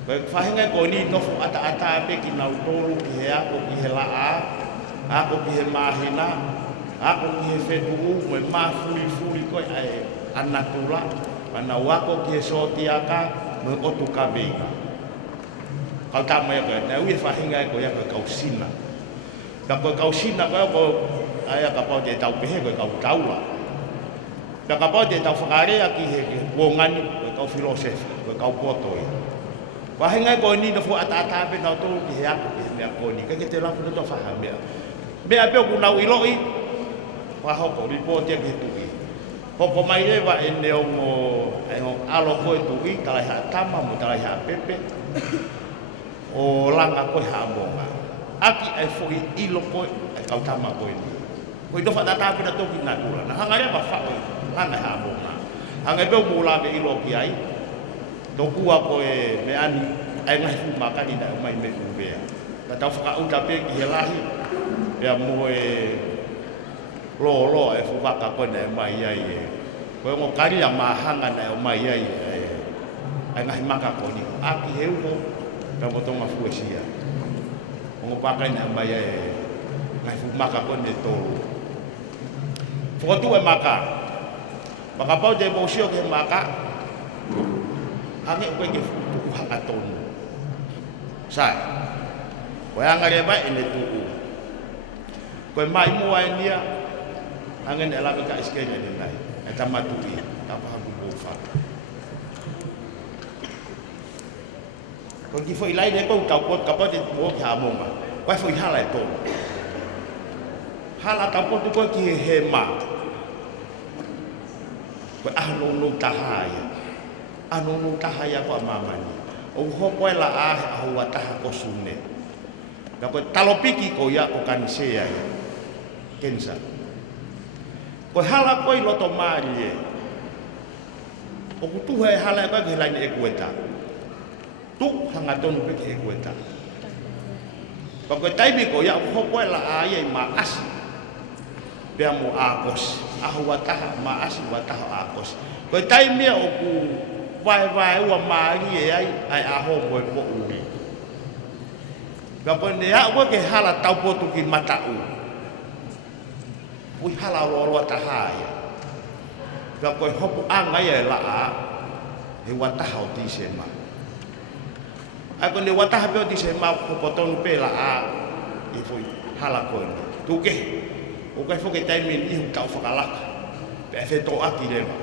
Koe whahinga koe ni nofu ata pe ki nau tolu ki he ako ki he laa, ako ki he mahina, ako ki he whetuu, moe mafuri koe ai anatula, mana wako ki he sotiaka, moe otu ka veiga. Kau tā mai koe, nei ui whahinga koe koe kau sina. Ka koe kau sina koe koe, ai ka pau te tau pehe koe kau taula. Ka pau te tau whakarea ki he kuongani, koe kau filosefa, koe kau potoi. Whahinga koe ni na fu ata pe nau tolu ki he ako ki he mea koe ni, ke te lafu na tō whaha mea. Mea peo ku nau iloi, wahoko, ripotia ki he tui. Hoko mai lewa e neo mo alo koe tui, talai haa tama mo talai haa pepe, o langa koe haa monga. Aki ai fo i ilo koe, ai kau tama koe ni. Koe tofa tata pina toki na tula, na hanga rewa whao, langa haa monga. Hanga peo mo lawe ilo ki ai, tokua koe me ani, ai ngai fu makani na umai me uvea. Na tau whakauta pe ki he lahi, pea mo e lo e fu waka koe na umai ai e. Koe ngo kari a mahanga na umai ai e. Ai ngai maka koe ni, aki he uho, pea mo tonga fuesia. Ngo waka na umai ai e, ngai fu maka koe ne tolu. Whotu e maka, maka pau te mōsio ke maka, hange koe ke fuku hanga tonu. Sai, koe anga rewa e ne tuku. Koe mai mua e nia, hange ne alawe ka iskenya ni nai. E tamatui, tapahaku kōwhaka. Koe ki fwoi lai ne kou tau pot, ka pote mua ki hamonga. Koe fwoi hala e tonu. Hala tau potu koe ki he ma. Koe ahanono tahaya. Anono tahaya ko mamani. O hopo e la ahe ahua taha ko sune. Ka koe talopiki ko ia ko kanisea ia. Kensa. Koe hala koe loto maari e. O kutuha e hala e koe ke laini e kueta. Tu hanga tonu peke e kueta. Ka koe taimi ko ia o hopo e la ahe e maasi. Pea mo akos. Ahua taha maasi wa taha akos. Koe taimi o ku vai ua maari e ai aho mo e po uri. Ka koe ne a ke hala tau potu ki matau. Ui hala roa tahaya. Ka koe hopu anga ia e laa, he wataha o tisema. Ai koe ne wataha pe o tisema, hopo tonu pe laa, i fui hala koe ni. Tuke, o kai foke taimi ihu tau whakalaka, pe e wheto aki lewa.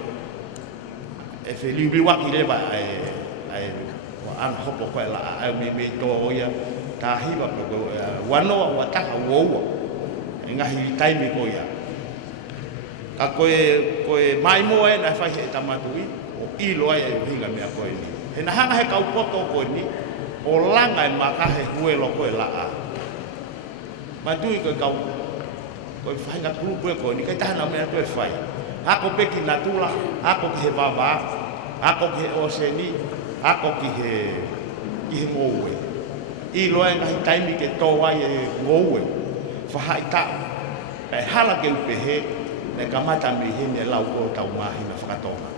E whe liwaki lewa ai ana hopo koe laa, ai me tō oia, tā hiwa pe koe, wanoa wataha uoua, e ngahi taimi koe ia. Ka koe mai moa e na whaihe e tamatui, o ilo ai e hinga mea koe ni. He na hanga he kaupoto koe ni, o langa e makahe huelo koe laa. Matui koe kau, koe whainga kuru koe ni, kai tahana mea koe whai. Ako peki natula, ako ki he wawā, ako ki he oseni, ako ki he ngoue. Ilo ai ngahi taimi ke tōwai e ngoue, whahai ta, kai hala ke upehe, ne kamata mi hene lau ko tau mahi na whakatonga.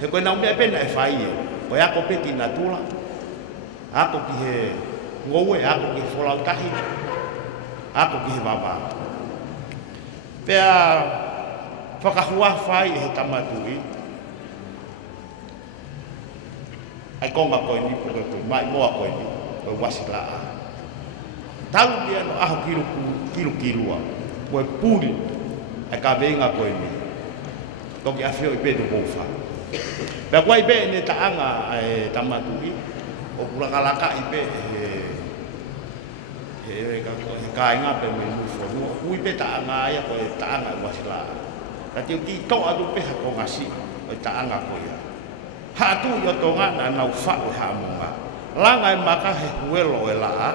He koe nau mea pena e whai e. Koe ako peti na tula. Ako ki he ngoue, ako ki he wholautahi. Ako ki he wawā. Pea whakahua whai e he tamatui. Ai konga koe ni koe koe mai moa koe ni. Koe wasi laa. Talu dia no aho kilua. Koe puri. Ai ka venga koe ni. Toki awhio i petu kouwha. Pea koe i pe ne taanga e tamatui. O kurakalaka i pe he kāinga pe me muwhanua. Ui pe taanga ia koe taanga i wasi laa. Ka tiu ki tō atu peha ko ngasi. Koe taanga koe ia. Hatu i o tonga na nau whao e hamonga. Langa e maka he huelo e laa.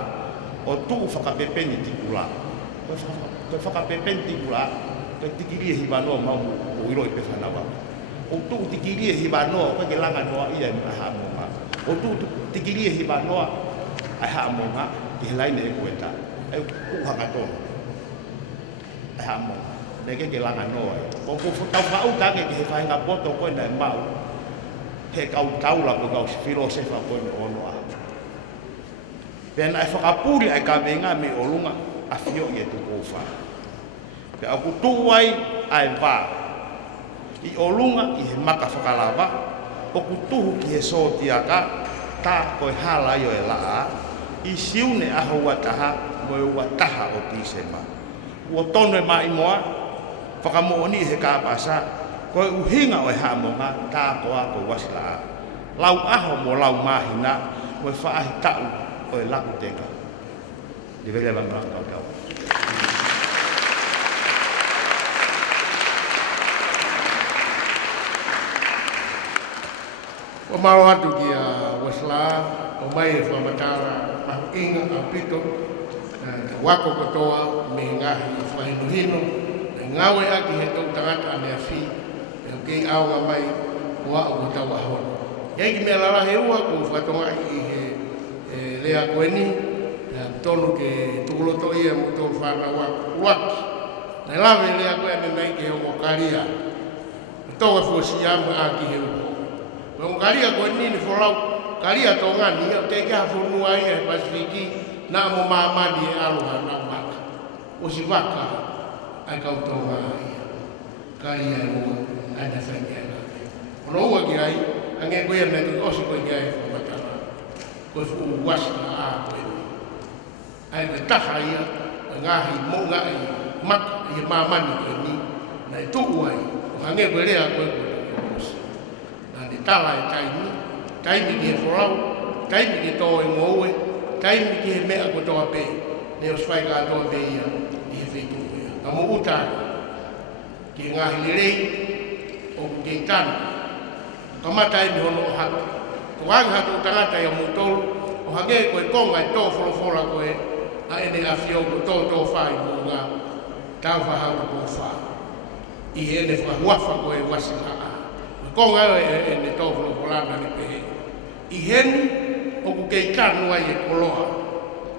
O tuu whakapepeni tikula. Koe whakapepeni tikula. Koe tikirie hi wanoa mau o iro i pe whanawa. O tuu tikirie hi wanoa koe ke langa noa ia e hamonga. O tuu tikirie hi wanoa ai hamonga. I he laine e koe ta. E kuhanga tono. Ai hamonga. Neke ke langa noa e. O ko tau whau tange ki he whainga poto koe na e mau. He kau taula ko kau filosofa ko ni ono a. Pena e whakapuri ai ka venga me olunga a fio i e tu kofa. Pe aku tuai ai va. I olunga i he maka whakalawa. O kutuhu ki he sotiaka ta koe hala yo e laa. I siune aho wataha mo e wataha o tisema. Ua tono e mai moa. Whakamooni he kāpasa. Koe uhinga o e hamonga tā koa koe wasila. Lau aho mo lau mahina, koe whaahi tau o e laku teka. Di vele la mraka o tau. O maro atu ki a wasila, o mai e whamatara, ahu inga a pito, ka wako kotoa, me ngahi i whahinuhino, me ngawe aki he tau tangata ane a whi, kei aonga mai o a o tau ahona. Iai ki mea lara he ua ko whatonga i he lea koe ni, tonu ke tukuloto ia mo tō whana waki. Nei lawe lea koe ane nei ke hongo karia. Tōga fōsi ama a ki he ua. Hongo karia koe ni ni wholau, karia tō ngani, o te kia whonua ia he Pasifiki, na mo mamani e aloha na waka. O si waka, ai kau tōga ia. Karia e ua. Ana whainga. Ono ua ki ai, ange koe me tu osi koe ki ai whamatara. Koe fu wasi na a koe ni. Ai koe taha ia, koe ngahi monga i maka i mamani koe ni, na i tuku ai, o hange koe rea koe koe koe osi. Na ni tala e taimi ki he wholau, taimi ki tō e ngoue, taimi ki he mea ko toa pe, ne os whai ka toa pe ia, i he whaitu ia. Na mo utari, ki ngahi ni rei, o kei tanu. Kamata e mi hono o hatu. Ko hangi hatu o tangata i a mutolu, o hange koe konga i tō wholofora koe, a ene a whio ko tō whai mo ngā tau whahau ko whā. I ene whahuafa koe wasi ngā a. Koe konga e ene tō wholofora ni pehe. I henu o ku kei tanu ai e koloa.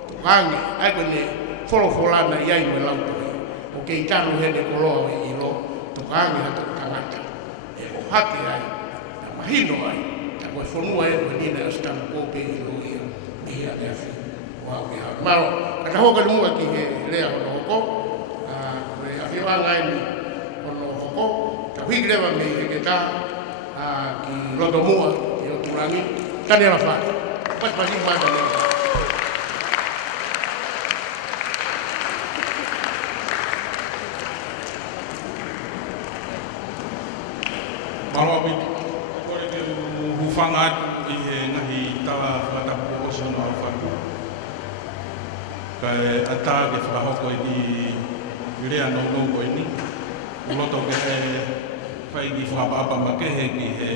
Ko hangi, ai koe ne wholofora na iai me lautoi. O kei tanu hene koloa e ilo, to hangi hatu o tangata. Hake ai, ta mahino ai, ta koe whanua e koe nina o stana kōpe i lo ia, i hea lea whi. Wau ki hao. Maro, kata hoka ni mua ki he lea hono hoko, koe a whiwanga e mi hono hoko, ta hui lewa me he ke tā, ki roto mua, i o turangi, tani ala whai. Pas pasi mana lea. Malo api, kore ke hufanga i he ngahi tawa whakatapu o sono au whaku. Kai ata ke whakahoko i ni rea no nongo i ni. Uloto ke he whai ki whakapapa makehe ki he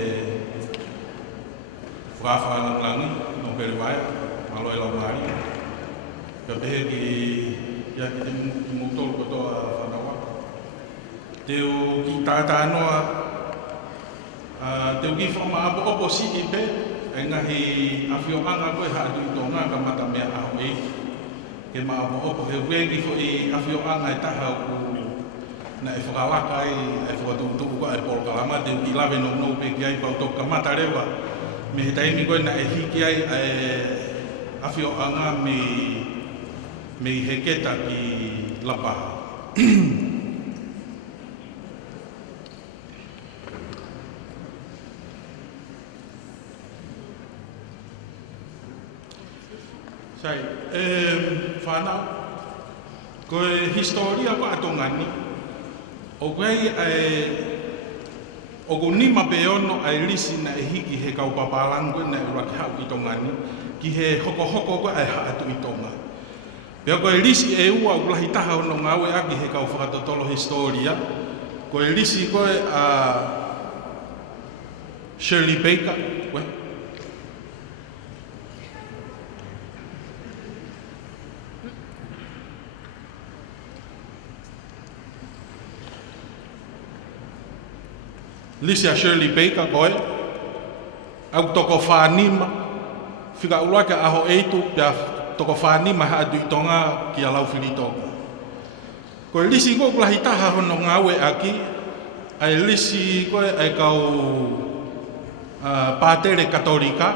whakawhangalangi no periwai, malo e lau maari. Ka pehe ki ia ki te mutolu kotoa whanawa. Teo ki tātā noa, te uki whama apo opo si i pe, e ngahi awhio anga koe haatu i tō ngā ka mata mea aho e. Ke ma apo opo he wengi fo i awhio anga e taha ku na e whakalaka ai e whakatukutuku ka e polo kalama te uki lawe no pe ki ai pau tō kamata rewa me he taimi koe na e hiki ai e awhio anga me i heketa ki lapaha. Sai, whanau, koe historia ko atongani, o koe o ko nima peono ai lisi na e hiki he kaupapalango na e raki hau i tongani, ki he hoko koe ai haatu i tonga. Pea koe lisi e ua ulahi taha ono ngawe aki he kau whakatotolo historia, koe lisi koe Shirley Baker, koe, Lisi a Shirley Baker koe, au toko whanima, whika uloa ka aho eitu, pia toko whanima ha atu i tonga ki a lau whiritonga. Koe lisi koe kula hitaha hono ngawe aki, ai lisi koe ai kau pātere katolika,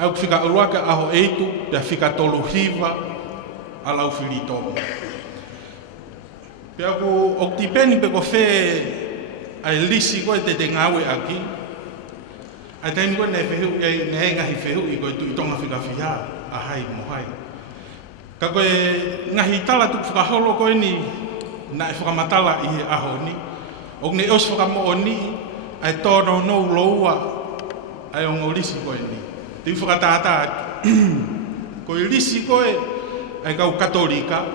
au whika uloa ka aho eitu, pia whika tolu hiva a lau whiritonga. Pia ku oktipeni pe ko whee, ai lisi koe te ngawe aki, ai taimi koe ne whehu, ne ngahi whehu i koe tu i tonga whika whiha, a hai mohai. Ka koe ngahi tala tu whakaholo koe ni, na e whakamatala i he aho ni, o ne os whakamo ni, ai tōno nou loua, ai ongo lisi koe ni. Te whakatata atu. Koe lisi koe, ai kau katolika,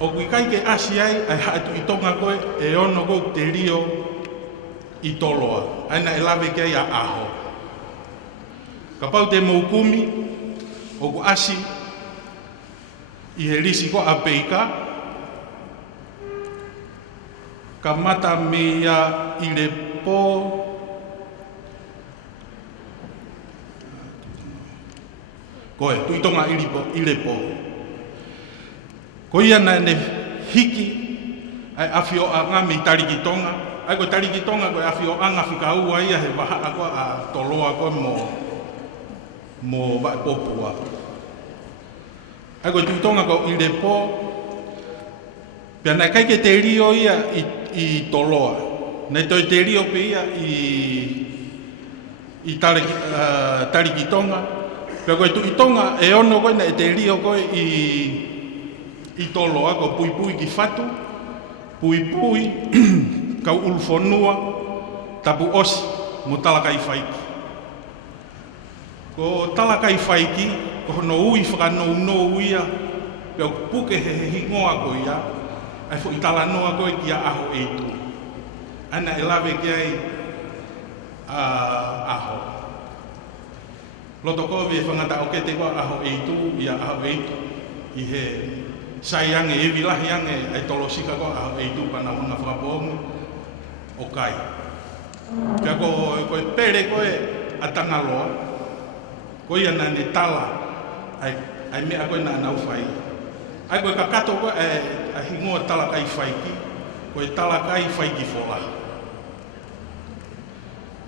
o kui kai ke asi ai haatu i tonga koe e ono koe te rio i toloa. Aina e lawe ke ai a aho. Ka pau te moukumi, o ku asi i he lisi ko a peika, ka mata mea i le pō, koe, tu i tonga i le pō. Ko ia na ne hiki ai awhio anga me tariki tonga. Ai ko tariki tonga ko awhio anga whikaua ia he waha ako a toloa ko mo vai popua. Ai ko tonga ko i le pō. Pea nai kai ke te rio ia i toloa. Nei toi te rio pe ia i tariki tonga. Pea ko i tonga e ono koe na e te rio koe i toloa ko pui ki whatu, pui kau ulfonua, tapu osi mo talakai whaiki. Ko talakai whaiki, ko hono ui whakanou ia, peo puke he hingoa ko ia, ai fo i tala noa koe ki a aho eitu. Ana e lawe ki ai aho. Loto koe e whangata o kete koa aho eitu, ia aho eitu, i he saiange e vilahi ange ai tolosika ko a e tu pana una whakapongu o kai. Pea ko e pere ko e atangaloa, ko ia na ne tala ai mea koe na anau whai. Ai ko e kakato ko e hingoa tala kai whaiki, ko e tala kai whaiki whola.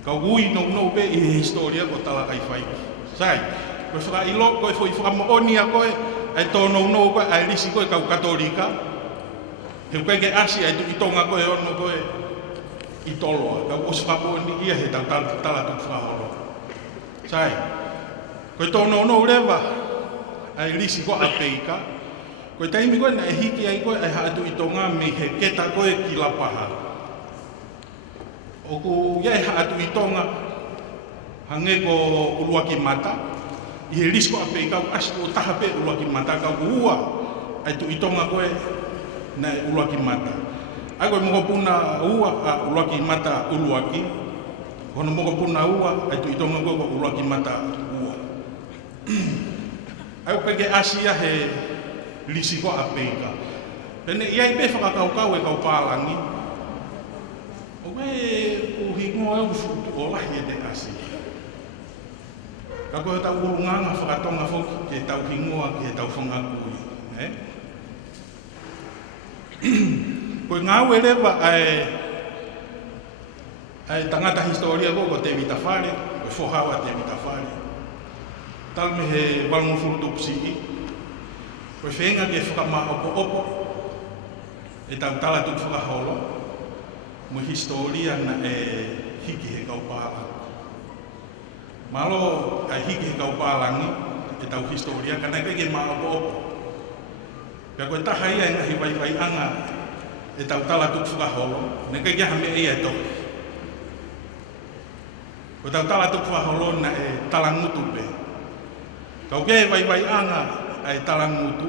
Ka ui no pe i historia ko tala kai whaiki. Sai, ko e whakailo, ko e whakamonia ko e ai tōnou koe, ai lisi koe kau katolika, he koe ke asi ai tu i tonga koe ono koe i toloa, kau oswhapo ni ia he tau tala tu whaholo. Sai, koe tōnou rewa, ai lisi koe a peika, koe taimi koe na e hiki ai koe ai haatu i tonga me he keta koe ki lapaha. O ku iai haatu i tonga, hange ko ulua ki mata, i he lisko a pei kau asi o taha pe ulua ki mata kau ua ai tu i tonga koe na ulua ki mata. Ai koe moko puna ua a ulua ki mata ulua ki, hono moko puna ua ai tu i tonga koe ko ulua ki mata ua. Ai o peke asia he lisiko a pei ka. Pene iai pe whakakau e kau pālangi, o me uhingoa e ufutu o lahi e te asia. Ka koe tau urunganga whakatonga whoki ke tau hingoa ke tau whangakui. Koe ngā ue lewa ai tangata historia ko te vitafare, koe whohawa te vitafare. Tal me he walngufuru tupsiki, koe whenga ke whakama opo, e tau tala tuk whakaholo, mo historia na hiki he kaupālangi. Malo ai hiki he kaupālangi, e tau historia, ka nai ke maa opo. Pea koe taha ia ngahi vai anga, e tau tala tuk whakaholo, ne kai ha me ia toki. Koe tau tala tuk whakaholo na e talangutu pe. Kau ke vai anga ai talangutu,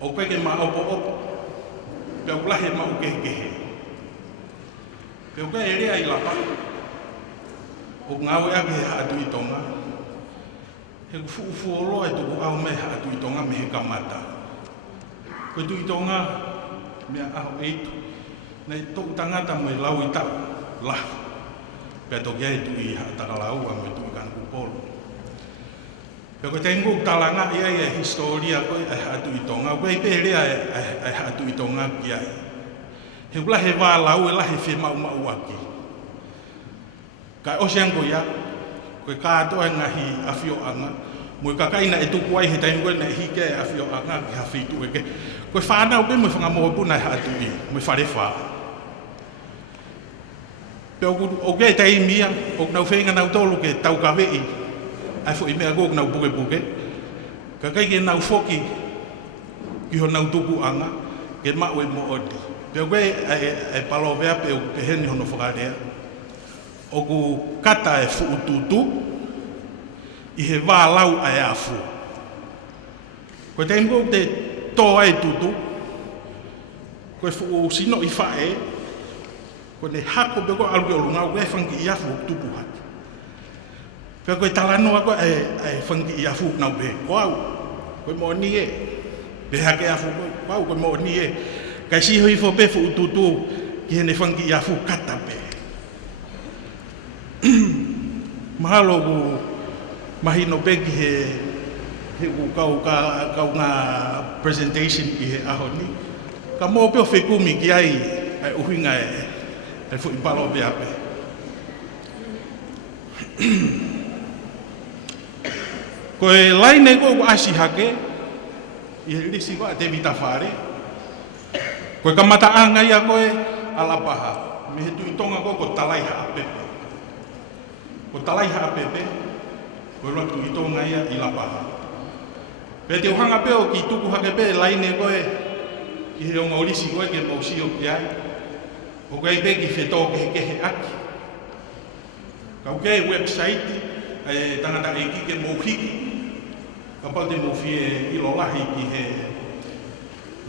o koe ke maa opo, pea ulahe mau kehe. Pea koe e rea i lapa, o ngau ea ke haatu i tonga, he ufuolo e tuku au me haatu i tonga me he kamata. Koe tu i tonga, mea aho eitu, nei tōku tangata mo e lau i tau, lahu. Pea toki ai tu i hatakalau a me tu i kanku polo. Pea koe tengu talanga i ai e historia koe ai hatu i tonga, koe i pērea ai hatu i tonga ki ai. He ulahe wā lau e lahe whi mau aki. Kai oseango ia, koe kātoa ngahi awhio anga, mo i kakaina e tuku ai he taingoe na hike e awhio anga ki hawhitu eke. Koe whānau pe mo i whangamoe puna e hatu i, mo i whare whā. Pea o ke tei mia, o nau whenga nau tolu ke tau ka wei, ai fo i mea kōk nau puke. Ka kai ke nau whoki, ki ho nau tuku anga, ke mau e mo odi. Pea koe e palo vea pe o ke heni hono whakarea, o ku kata e fuututu, i he wā lau ai afu. Koe tei mkōk te tō ai tutu, koe fu sino i whae, koe ne hako pe koe aluke o lunga, koe e whanki i afu tupu haki. Pea koe talanoa koe e whanki i afu nau pe, koe mo ni e, pe hake afu koe mo ni e, kai siho i fo pe fu tutu, ki hene whanki i afu kata pe. Mahalo ku mahino pe ki he kau ngā presentation ki he aho ni. Ka mō peo whekumi ki ai uhinga e fu i palo pe ape. Koe laine koe asi hake, i he risi koe te vitawhare. Koe kamata anga ia koe alapaha, me he tuitonga koe ko talaiha apepe. Ko talaiha apepe, koe roa tuitonga ia i lapaha. Pea te uhanga peo ki tuku hake pe laine koe, ki he onga orisi koe ke mausio ki ai. O koe pe ki whetō kehe aki. Kau ke website, e tangata e ki ke mauhiki. Ka pau te mauhi e ilolahi ki he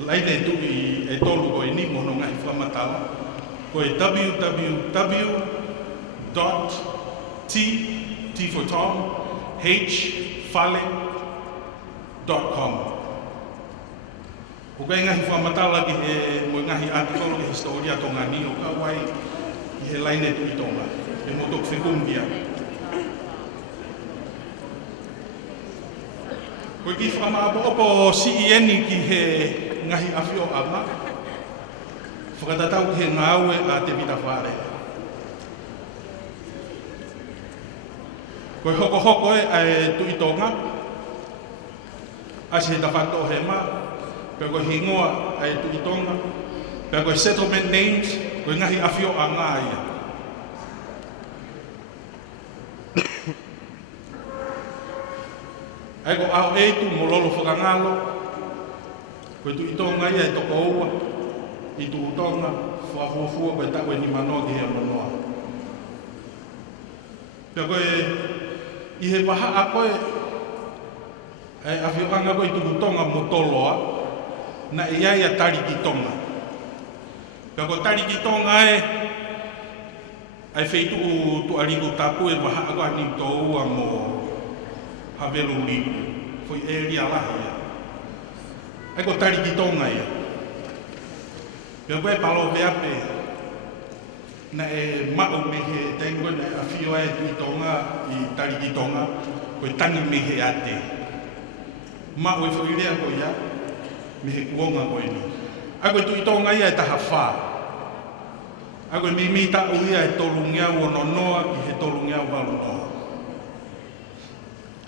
laine tuki e tolu koe ni mono ngahi whamatala. Koe www.t-for-tom-h-fale.com. Ko kai ngahi whamatala ki he mo ngahi artikolo ki historia tonga ni o ka wai ki he laine tu i tonga. E mo tok whikumbia. Ko ki whamaapo opo CEN ki he ngahi awhio anga. Whakatatau ki he ngāue a te vitawhare. Ko hoko e tu i tonga. Asi he tawhato he maa. Pea koe hingoa ai tu i tonga, pea koe settlement names, koe ngahi awhio a ngā ia. Ai ko aho eitu mo lolo whakangalo, koe tu i tonga ia e toko ua, i tu i tonga, whafuafua koe tako e ni manoa ki hea manoa. Pea koe i he waha a koe, ai awhio anga koe i tu i tonga mo toloa, na iai a tari ki tonga. Pea ko tari ki tonga ai wheitu tu ariku tapu e waha ako ani tōua mo Havelu Liku. Foi e ria lahi ia. Ai ko tari ki tonga ia. Pea koe palo veape na e mao me he tengo na a whio e tu i tonga i tari ki tonga koe tangi me he ate. Mao e whairea ko ia me he kuonga koe ni. Ako tu itonga ia e taha whā. Ako mi ta uia e tolungia o nonoa ki he tolungia o walunoa.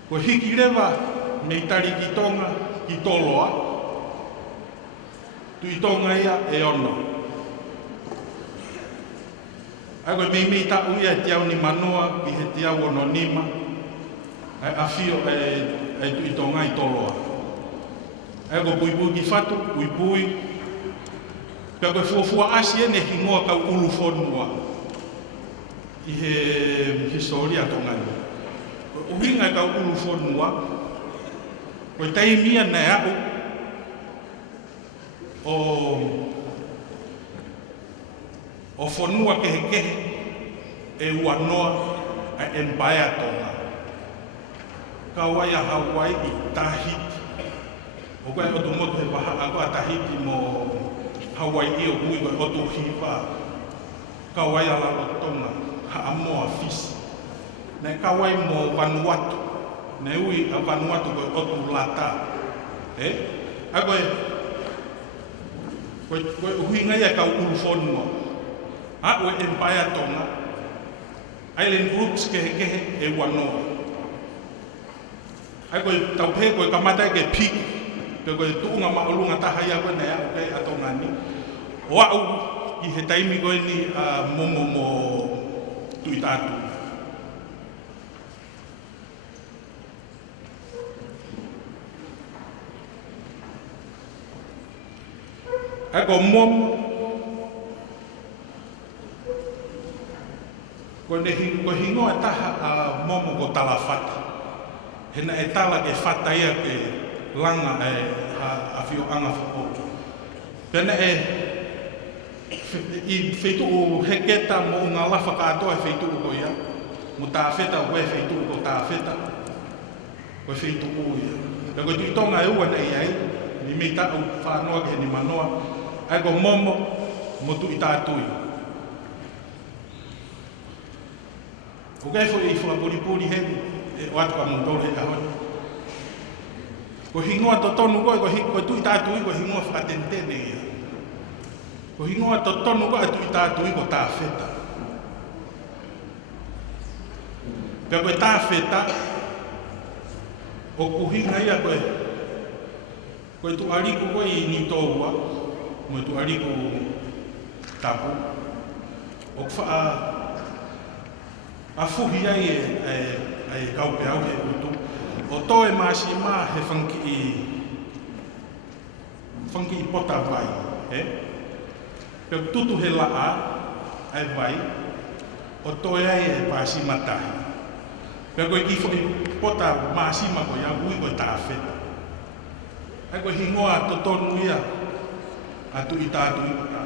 Ko hiki rewa me tari ki tonga ki toloa. Tu itonga ia e ono. Ako mi ta uia e tiau ni manoa ki he tiau o nonima. Ai afio e tu itonga i toloa. Ako pui ki whatu, pui. Pea koe fuafua asi ene ki ngoa kau ulu whonua i he historia tongani. Koe uhinga kau ulu whonua, koe taimia nei au o whonua kehe e uanoa a empire tonga. Kau ai a Hawaii i Tahiti. O koe o tu motu he waha ako a Tahiti mo Hawaii i o kui koe otu hiwa. Kawai ala o tonga, ha amoa fisi. Nei kawai mo Vanuatu. Nei ui a Vanuatu koe otu lata. A koe uhinga ia kau ulu whonua. A ue empire tonga. Island groups kehe e wanoa. A koe taupe koe kamatai ke piki. Pe koe tuunga maulunga tahaya koe nei au kei atongani. O au i he taimi koe ni momo mo tuitatu. Ako momo koe hingoa taha momo ko talawhata. Hena e tala ke whata ia ke langa e awhio anga whakot. Pena i wheitu o heketa mo ngā lafa katoa e wheitu o ia. Mo tā wheta o e wheitu o tā wheta. Koe wheitu o ia. Pea koe tui tonga e ua nei ai. Ni mei ta au whanoa ke ni manoa. Ai ko momo mo tui tātui. O kai fo i whakapuripuri heni. E o atu ka mundore e ahoni. Ko hingoa to tonu koe, ko tui tātui ko hingoa whakatentene ia. Ko hingoa to tonu koe, tui tātui ko tā wheta. Pea koe tā wheta, o kuhinga ia koe tu ariku koe i ni tōua, mo tu ariku tapu. O kwha a fuhi ai e kaupe au he utu. O tō e māsi mā he whanki i pota vai. Pea tutu he laa ai vai. O tō e ai e māsi matahi. Pea koe ki whai pota māsi ma koe au ui koe tā wheta. Ai koe hingoa to tonu ia a tu i tātu i pota.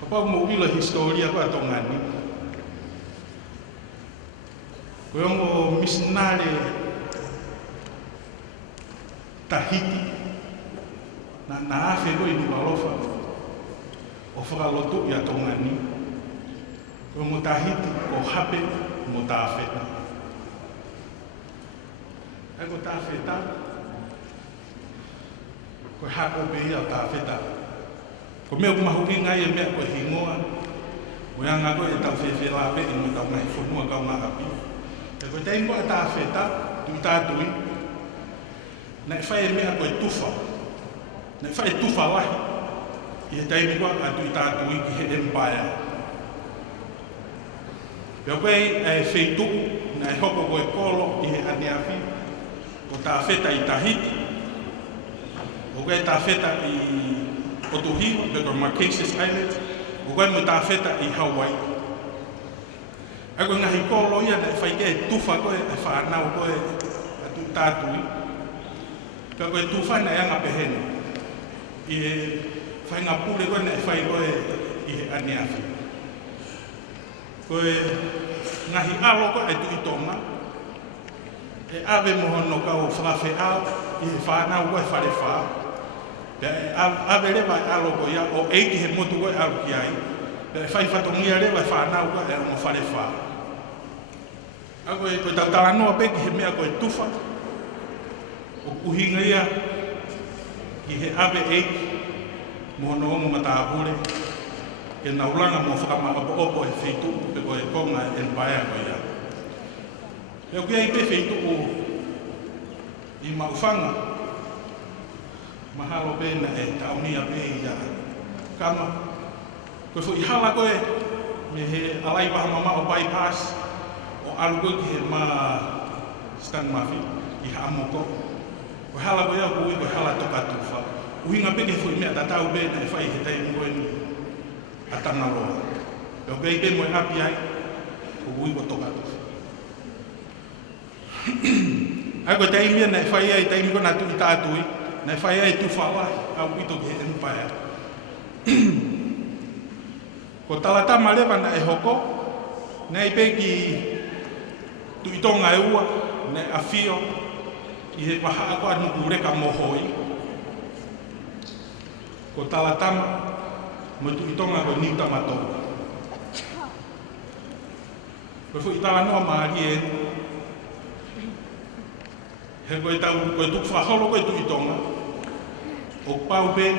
Ka pau mo ila historia koe a tongani. Koe ongo misinare Tahiti na awhe koe ni walofa o whakalotu i a tongani. Koe ongo Tahiti ko hape mo tā wheta. Ai ko tā wheta, koe hako pe ia o tā wheta. Ko mea kumahuki ngai e mea koe hingoa. Koe anga koe e tau whewhe lape i mo tau ngai whonua kau ngā api. E koe te ingoa tā wheta, tui tātui, nei whai e mea koe tuwha. Nei whai tuwha lahi, i he teimi koe a tui tātui ki he empire. Pea koe e wheituku, nei hoko koe kolo i he aneawhi, o tā wheta i Tahiti, o koe tā wheta i Otuhiwa, pe koe Marquesas Islands, o koe mo tā wheta i Hawaii. Ai koe ngahi kolo ia nei whai ke tuwha koe e whanau koe a tui tātui. Pea koe tuwha nei anga pehene. I he whai ngā pule koe nei whai koe i he aneawhi. Koe ngahi alo koe e tui tonga. E awe mohono kau whakawhe au i he whanau koe whare wha. Pea e awe rewa e alo koe ia o eiki he motu koe alu ki ai. Pea e whai whatongia rewa e whanau koe e ongo whare wha. Ako e koe tautala noa peki he mea koe tuwha. O kuhinga ia i he awe eiki mohono o matapule ke naulanga mo whakamaapo e wheitu pe koe konga e mpaea koe ia. Leo kia i pe wheitu o i maufanga mahalo pēna e taunia pē ia kama koe fu i hala koe me he alai waha mama o bypass o alu koe ki he ma Stan Mafi i haamoko koe hala koe au koe koe hala toka tufa uhinga peke fu i mea tatau pēna e whai he taimu koe ni atana loa peo kei pe moe hapi ai o ui ko toka tufa ai koe taimia na e whai ai taimi ko na tui tātui na e whai ai tufa wai au pito ki he empire ko talatama lewa na e hoko na i peki tuitonga e ua na e awhio i he waha ako anu ureka mohoi ko talatama mo tuitonga ko niuta matou ko fu i talanoa maari e he koe tau koe tuk whaholo koe tuitonga o pau pe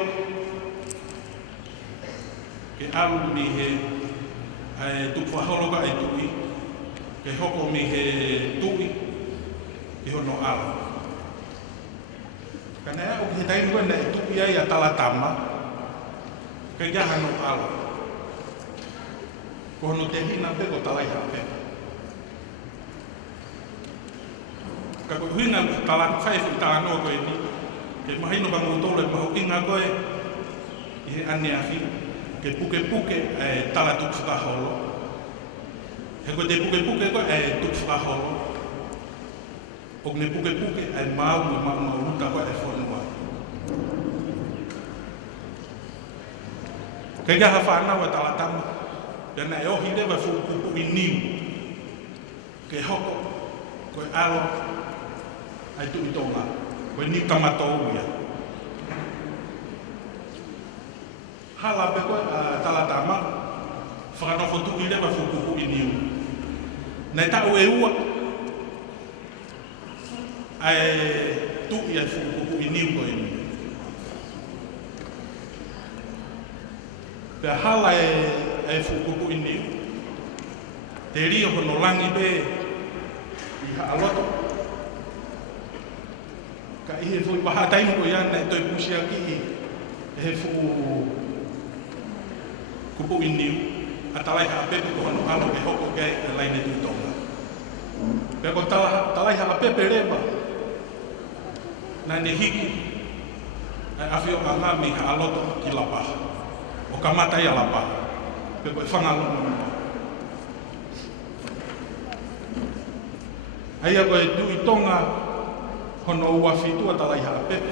ke alu mi he tuk whaholo ka e tui ke hoko mi he tui ke hono alu kana ea o ke he taimi koe na e tui ai a talatama ke jaha no alu ko hono te hina pe ko talai hape ka koe huinga whai fu talanoa koe ni ke mahino ka ngutole maho inga koe i he ane ahi ke puke puke e tala tuk whakaholo. He koe te puke puke koe e tuk whakaholo. O ne puke puke e mau uta koe e whanua. Ke gaha whanau e tala tama. Pena e ohi rewa fukupu i niu. Ke hoko koe alo ai tu i tonga. Koe ni tamatou ia. Hala pe koe talatama whakanofo tuki rewa fukupu i niu. Nei tau e ua ai tuki ai fukupu i niu koe ni. Pea hala e fukupu i niu. Te rio hono langi pe i haaloto. Ka ihe fui paha taimu koe iana e toi pusia ki e he fuku kupu i niu, a talai haa pepe ko hono alo ke hoko kei e laine tui tonga. Pea ko talai haa pepe rewa, na ne hiki, ai awhio a ngami haa aloto ki lapaha, o kamatai a lapaha, pea ko e whangalono numa. Aia ko e tui tonga hono ua whitua talai haa pepe,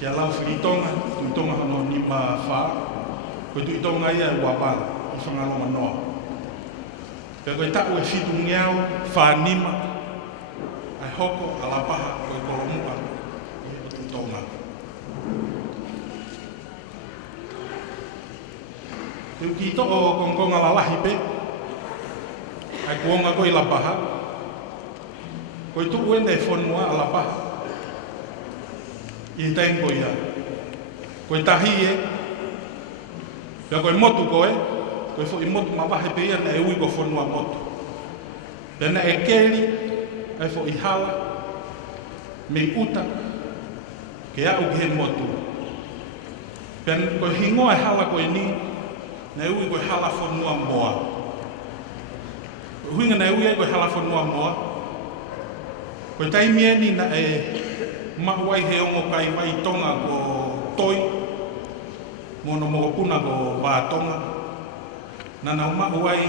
kia lau whitonga, tui tonga hono nima whaa, koe tui tonga ia e wapala, i whangalonga noa. Pea koe taku e whitu ngiau, whanima, ai hoko, alapaha, koe kolomua, i tui tonga. Teu ki to o kongkonga lalahi pe, ai kuonga koe lapaha, koe tu uende e whanua alapaha, i tengo ia. Koe tahi e, pea koe motu koe fo i motu mawahe pe ia na e ui ko whanua motu. Pea na e keri, ai fo i hala, me uta, ke au ki he motu. Pea koe hingoa e hala koe ni, na e ui koe hala whanua moa. Koe huinga na e ui e koe hala whanua moa. Koe taimieni na e mahuai he ongo kai wai tonga ko toi, mono mo puna ko Wātonga, nana umahu ai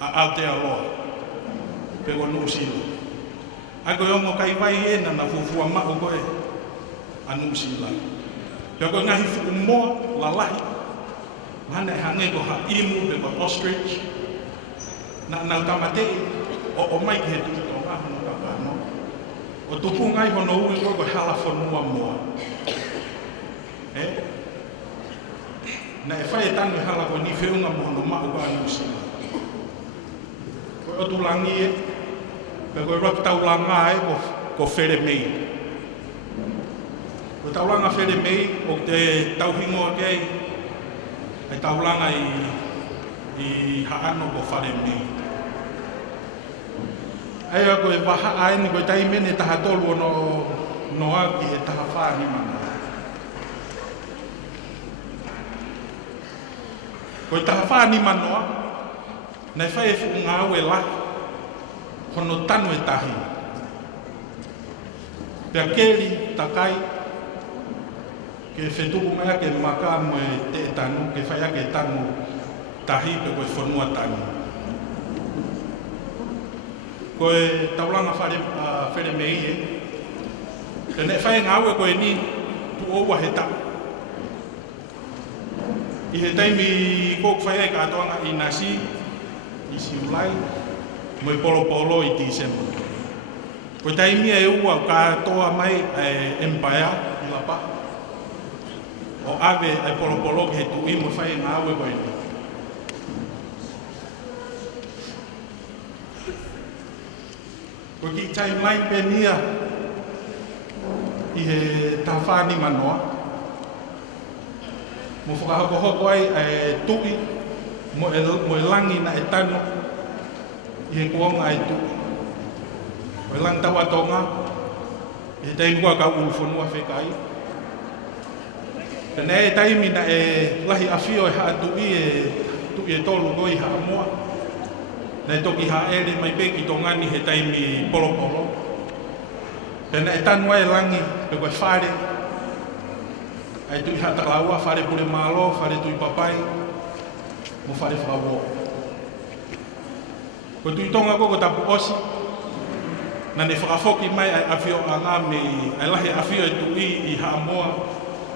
a Aotearoa, pe ko Nusilo. Ai koe ongo kai vai e nana fufua mahu koe a Nusila. Pe koe ngahi fuku moa, lalahi, mana e hange ko ha imu pe ko ostrich, na nau tamatei, o mai ki he tuki o ahu no kapano. O tupu ngai hono ui koe hala whanua moa. Na e whae tanu e hala koe ni whiunga mono mahu ka Nusila. Koe o tulangi e, pe koe roki tau langa e ko where mei. Koe taulanga where mei o te tauhingoa kei, ai taulanga i haano ko whare mei. Ai a koe waha aeni koe tai mene taha tolu no aki he taha whāni mana. Koe taha whāni manoa, nei whai e whu ngā ue la, hono tanu e tahi. Pea keri, takai, ke whetuku mea ke maka mo e te tanu, ke whai ake tanu tahi pe koe whanua tanu. Koe taulanga where mei e, ke ne whai ngā ue koe ni tu oua he ta. I he taimi kōk whai e kātoanga i nasi, i siulai, mo i polo i December. Koe taimi e ua kātoa mai e Empire i lapa. O ave e polo ke he tui mo whai ngā ue koe ni. Koe ki tai mai pe nia i he tawhani manoa. Mo whakahoko ai e tui mo e langi na e tano i he kuonga e tui. Mo e lang tawa tonga i he taimua ka uwhonua whekai. Pene e taimi na e lahi awhio e haa tui e tolu goi haa moa. Nei toki haa ere mai peki tō ngani he taimi polo. Pene e tanua e langi pe koe whare. Ai tui haa takalaua, whare pure malo, whare tui papai, mo whare whawo. Ko tui tonga ko tapu osi, na ne whakafoki mai ai awhio a ngā me, ai lahi awhio e tui i haa moa,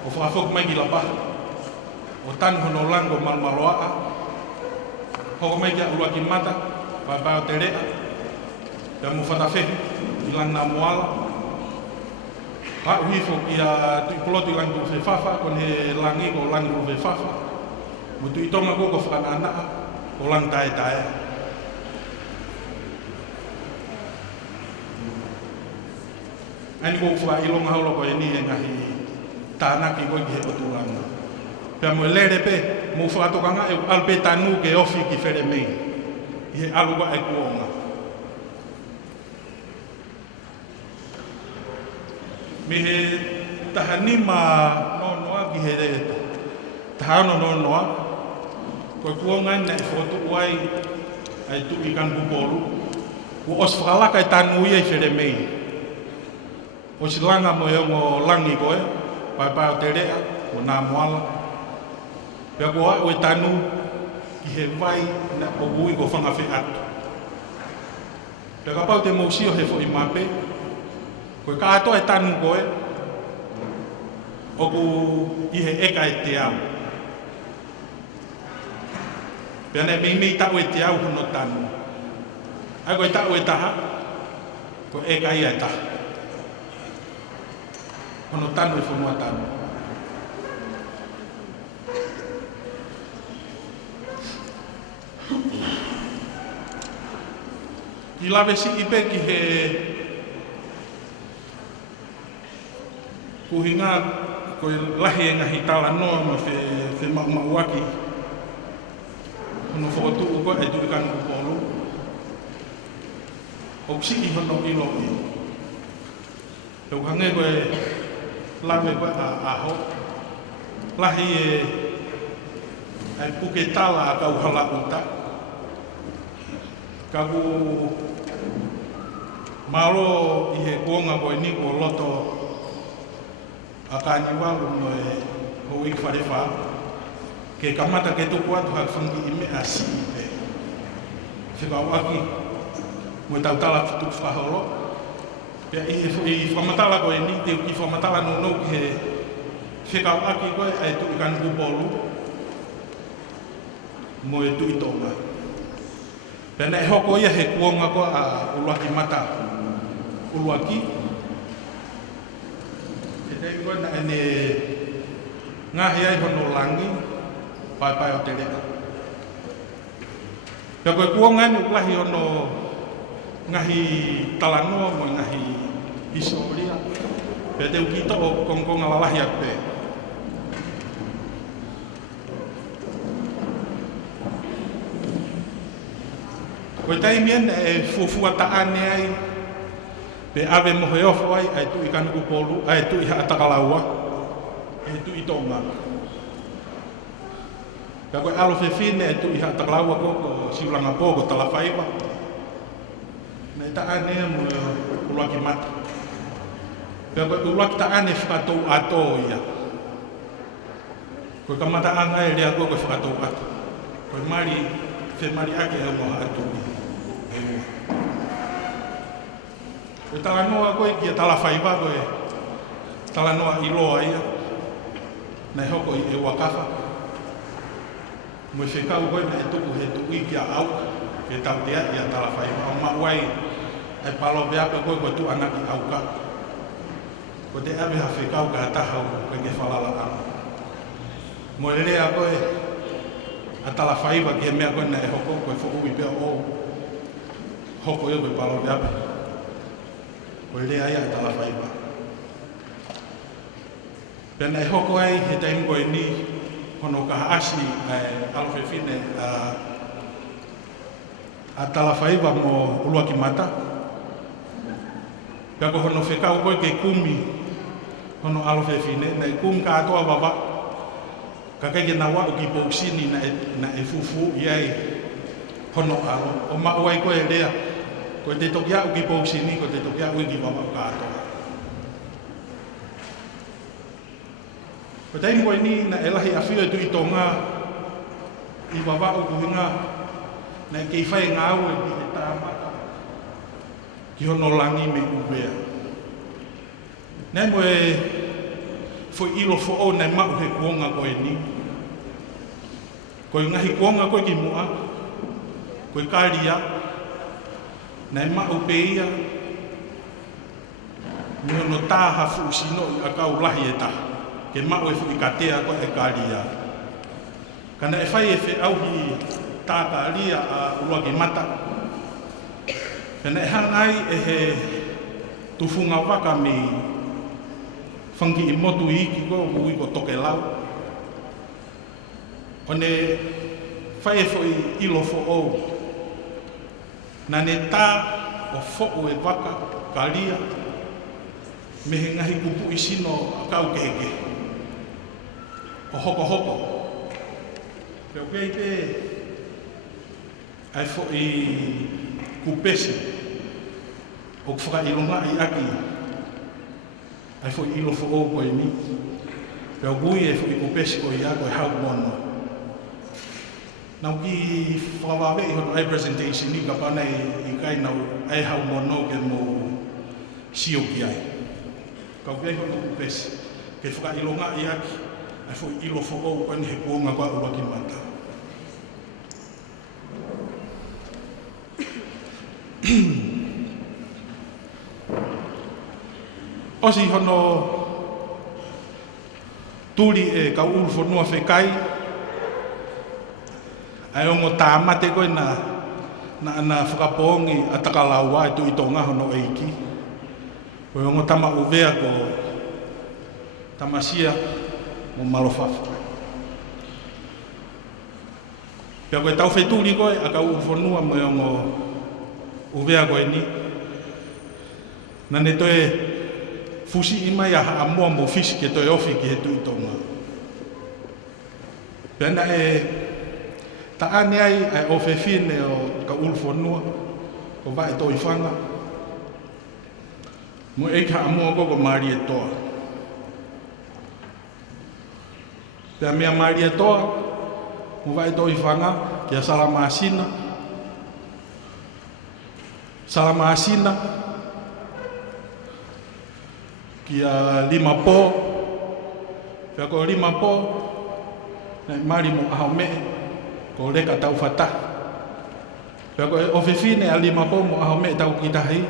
o whakafoki mai ki lapa. O tanu hono lango malmaloa, hoko mai kia urua ki mata, pai o te rea, pia mo whatawhehi, i lang nā moala. Pā uifo ki a tui polotu i lang ruwe whawha, kon he langi ko lang ruwe whawha. Mo tui tonga ko whakananaa, ko lang tae. Ani ko wha ilonga haulo ko e ni e ngahi tānaki ko ki he otulanga. Pia mo e lere pe, mo whakatokanga e alpe tanu ke ofi ki where mei. I he aluwa e kuonga. Me he tahanima noa ki he tahano noa. Koe kuonga nei whotu uai ai tu i kan pupolu. Ko os whakalaka e tanu ia i where mei. O si langa mo e ongo langi koe, pai o te rea, o nā moala. Pea koa o e tanu ki he vai na o ui ko whangawhi atu. Pea ka pau te mausio he fo i mape, koe kātoa e tanu koe, o ku i he eka e te au. Pea ne mei tau e te au hono tanu. Ai koe tau e taha, koe eka ia e taha. Hono tanu e whanua tanu. Ki lawe si ipe ki he kuhinga koe lahi e ngahi tala noa ma whe mauaki. Hono whootu uko e tuikanu upolu. O si i hono ilo i. Tau hange koe lawe koe a aho. Lahi e ai puke tala a kau hala uta. Kaku malo i he kuonga koe ni ko loto a kāniwalu no e hui wharewha. Ke kamata ke tuku atu hak whangi i mea si i pe. Whikau aki, mo tau tala fituk whahoro. Pea i whamatala koe ni, te uki whamatala no ki he whikau aki koe ai tu i kanu polu. Mo e tu i tonga. Pea ne hoko ia he kuonga koe a uluaki mata. Uluaki. He tei koe na ene ngahi ai hono langi, pai o te rea. Pea koe kuonga ni uklahi hono ngahi talanoa mo ngahi historia. Pea te ukito o kongonga lalahi ape. Koe tai mien e fuafua taane ai, pe ave mohe ofo ai, ai tu i kanuku polu, ai tu i haatakallaua, ai tu i tonga. Pea koe alo fefine, ai tu i haatakallaua ko siulanga po ko talawhaiwa. Nei taane mo uluaki mata. Pea koe uluaki taane whakatou ato ia. Koe kamata anga e rea koe whakatou ato. Koe mari, fe mari ake e moha ato ia. Koe talanoa koe kia talawhaiwa koe talanoa iloa ia. Nei hoko i e wakafa. Moe whekau koe na e tuku he tuku kia au. Ke tau tea ia talawhaiwa. O mauai ai palo beape koe koe tu anaki au ka. Ko te ave ha whekau ka hatahau koe ke whalala ana. Moe lea koe a talawhaiwa ke mea koe na e hoko koe whukui pia o hoko ia koe palo beape. Koe lea ia e talawhaiwa. Pena e hoko ai he taimu koe ni hono ka haasi alofefine a talawhaiwa mo uluaki mata. Pea ko hono whekau koe ke kumi hono alofefine, na e kum ka atoa wawa. Ka kege na wau ki pousini na e fufu iai hono alo. O mauai koe lea, koe te toki au ki pousini, koe te toki au ki wawa ka atoa. Koe teimu koe ni na e lahi awhio e tu i tonga i wawa o kuhinga na e kei whai ngā au e ki te tāmata. Ki hono langi me ubea. Nei mo e foi ilo fo o nei mau he kuonga koe ni. Koe ngahi kuonga koe ki mua. Koe kāria. Nei mau peia. Ni hono tāha fu sino i a kau lahi e taha. Ke mau e fu i katea koe e kāria. Kana e whai e whi auhi tākāria a uluaki mata. Pena e hangai e he tufunga waka me whangi i motu i iki ko ui ko toke lau. O ne whae fo i ilo fo ou. Na ne tā o fo e waka karia me he ngahi kupu i sino a kau keke. O hoko hoko. Peo kei te ai fo i kupesi. O whakailonga i aki. Ai fo ilo fo o koe ni. Peo gui e fo i kupesi ko i ako e hau mono. Nau ki whakawawe i hono ai presentation ni ka pana i kai nau ai hau mono ke mo sio ki ai. Kau kei hono kupesi. Ke whakailonga i aki. Ai fo ilo fo o koe ni he kuonga kwa uluaki mata. Osi hono turi e kau ulu whanua whekai. Ai ongo tāmate koe na whakapongi a takalaua e tu i tonga hono eiki. Koe ongo tama uvea ko tamasia mo malofafa. Pea koe tau wheturi koe a kau ulu whanua mo ongo uvea koe ni. Nane toe fusi ima ya ha amua mo fisi ke toi ofi ki he tu i tonga. Pena e taane ai ai o fefine o ka ulfonua o vai toi whanga. Mo e ka amua koko maari e toa. Pea mea maari e toa mo vai toi whanga ki a salama asina. Salama asina ki a lima po. Pea ko lima po na mari mo ahau me ko leka tau whata. Pea ko o whewhine a lima po mo ahau me tau kitahi.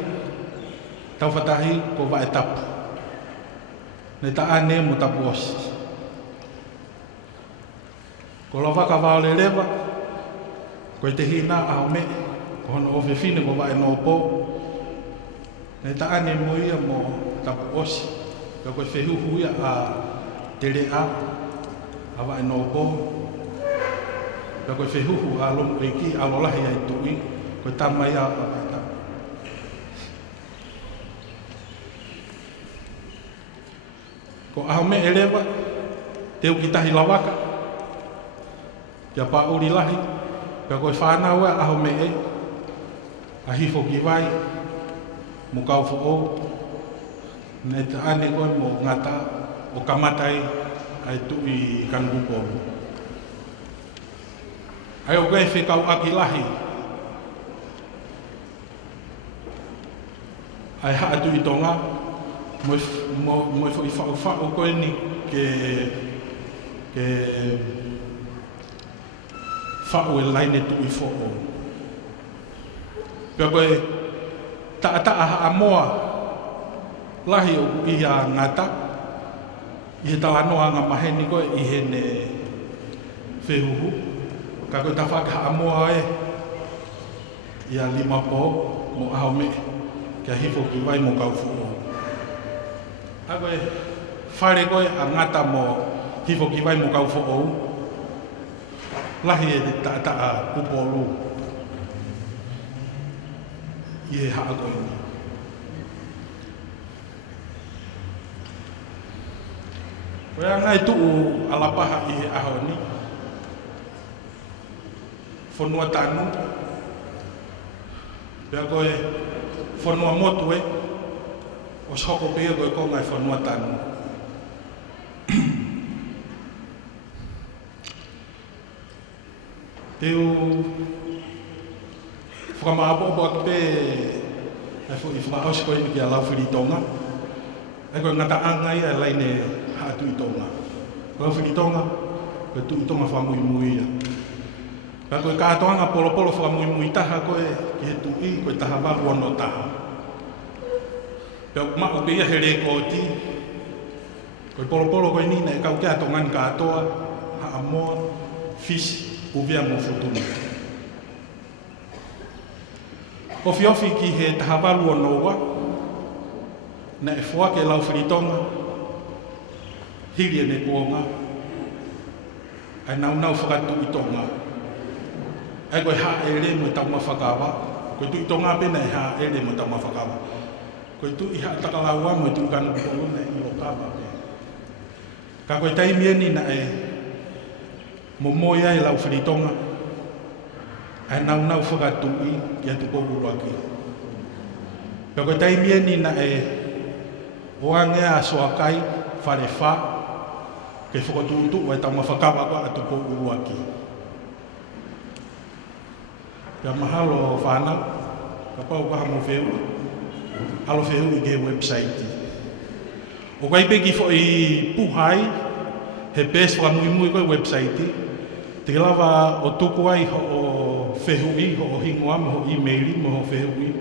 Tau whatahi ko wae tapu. Ne ta ane mo tapu osi. Ko la waka wao le lewa ko te hina ahau me ko hono o whewhine ko wae no po. Ne ta ane mo ia mo tapu osi. Ka koe whehuhu ia a tere a awa e nopo. Ka koe whehuhu a lomu eiki a lolahi ai tui. Koe tamai a paita. Ko aho me elewa, teu ki tahi lawaka. Kia pa uri lahi, ka koe whanau a aho me e. A hifo ki vai, mo kau fo o. Nei te ane koe mo ngata o kamatai ai tui kanguporu. Ai o koe whekau aki lahi. Ai haa tui tonga, mo i whau koe ni ke whau e laine tui fo o. Pea koe taa haa moa lahi o i a ngata, i he talanoa ngā maheni koe i he ne whehuhu. Ka koe ta whaka haa moa e, i a lima po mo aho me, kia hifo ki vai mo kau fuo. A koe whare koe a ngata mo hifo ki vai mo kau fuo. Lahi e te taa kupolu. I he haa koe ni. Koe ngai tuu alapaha i he aho ni. Whanua tanu. Pea koe whanua motu e. O shoko pia koe ko ngai whanua tanu. Teu whakamaapopo aki pe i whakaosi koe ni ki a Laufiri Tonga. E koe ngata angai e laine haa tui tonga. Laufiri Tonga, koe tui tonga whamui mui ia. Ka koe kātoanga polo whamui mui taha koe ki he tui, koe taha waru ono taha. Pea mao pe ia he re kōti. Koe polo koe nina e kau kia tongani kātoa, haa moa, fish, uvea mo futuna. Ofi ki he taha waru ono wa, na e fua ke Laufiri Tonga, hiri e ne kuonga, ai nau whakatu i tonga. Ai koe haa e re mo tau mawhakawa, koe tu i tonga pena e haa e re mo tau mawhakawa. Koe tu i haa takalaua mo tu kanu koluna i o kawa pe. Ka koe taimi e ni na e mo moia e Laufiri Tonga, ai nau whakatu i ki atu kouru aki. Ka koe taimi e ni na e oangea a soakai, whare wha, ke whakatuutu e tau mawhakawa ko atu kouru aki. Pea mahalo whanau, ka pau kaha mo wheu, halo wheu i ke website. O kai peki fo i puhai, he pēs whanui koe website, te lawa o tuku ai ho o whehu i, ho o hingoa, mo ho e-maili, mo ho whehu i.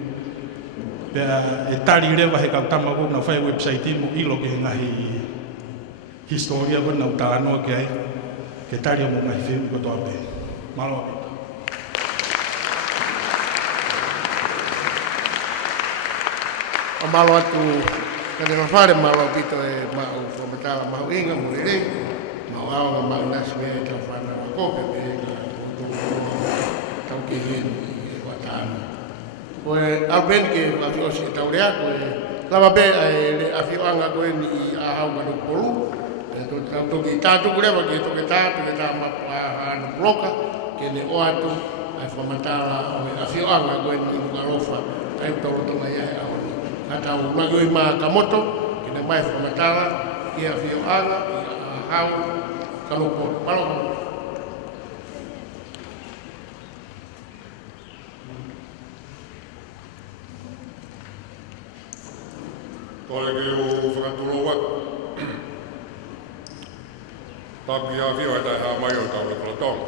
Pea e tari rewa he kau tamago na whai website mo ilo ke he ngahi historia ko na utalanoa ke ai, ke tari o mo ngahi whehu ko toa pe. Malo api. O malo atu, kane mawhare malo pito e mao whamatala mao inga mo rere, mao aonga mao nasi mea e tau whana wa kope me e ka tau ke henu i watanu. Koe alben ke afi osi e tau rea, koe lama be e afi oanga koe ni i ahau manu polu, e tau toki i tātuku rewa ke toke tātu, ke tā mapu ahanu bloka, ke ne o atu, ai whamatala o e afi oanga koe ni i mukarofa, kai utoro tonga ia e aho. Kata o magoi ma kamoto, kina mai whamatala, ki a whio anga, i a hau, kalopo, palopo. Tole ke o whakatulo wat. Tapi a whio e tai haa mai o tau e Kalatonga.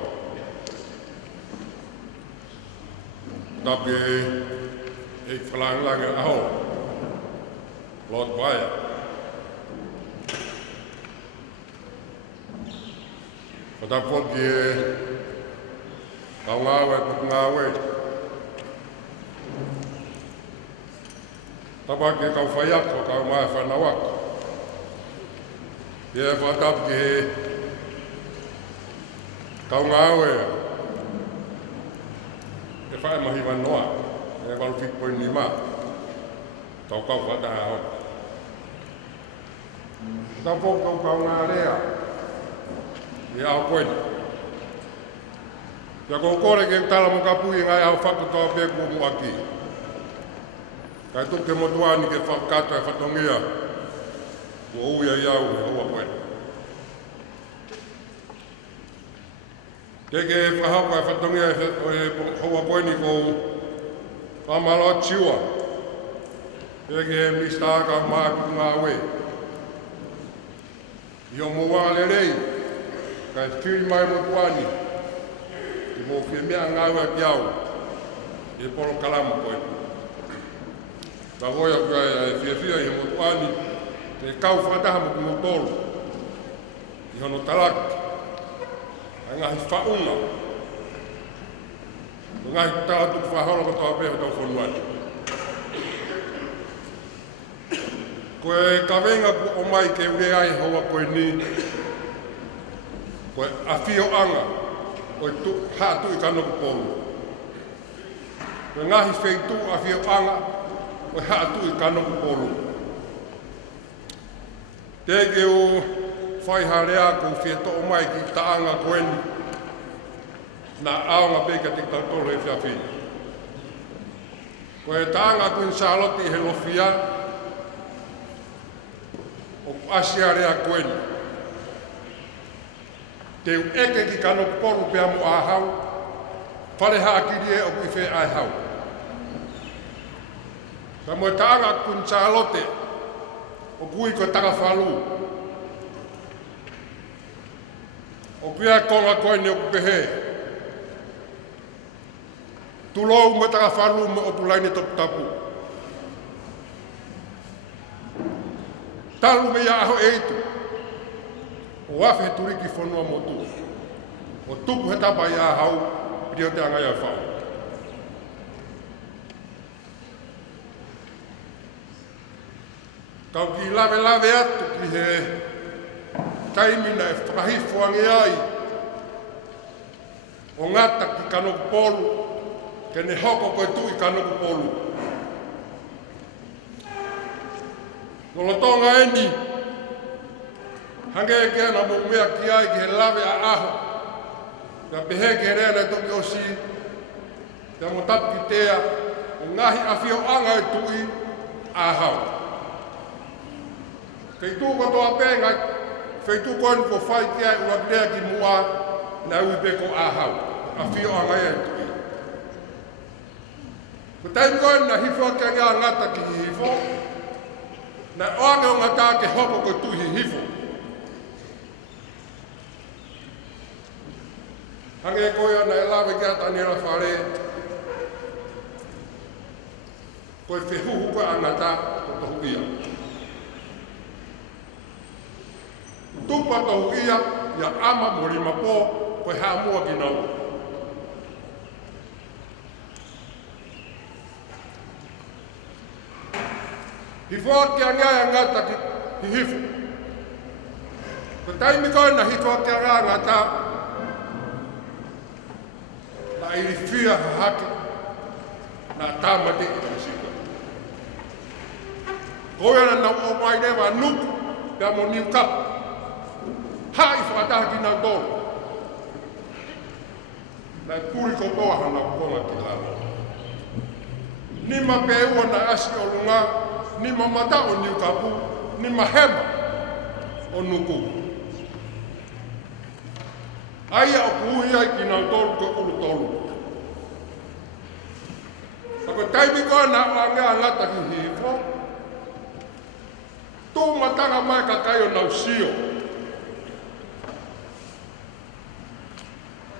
Tapi e whalanglanga aho. Lord Baia. Whatapoki e kau ngāwe, puku ngāwe. Tapaki e kau whaiako, kau mai whanawaka. Ia whatap ki he kaunga awe. E whae mahi wanoa. E walu 5.5. Tau kau whataha hau. Tau pōkau kaunga rea. I au koeni. Ia kou kore ke tala mo kapui ngai au whakatoa peku o muaki. Kai tuke motuani ke whakato e whatongia. Ua uia iau e hua koeni. Teke e whahauka e whatongia e hua koeni kou whamaloa tiua. Teke e mistaka maaku ngā we. Io mua lerei. Kai whiri mai motuani. Ki mo whia mea ngāua ki au. E poro kalama koe. Ka goia kua e whia i motuani. Te kau whataha mo kumo tolu. I hono talaki. A ngahi whaunga. O ngahi tātuku whahora ko tau peho tau whonuani. Koe ka venga ku o mai ke ure ai hoa koe ni. Koe awhio anga. Koe hātu i kanoku pōru. Koe ngahi wheitu awhio anga. Koe hātu i kanoku pōru. Teke o whaiharea ko whieto o mai ki taanga koeni. Nā aonga peka te tautoro e whiawhini. Koe taanga kuin Charlotte he lofia. O asia rea koeni. Te eke ki kanoku pōru pea mo ahau. Whare haakiri e o kui whea ai hau. Ka moe taanga kuin Charlotte. O kui ko taka whalu. O kia konga koeni o kupehe. Tulou mo taka whalu mo o pulaini topu tapu. Talu me ia aho eitu. O wafe turiki whanua mo tu. O tuku he tapa ia hau. Piri o te angai au whau. Kau ki lawe atu ki he taimina e whakahifuangi ai. O ngata ki kanoku polu, ke ne hoko koe tu i kanoku polu. Nolotonga eni, hange e kia na mumea ki ai ki he lawe a aho. Ka pehe ki he rea nei toki o si, te amo tapu ki tea, o ngahi awhio anga e tui a hau. Kei tū katoa pēngai, whei tū koen ko whai ki ai ua pēa ki mua na ui peko āhau, a whio anga e tui. Ko taimi koen na hifo kia ngā ngata ki hifo, na oange o ngata ke hoko ko tui hifo. Hange koe ana e lawe kia tanera whare, koe whehuhu koe angata ko tohu ia. Tupa tohu ia ama morima pō koe haa mua ki nau. Hifo kia ngai ngata ki hifu. Ko taimi koe na hifo kia ngai ngata na iri whia hahaki na tāmate i tāsika. Koe ana nau o mai rewa nuku pia mo niu kapu. Hai whakataha ki nau tōru. Nai puri ko toa hana konga ki lalo. Nima peua na asi o lunga, nima mata o niu kapu, nima hema o nuku. Aia o kuhi ai ki nau tōru ko ulu tōru. Ako taimi koa na angea ngata ki hifo, tō matanga mai ka kai o nau sio.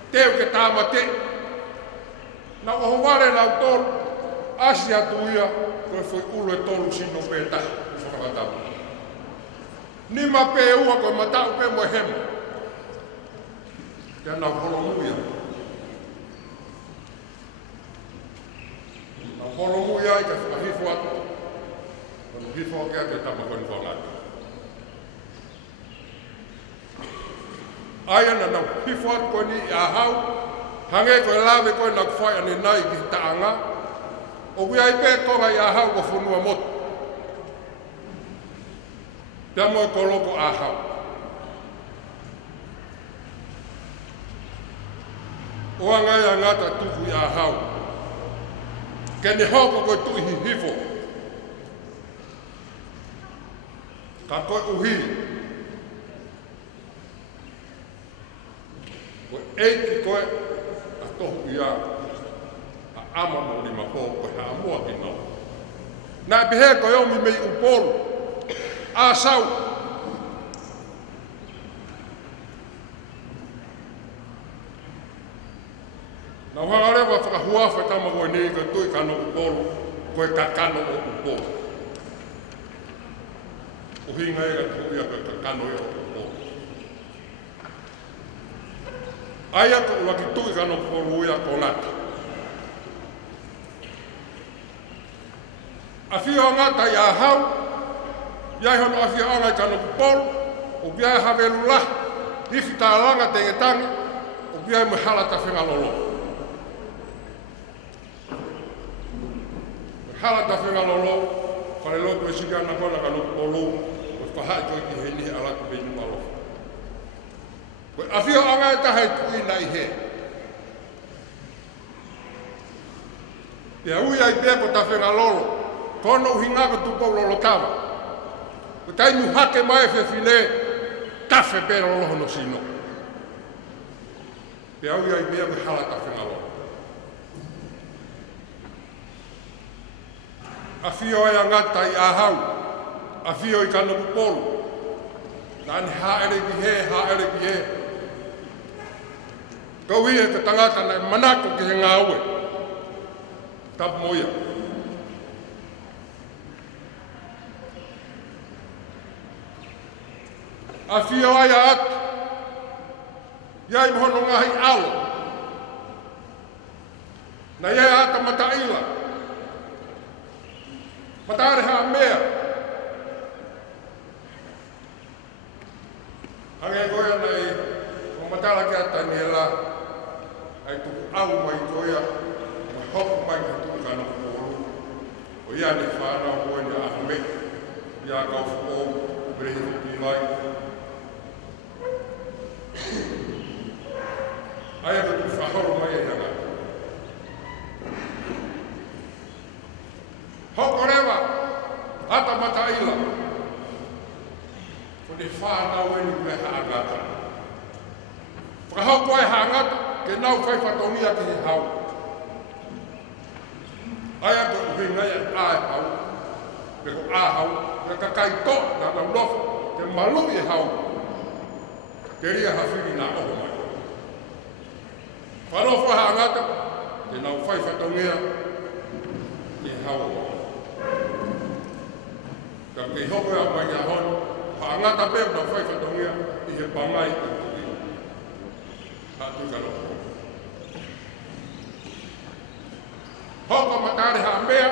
Teo ke tāmate, na oho ware nau tōru, asi atu ia, koe whai ulu e tōru sino pētai, whakatamu. Nima pē ua koe matau pē moe hema. Kia nau holomuia. Nau holomuia i ka whakahifo atu, koe hifo kia ke tama koe whangata. Aia na nau hifo atu koe ni a hau. Hange koe lawe koe na kuwhai ane nai ki taanga. O kui ai pē konga i a hau ko whunua motu. Pea moe ko loko a hau. O angai a ngata tuku i a hau. Ke ne hoko koe tui hifo. Ka koe uhi. Koe eiki koe a tohu i a ama mo ni mapo koe ha mua ki no. Nā behe koe omi mei upolu. A sau. Nā whangarewa whakahuawha tama koe ni koe tui kano upolu. Koe kakano o upolu. Uhinga e ka tuia koe kakano e o upolu. Aia ko ula ki tui kano upolu uia ko ngata. A whio ngata i a hau, iai hono a whio anga i kano upolu, o biai hawelu lah, hifi tā langa tengetangi, o biai me hala ta whenga lolo. Hala ta whenga lolo, whare lotu e sika na kona kano upolu, o whahai koe ki he nihe ala ku beinu alo. A whio anga e tahai tui na i he. Pea ui ai pia ko ta whenga lolo, kono uhinga ko tupou lolo tawa. Ko taimu hake mai whine, tawhe pera loho no sino. Pea ui ai pia me hala ta whenga lolo. A whio ai angata i a hau, a whio i kano kupolu. Nani haere ki he. Kau hia ka tangata na manako ki he ngā ue. Tapu moia. A whio ai a atu. Iai mohono ngahi alo. Na iai ata mataila. Matare ha mea. Ange goia nei, o matala ki ata ni la, ai tuku au mai goia, ma hopu mai ki tuku kano kuru. O ia ni whānau koe ni a me, ia kau whuo, brehi ki mai. Aia ka tu whahoro mai e hanga. Hoko rewa, ata mataila. Ko ne whānau e ni kue haangata. Whakahoko e haangata, ke nau whai whatongia ki he hau. Aia ka uhinga e āe hau. Pe ko ā hau, ke kakai to na nau nofu, ke malu e hau. Ke ria hawhiri nā oho mai. Whanofo haangata, ke nau whai whatongia ki he hau. Ka ke hoko e mai a hono, haangata pēr nau whai whatongia i he pangai e tui. Hatu kano. Hoko matare ha mea,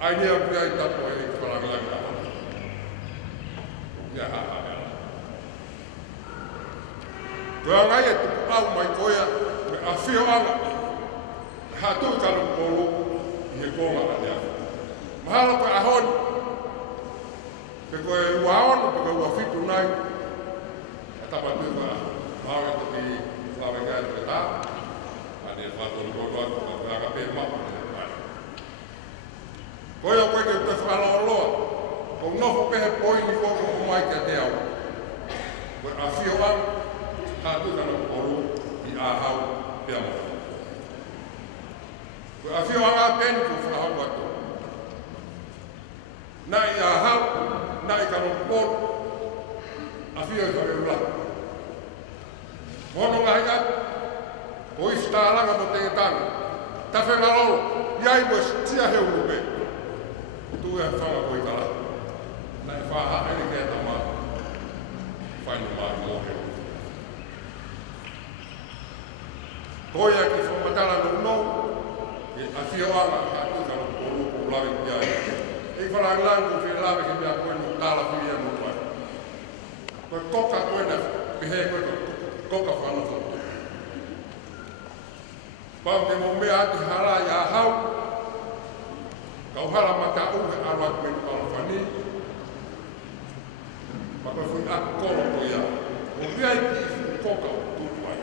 ai nia pia i tapo e whalangalanga a hono. Ia ha. Koe ngai e tuku au mai koea, me a whio anga, hatu kano polo i he konga a nea. Mahalo koe a honi, pe koe ua ono, pe koe ua whitu nai, a tapatu koe a mawe toki lawe kai te tā, a ne whātoni koe koe koe koe anga pē mapu. Koe o koe ke te whaloa loa, o nofo pehe poini koe o mai kia te au. Koe a whio anga, hatu kano oru i a hau pia mo. Koe a whio anga pēni ko whahau atu. Na i a hau, na i kano pōru, a whio i hore ula. Mono ngahi atu, ko i whtālanga mo te tanga. Ta whenga lolo, iai mo tia he urupe. Tu e whanga ko i kala. Na i whaha ene kea ta maa. Whainu maa i mohe. Koia ki whamatala no, a whio anga hatu kano pōru ko lawe ki ai. E whalangalangu whilawe ki mea koe no tāla whia no mai. Koe koka koe na pehe koe koka whana whoto. Pau te mo mea ati hara i a hau, kau hala mata uhe arwat me ni palawhani, maka fui aku koro ko ia, o mea i ki koka o tupu ai.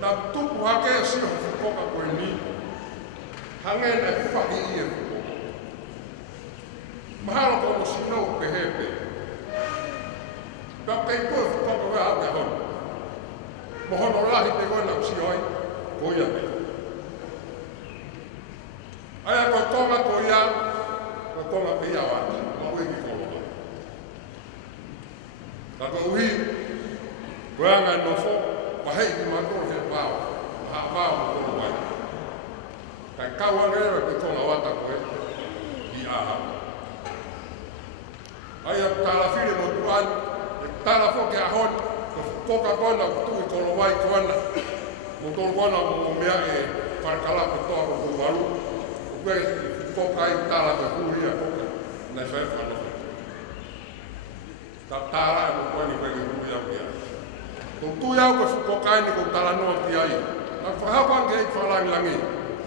Nā tupu hake a sio fu koka koe ni, hangena e whahi i e fu koka. Mahalo ko o sinau pehepe, ka kei koe fu koka wea au e hono. Mohono lahi te koe na usi oi, ko ia me. Aia koe konga ko ia, koe konga pe ia wata, ma ui ki kolo. Ka koe uhi, koe anga nofo, pahei ki matoro he pao, ha pao mo kolo wai. Kai kaua ngerewa ki konga wata koe, ki aha. Aia tala whire mo tuan, tala fo ki ahon, koka kona tui kolo wai kona, mo tolo kona mo mea e wharakala pe toa ko waru, o koe koka i tala pe huria koka, nei whai whana whai. Ta tala e mo koe ni koe ki tui au kia. Ko tui au ko whukokai ni ko tala noa ki ai. A whahapa ke i whalangi langi,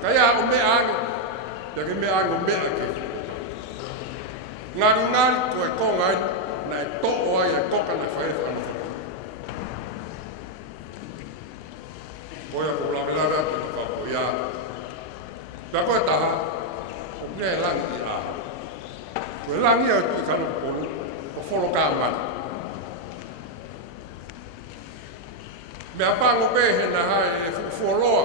ka ia o mea angi, te ki mea angi o mea ke. Ngari ngari koe kongai, na e to'o ai e koka nei whai whana whai. Koia ko lamelare atu te whako ia. Pea koe taha, o mea e langi i aha. Koe langi au tui kanu konu, o wholo ka mani. Mea pango behe na hae e whuoloa,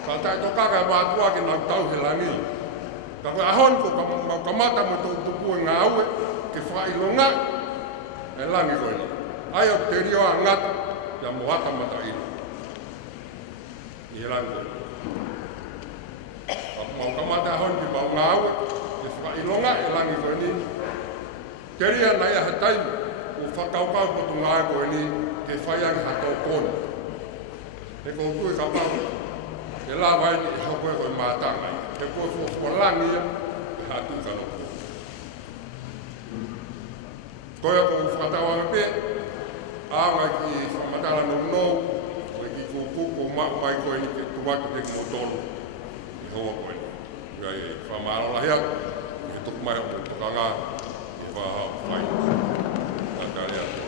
ka tai tokaka e mātua ki nau tau he langi. Ka koe ahon ko ka kamata mo tau tupu e ngā aue, ke whailonga, e langi koe na. Ai au te rio a ngata, ia mo hata mata ino. I rango. Mau kamata hon ki mau ngau, e whakailonga e langi koe ni. Keria na ia hatai, o whakaukau po tu ngā koe ni, ke whaiang hatau kona. E kou tui ka pau, e la vai ni hau koe koe mātanga. E koe whalangi ia, e hatu ka no. Koe a kou whakatawanga pe, aonga ki whamatala no nou, ko mai koe ni ke tuwatu te ki motono i hoa koe ni. Ia e whamaro lahia, e tuku mai o tokanga, e whaha whai. Tātari atu.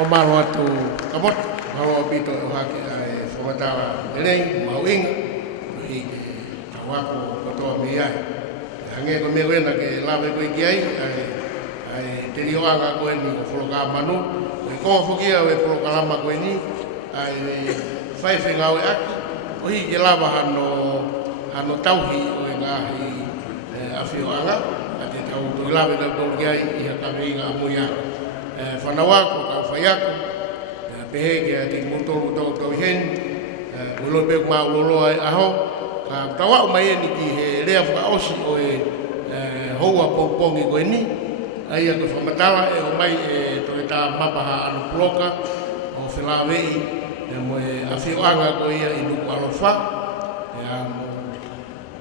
O maro atu kamot, maro apito e hake e whamatawa elei, mauinga, i ke tawako katoa mi ai. Hange ko me wena ke lawe ko ki ai ai te rioanga ko ni ko foloka manu ko fokia we foloka lama ko ni ai fai whenga o aki o hi ke lawa hano tauhi o e ngā hi awhioanga a te tau to lawe na tau ki ai i haka meinga a mui ako whanawa ko kau whai ako pehe ke a te motoru tau hen ulo pe kuma ulolo ai aho ka tawa o mai ni ki he rea whakaosi o e houa pongpongi koe ni. Ai a koe whamatala e o mai e toke tā mapaha anu puloka o Whilawei e mo e awhioanga koe ia i nuku alofa. E a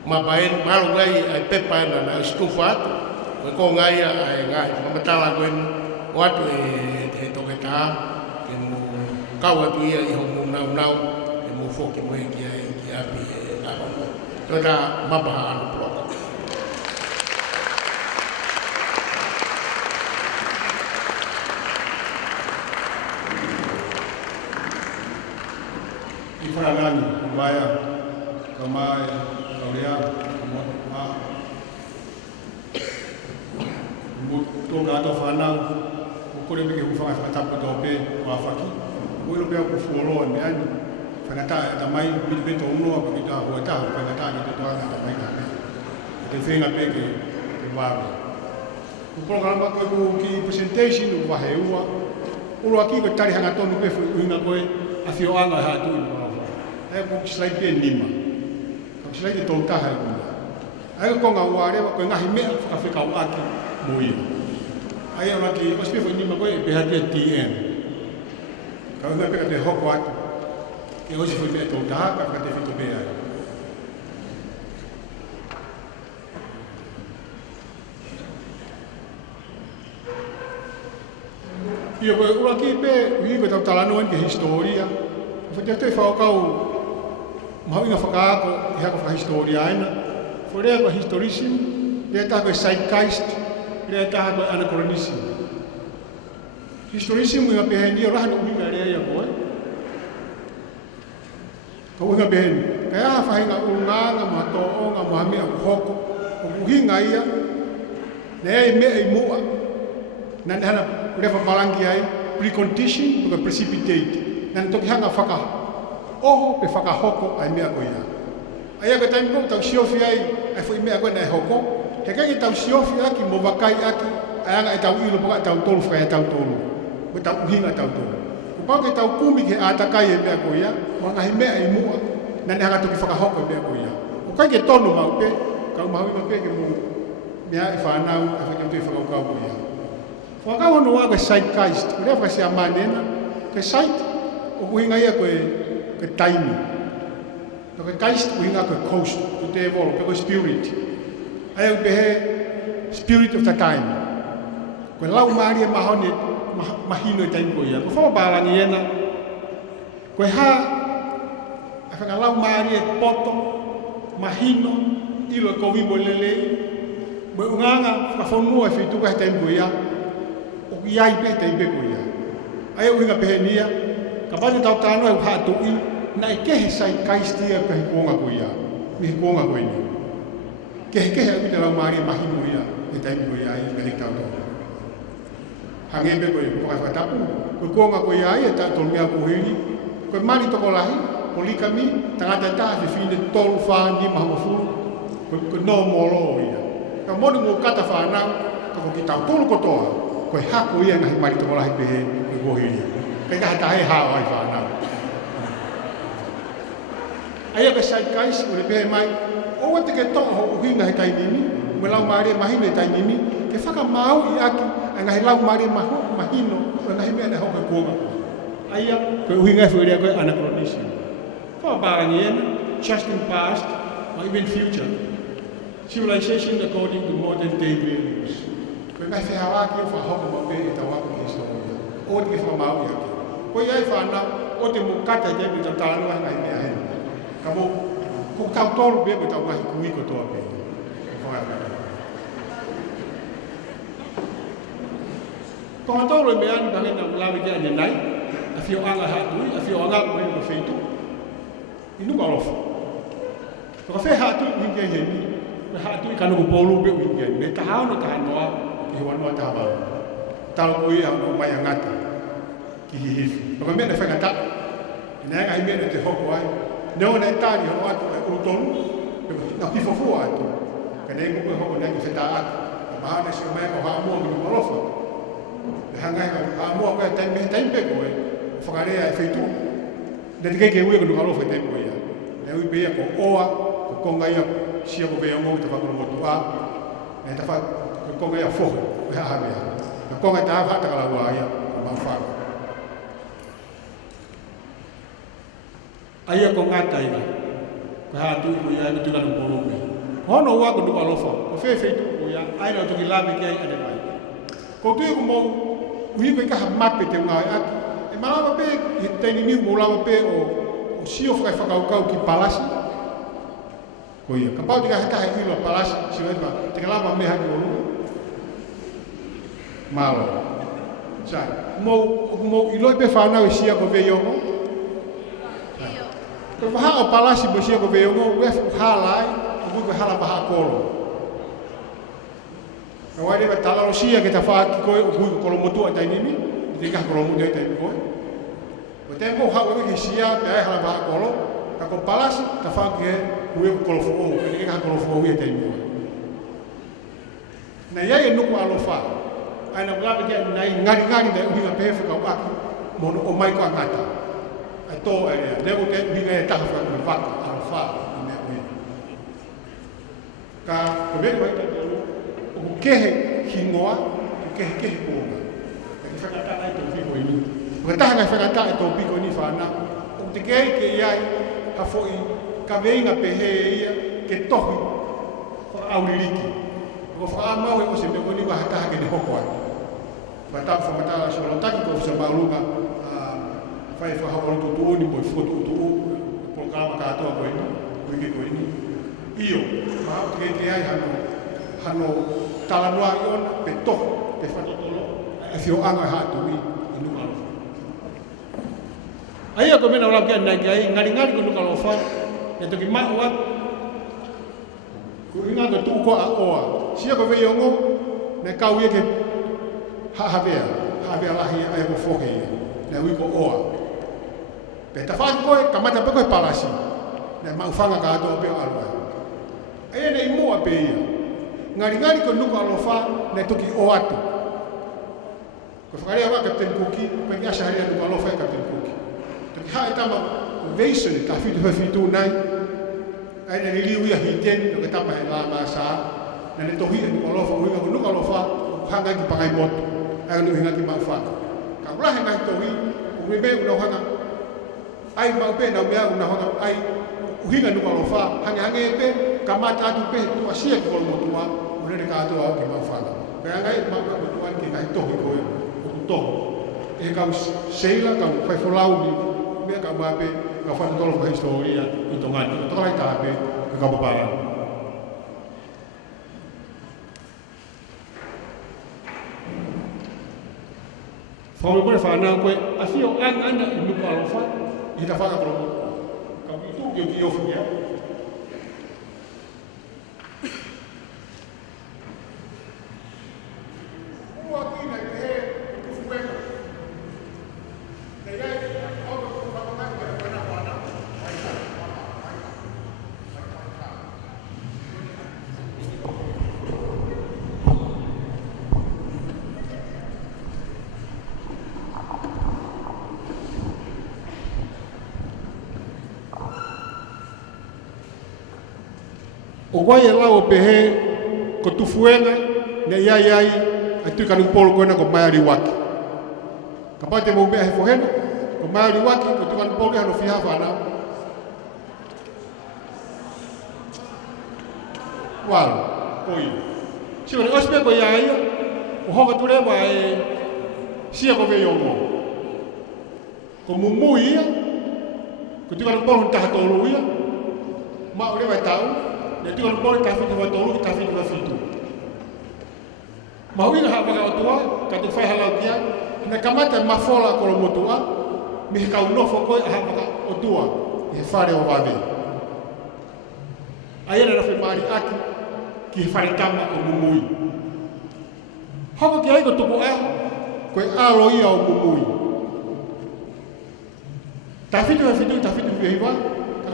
mapahen malu ngai ai pepa ena na stufa atu. Koe ko ngai ai ngai whamatala koe ni o atu e he toke tā ke mo kau atu ia i homu nau nau e mo whoki mo e ki api e Toda mabaha anu puloka. I whanangani, waia, ka mai, ka rea, ka moto maa. Tōka ato whanau, o kore meke huwhanga whakatapu tōpe o awhaki. O ilo pia ku fuoloa me ani. Whangata e tamai, miti beto unoa pa ki tā hua tā, whangata ki te toanga tamai ka me. Te whenga pe ke wawe. Ku programa koe ku ki presentation u wahe ua. Uro aki ko tari hanga tonu pe uinga koe a whioanga e hatu i wawa. Ai ku slide pe nima. Ku slide tō taha e kuna. Ai ko konga ua rewa koe ngahi mea whakawhika u aki mui. Ai ora ki ospe fo nima koe e pehatia TM. Ka unga peka te hoko atu. E hoje foi me toda a para ter feito bem aí. Ia koe ura ki pe, ui koe tau talanoan ke historia. Whatea te whakau mau inga whakaako i haka whakahistoria aina. Wharea koe historism, rea taha koe zeitgeist, rea taha koe anachronism. Historism inga peheni o rahan uinga rea ia koe. Kau inga peheni. Kaya aha whahinga urunganga, mga toonga, mga mea kuhoko, o kuhinga ia, nea i mea i mua, nana hana refa palangi ai, precondition, buka precipitate, nana toki hanga whaka oho pe whaka hoko ai mea koe ia. Ai aga taimi kou tau siofi ai, ai fo i mea koe nai hoko, he kai tau siofi aki, mo wakai aki, ai anga e tau ilo poka tau tolu whakai e tau tolu, ko tau uhinga tau tolu. Ko pau ke tau kumi ke atakai e mea koe ia, wanga hi mea i mua, nana hanga toki whaka hoko e mea koe ia. Ko kai ke tonu mau pe, kau mau ima pe ke mo mea i whanau, ai whakau tui whakau kau koe ia. Whakau hono wā koe zeitgeist, ko rea whakasi a manena, ke zeit, o kuhinga ia koe taimi. No ke geist kuhinga koe coast, ko te evolo, pe koe spirit. Ai au pehe spirit of the time. Koe lau maari e mahone, mahino e taimi koe ia. Ko whakabalangi ena, koe ha, ai whakalau maari e poto, mahino, ilo e kovimbo lele, mo unganga whakawhonua e whituka he taimi koe ia, o ki iai pe taimi koe ia. Ai au hinga pehe nia, ka pate tau tāno au hātui, na e kehe zeitgeistia pe hikuonga koe ia, me hikuonga koe ni. Kehe au te lau maari e mahino ia, e taimi koe ia, i melik tau tō. Hangembe koe, koe whakatapu, koe kuonga koe ia, e tau tolu mea kuhiri, koe mari toko lahi, polikami, tangata taha whiwhine tolu whāni mahamafuru, koe no molo o ia. Ka moni ngō kata whānau, ka ko ki tau tolu kotoa, koe hako ia ngahi mari toko lahi pehe, koe kuhiri. Kai kaha tahe hao ai whānau. Aia ka zeitgeist, ure pehe mai, owa te ke toa ho uhinga he tainimi, me lau maari e mahino e tainimi, ke whaka mau i aki, a ngahi lau maari e mahino, o ngahi mea ne hoka kuonga. Aia, koe uhinga e whirea koe anachronism. Whabarangi ena, just in past, or even future. Civilization according to modern day values. Koe ngahi whihawaki o whahoka mape e tawaka ki historia. O te ke whamau i aki. Koe iai whana, o te mukata te mi tau tālanoa ngai mea hena. Ka mo, ko tau tolu bea ko tau ngahi kui ko toa pe. Ko hatoro e mea ni bange na ulawe te ane nai, a whio anga hatui, a whio anga ko hei ko wheitu. Inu ka alofa. Ko ka whea hatui wingia i heni, me hatui ka nuku polu bea wingia i, me tahao no tahanoa, ki hiwanua tahabau. Talo koi au no mai angata, ki hihifi. Ko ka mea na whengata, nea ngai mea na te hoko ai, neo na etari ho atu e urutonu, na pifofua atu. Ka nei kuku e hoko nei ki wheta atu. Ka mahana si o mea ko haamua ki nuku alofa. Me hangai ka haamua koe taimpe koe, whakarea e wheitu. Ne te keike ue ko nuku alofa e taimpe ia. Ne ui peia ko oa, ko konga ia sia ko vea ngongu te whakuru motu a. Ne te ko konga ia fohe, ko hea hawea. Ka konga te hawa hataka laua ia, ko mawhara. Aia ko ngata ina, ko hea tui ko ia, ko tuka nuku polope. Hono ua ko nuku alofa, ko whewheitu ko ia, aina o tuki lawe kia i ane mai. Ko tui ko mou, uhi ko ikaha mape te unga e aki. E malawa pe, i teini niu mo lawa pe o sio whakai whakaukau ki palasi. Ko ia, ka pau tika hekahe ilo palasi, sio etua, te lawa meha ki o lume. Malo. Sai, mou iloi pe whanau e sia ko veiongo. Ko waha o palasi mo sia ko veiongo, uefu halai, o ko hala paha kolo. Ka wai rewa talaro sia ke ta whaaki koe o kui ko kolomotu a tainimi, te ikaha kolomotu a tainimi koe. O tempo hau e ke sia, pe ai hala paha kolo, ka ko palasi, ta whaaki he, kui ko kolofo o, te ikaha kolofo o i a tainimi koe. Na iai e nuku alofa, ai na wala ke nai ngari da uhinga pe whakau aki, mono o mai ko angata. Ai tō e rea, leo te uhinga e taha whakau me waka, alofa, i mea ui. Ka, ko mea mai ta te alu, o kehe hingoa, o kehe kōga. Ka whakata ai tō piko ini. O ka taha ngai whakata ai tō piko ini whana, o te kehe ke iai, ha fōi, ka veinga pehe e ia, ke tohi, whaka auririki. O whakaamau e o se me koni wa hataha ke ne hoko ai. Fatau whamatala so lo taki ko sa maulunga fai whahawara tutu ni mo foto tutu programa katoa ko ini wiki ko ini iyo ma ke te ai hano talanua ion peto te fatotolo afio anga ha tu inu kalo ai ko mena ora ke ngai ngari ko kalo fa ya to ki ma wa ko inga to tu ko a oa sia ko ve yongo ne kau ye ke havea lahi ai ko foke na wi ko oa pe ta fa ko kamata pe ko palasi na ma ufanga ka do pe alwa ai ne mo ape ia ngari ko nuka alofa na toki oa tu ko fare ava kapten kuki pe ya shahari nuka alofa kapten kuki to ha etama veisone ta fitu nai ai ne liu ya hiten no ka tama la ma sa na ne tohi nuka alofa nuka alofa hanga ki pangai moto ai no hinga ki mafa ka ula hinga tohi me be una hanga ai ma be na mea una hanga ai hinga no alofa hanga pe kamata tu pe tu asia ko mo tua ole ka to au ki mafa ka ngai ma ko tuan ki kai tohi ko to e ka seila ka fai folau ni me ka ma be ka fa to lo historia i to ngani to lai ta be ka bapara Fome ko fa na ko afio an anda imu ko alfa ita fa ka pro ka itu yo fia wa ki na ke ku fu na ya au ko fa ka na fa na o wai e lau pehe ko tufuenga ne iai atu kanu polo koena ko mai ari waki ka pate mo mea he fohena ko mai ari waki ko tu kanu polo hano fiha whanau walo koi siwa ni ospe ko iai o hoka turewa e sia ko veyongo ko mumu ia ko tu kanu polo taha tolu ia ma urewa tau ne tu ko ta fitu wa tolu ta fitu wa fitu ma wi ha ba tua ka tu fa hala dia na kamata mafola ko motua mi ka uno fo ko ha ba o tua e fare o vave ayena na fe mari aki ki fare tama o mumui ha ko ki ai ko tu ko alo ia o mumui ta fitu viva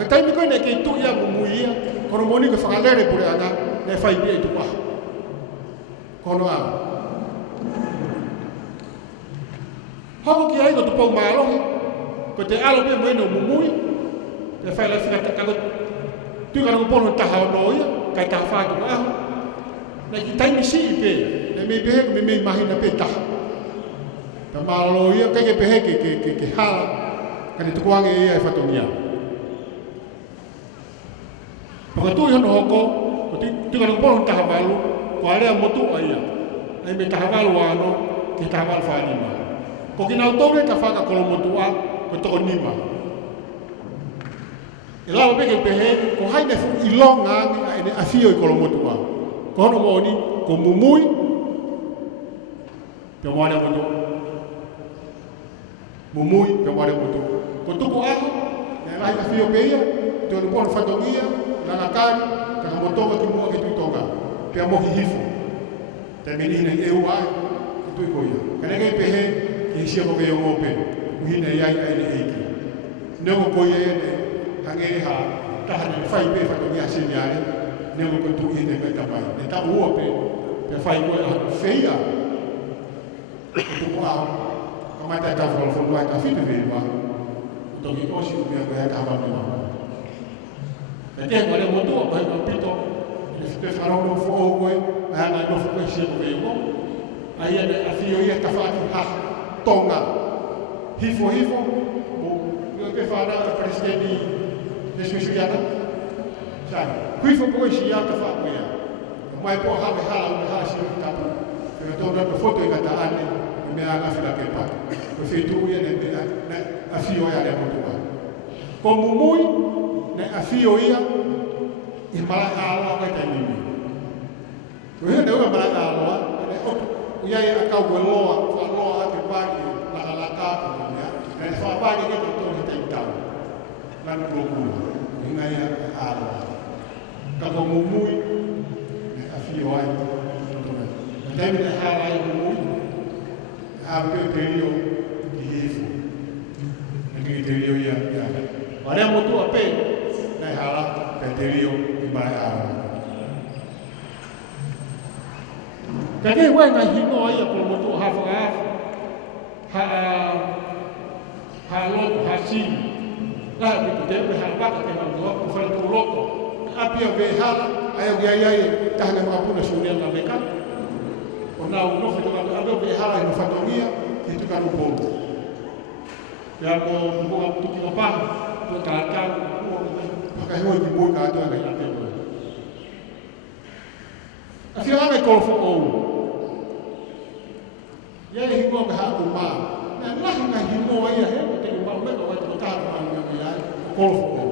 ka tai mi ko ne ke tu ia mumui ia kono moni ko whakalere pure ana ne whai bia i tu waha. Kono ama. Hako ki ai ko tu pau maalohi, ko te alo pia moena o mumui, te whai la whina kako tui kana ko pono taha o noia, kai taha whātu aho. Na ki taimi si i pe, ne mei pehe ko me mei mahina pe taha. Ta maalo ia, kai ke pehe ke hala, kani tukuange ia e whatongia. Paka tui hono hoko, ko tui kana pono taha walu, ko area motu a ia. Ai me taha walu wano, ke taha walu whanima. Ko ki nau tore ta whaka kolo motu a, ko toko nima. E lawa peke pehe, ko haine fu ilonga angi a ene afio i kolo motu a. Ko hono mooni, ko mumui, pe moane motu. Mumui, pe moane motu. Ko tuku aho, e lahi afio pe ia, te onu pono whatongia, Nanakari, taka motonga ki mua ki tuitonga. Pea mohi hifu. Te menina i eu ai, ki tui koia. Kanenge i pehe, ki hisia ko kei o ngope. Uhina i ai aine eiki. Nengo koia e ne, hange e ha, taha ne whai pe whatongi a seniare, nengo ko tu i ne kai tapai. Ne ta ua pe, pe whai koe a whia. Tu ko au, kamata e tawhara whanua e ta whipe whiwa. Utongi osi umea koe hata hawa miwa. E te ngore motua, pai no pito, e te wharau no fo koe, a hanga no fo koe sia koe imo. A ia ne a whio ia ta whaaki ha, tonga. Hifo, mo, io te whara a presidenti de Suisiana. Sai, huifo koe si ia ta whaako ia. Mai po hawe hala ume hala si uki tapu. Pero tōna pe foto i kata ane, ana fila ke pa ko fitu ia ne afio ia le motua ko mumui ne afio ia i mala ala ka tani ko ia ne ua mala ala ne o ia ia ka ko loa ke pa la ka ne fa pa ke to te tau lan ko inga ia ala ka ko mumui ne afio ai Deve deixar lá muito a perio de isso. Aquele perio ia. Olha muito a pé, deixar lá perio e vai a. Kadang orang nak hino ia kalau muito ha lot hasim. Lah begitu dia berharap dengan dua kufar tu loko. Apa yang berhal ayah gaya tak ada apa pun sudah mereka. Ona uno fito ka ado be hala no fatomia e tu ka no povo. Ya ko mbo tu ki pa to ta ka ko ka ho ki bo ka to na te bo. Afia na ko fo o. Ya le hingo ka ha ku ma. Na la na hingo ya he ko te ma me ko ta ta ma ni ya ko fo o.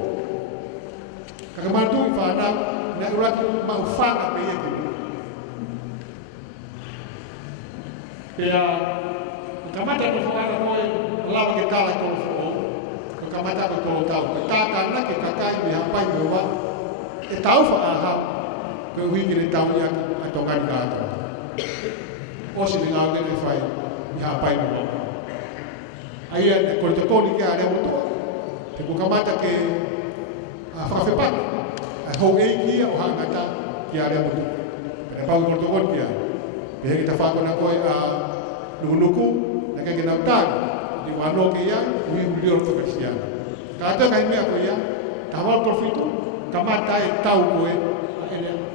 Ka ma tu fa na ura ki ma fa ka pe ye. Pia kamata ko fara mo lawa ke kala ko fo ko kamata ko tau ko ta kana ke kakai me hapa ni wa e tau fa aha ko wingi ni tau ya to kan ka to o si nga ke ni fai ni hapa ni wa ai ne ko to ko ni ke are mo to te ko kamata ke fa fe pa ho e ki o ha ngata ke are mo to pe pa ko to ko ki Biar kita fakon ako ay nunuku na kaya ginawtag di wano kaya uli orto Kristiano. Kata kaya may ako ya tawal profito kamatay tao ko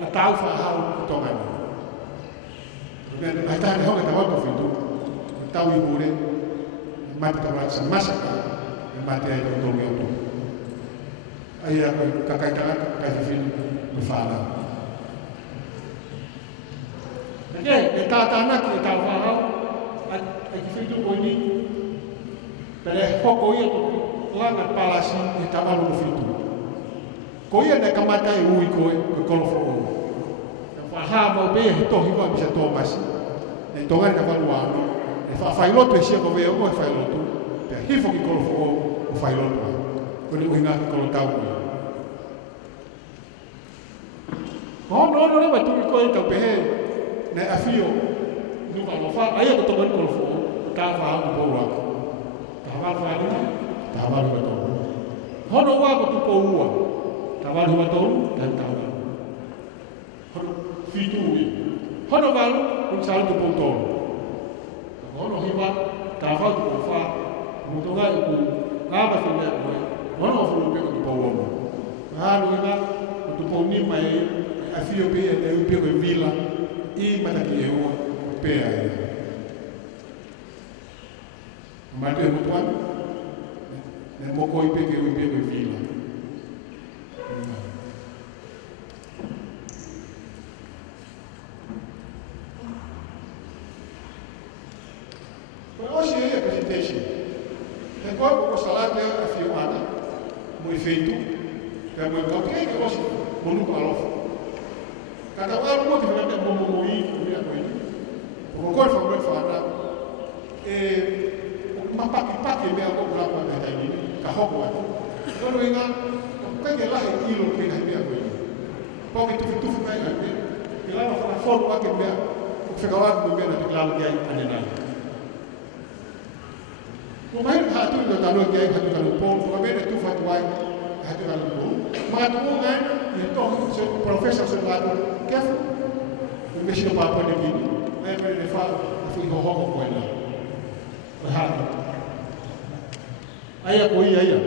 tao fahaw kutongan. Ay tayo na tawal profito tao ibure mati tawal sa masaka mati ay tawal ito. Ay ako kakaitangan kakaitin mafala. Jadi, kita anak kita faham, kita itu ini pada pokoknya tu langat palasi kita malu itu. Kau yang nak kematai ui kau kalau faham, faham apa yang itu hiba bisa tahu masih. Itu kan kita luar. File tu siapa kau yang kau file tu, dia hiba kalau faham file tu. Kau ni ingat kalau tahu. Oh, no, betul kau itu behel. Na afio nuka lofa aya ko toban ko fo ta fa ko wa ta wa fa ni ta wa ko to hono wa ko to wa ta wa ko to dan ta wa hono fitu wi hono wa ko sa to to hono hiwa ta wa ko fa mu to ga ko ga ba se ne ko hono fo pe ko to wa mo ha no ga ko to ni mai afio pe e pe ko vila I mataki e hoa pea e. Mate e mutuan, ne moko i peke ui peke vila. Koe osi e a presentation. He koe koko salate a fio ana, mo i feitu, pea mo i kauti e ke osi, mo nuku alofa. Kata orang buat kita nak memomoi ini apa ini? Pokok kau fakir fakir, mapak ni aku berapa dah ini, kahok buat. Kalau ingat, kau kelah kilo pun hari apa ini? Pokok itu fikir ni, kalau orang fall wakil dia, fikawat bukan nanti kalau dia ada nanti. Kumain hatu itu kalau dia hatu kalau pol, kumain itu fatwai hatu kalau pol. Matu kan, itu profesor sebab careful. Invece papa de gini, ai mai ne fa fu ho ho ko ina. Bahana. Aya ko iya.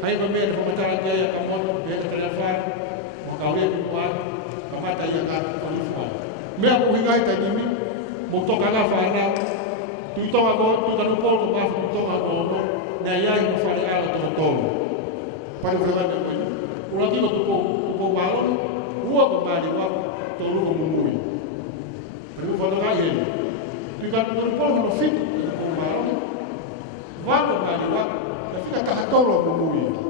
Hai ba me ko mata ga ya kamon be ka telefon, mo ka we ko pa, kamata ya ka ko ni fa. Me ko hingai ta gini, mo to ka fa na. Tu to ma go, tu ta no po ko pa fu to ma go no. Na ya no fa ala to to. Pa ni fa na ko. Ura ti no ko balon, ua ko ba di wa to lu ko mumui. Pero foto ga ye. Tu Fica no povo no fim, com o marão, vago na língua, fica carratolo no mundo.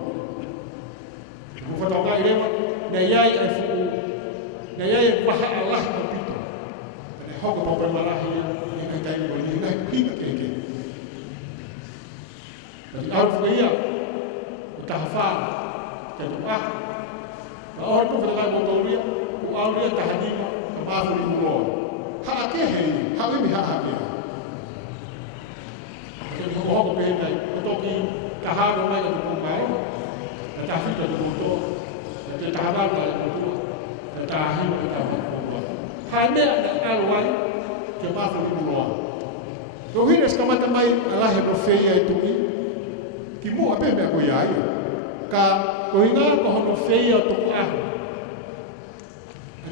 O fatal lema, dayai dayai baha Allah no pito. Ne hogo pa premalahi ni kai ni boli na pinga keke. Tapi au fia o tahafa te doa. Ka ora tu fela mo toria, o auria tahadima, ka mafu ni mo. Ha ke he, ha mi ha ke. Ke ho ho pe nei, o toki tahado mai ko mai. Ka tafi ka to. Te tahaba ka to. Ka tahi ka to. Ha me alwai ke mafu ni mo. Ko hines ka mata mai Allah no feia e tuki. Ki mo ape me ko ia. Ka ko inga ko no feia to a.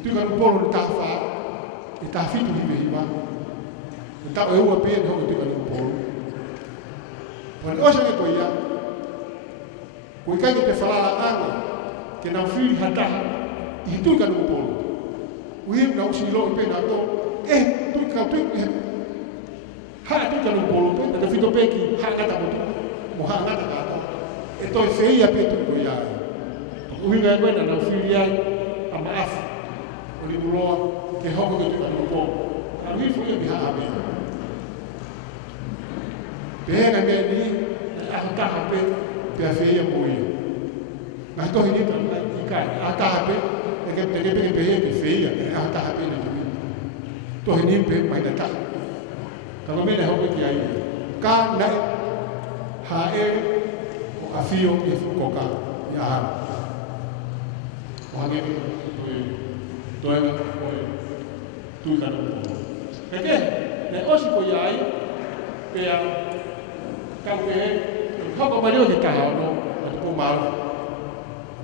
Tu ka polo ta fa. E ta fitu hi me iwa. Ta o ua pe no tu ka polo. Pon o se ko ia. Ko kai te fala ana ke na fili hata. I tu ka polo. Ui na usi lo pe na to. Tu ka tu ha tu ka polo pe ta fitu pe ki ha ka ta mo. Mo ha na ta ka. E to feia pe tu ko ia. Ui ga ko na fili ai ama afu. O li muloa ke hoko ke tu ka po. Ka wi fu e ha be. Pega me ni a ta ha pe pe a feia moi. Ma to ni ta i ka a ta ha pe e ke te pe pe feia a ta ha pe ni tu. To ni pe mai da ta. Ka me ne hoko ki ai. Ka na ha e o afio e fu ko ka ya. O ha ke toena oi tu ka no peke ne osi ko yai pe a ka pe ha ko mario de ka no ko mal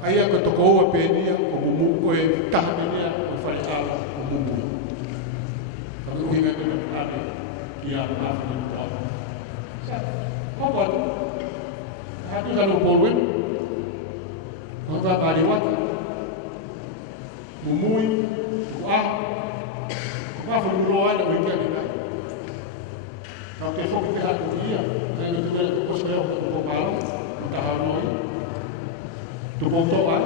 ai ko to ko pe ni o mu ko e ta pe ni o fa ta o mu mu ka no hi me ko a pe ya ma fa ni to ko ko ha tu ka no po wen ko ka ba di wa mumui wa fa lo ana o ke ni ka te fo ke ha ko ia ka ni tu ko se o ko malo ka ha noi tu po to wa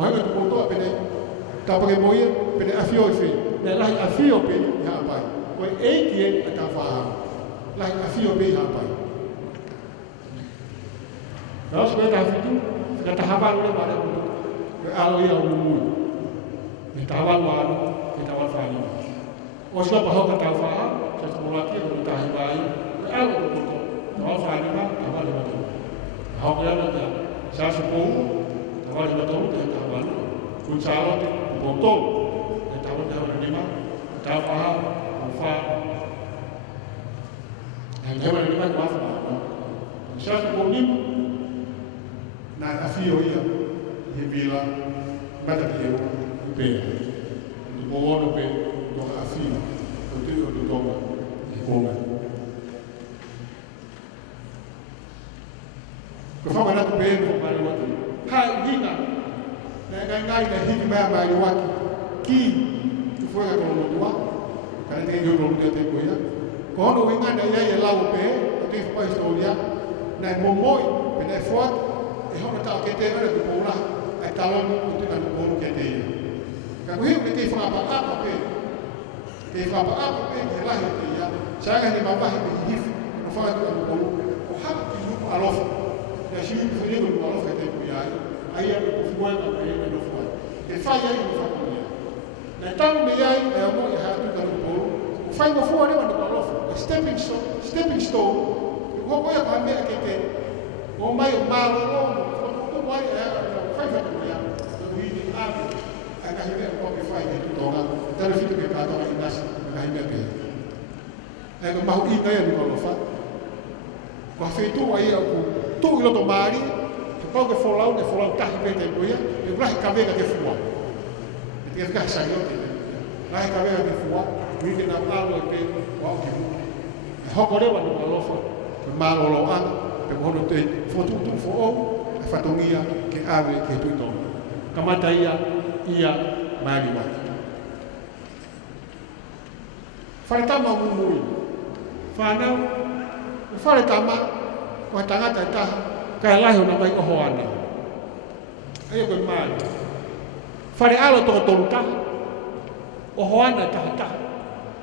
ma ka tu po to pe ne ta pa ke moia pe ne afio e fe ne la afio pe ha pa ko e ki e ta fa la afio pe ha pa na so ta fitu ka ta ha ba lo ba ko alo ia o mumui ni tawal wano ni tawal fani o sa pa hoka tawa sa semula ki ko ta hibai alo ko ko tawal fani ma tawal ma to hoka ya ta sa su ko tawal ma to ta tawal kun sa lo ko to ni tawal ta ni ma tawa fa ni ma ni ma ko fa sa su ko ni na afio ia he vila mata ke pe o ono pe do afio o te o do toma e koma ko fa mana pe ko mari wati ha hina na ngai na hiki ma mari wati ki tu foi a ko no tua kana te yo no te ko ya ko no winga na ia ia lau pe o te fa historia na momoi pe na fort e ho ta ke te ora tu pola ai talon o te na ko ke te ka ko hiu te fa pa apa pe te fa pa apa pe e la te ya sa ga ni mama hi hif o fa tu ko o ha ki lu alof ya shi ku ni ko alof te ku ya ai ya ko fu wa ka pe no fu e fa ya ni fa ko ya na tau me ya e mo ya ha tu ka ko o fa ko fu wa ni wa ko alof stepping stone ko ko ya pa me ke te o mai o ma lo ko mai e fa fa ko ya do ni a ka hibe ko ke fai tu tonga tare fitu ke ka tonga inas ka hibe pe ai ko mau i ka ya ko fa ko fe tu ai ko tu lo to mari ko ke folau ta hibe te ko ya e bra ka ve ka ke fuwa e ke ka sa yo te la ka ve ka ke fuwa ni ke na palo pe wa ki ho ko le wa no lo fa ko ma lo an pe ko no te fo tu fo o fa tongia ke ave ke tu tonga kamata ia mali waki. Faltama mumui. whanau, o whare tama, ko he tangata e taha, kai lahi o na mai oho ana. Ai koe maari. Whare alo toko tolu taha, oho ana taha taha.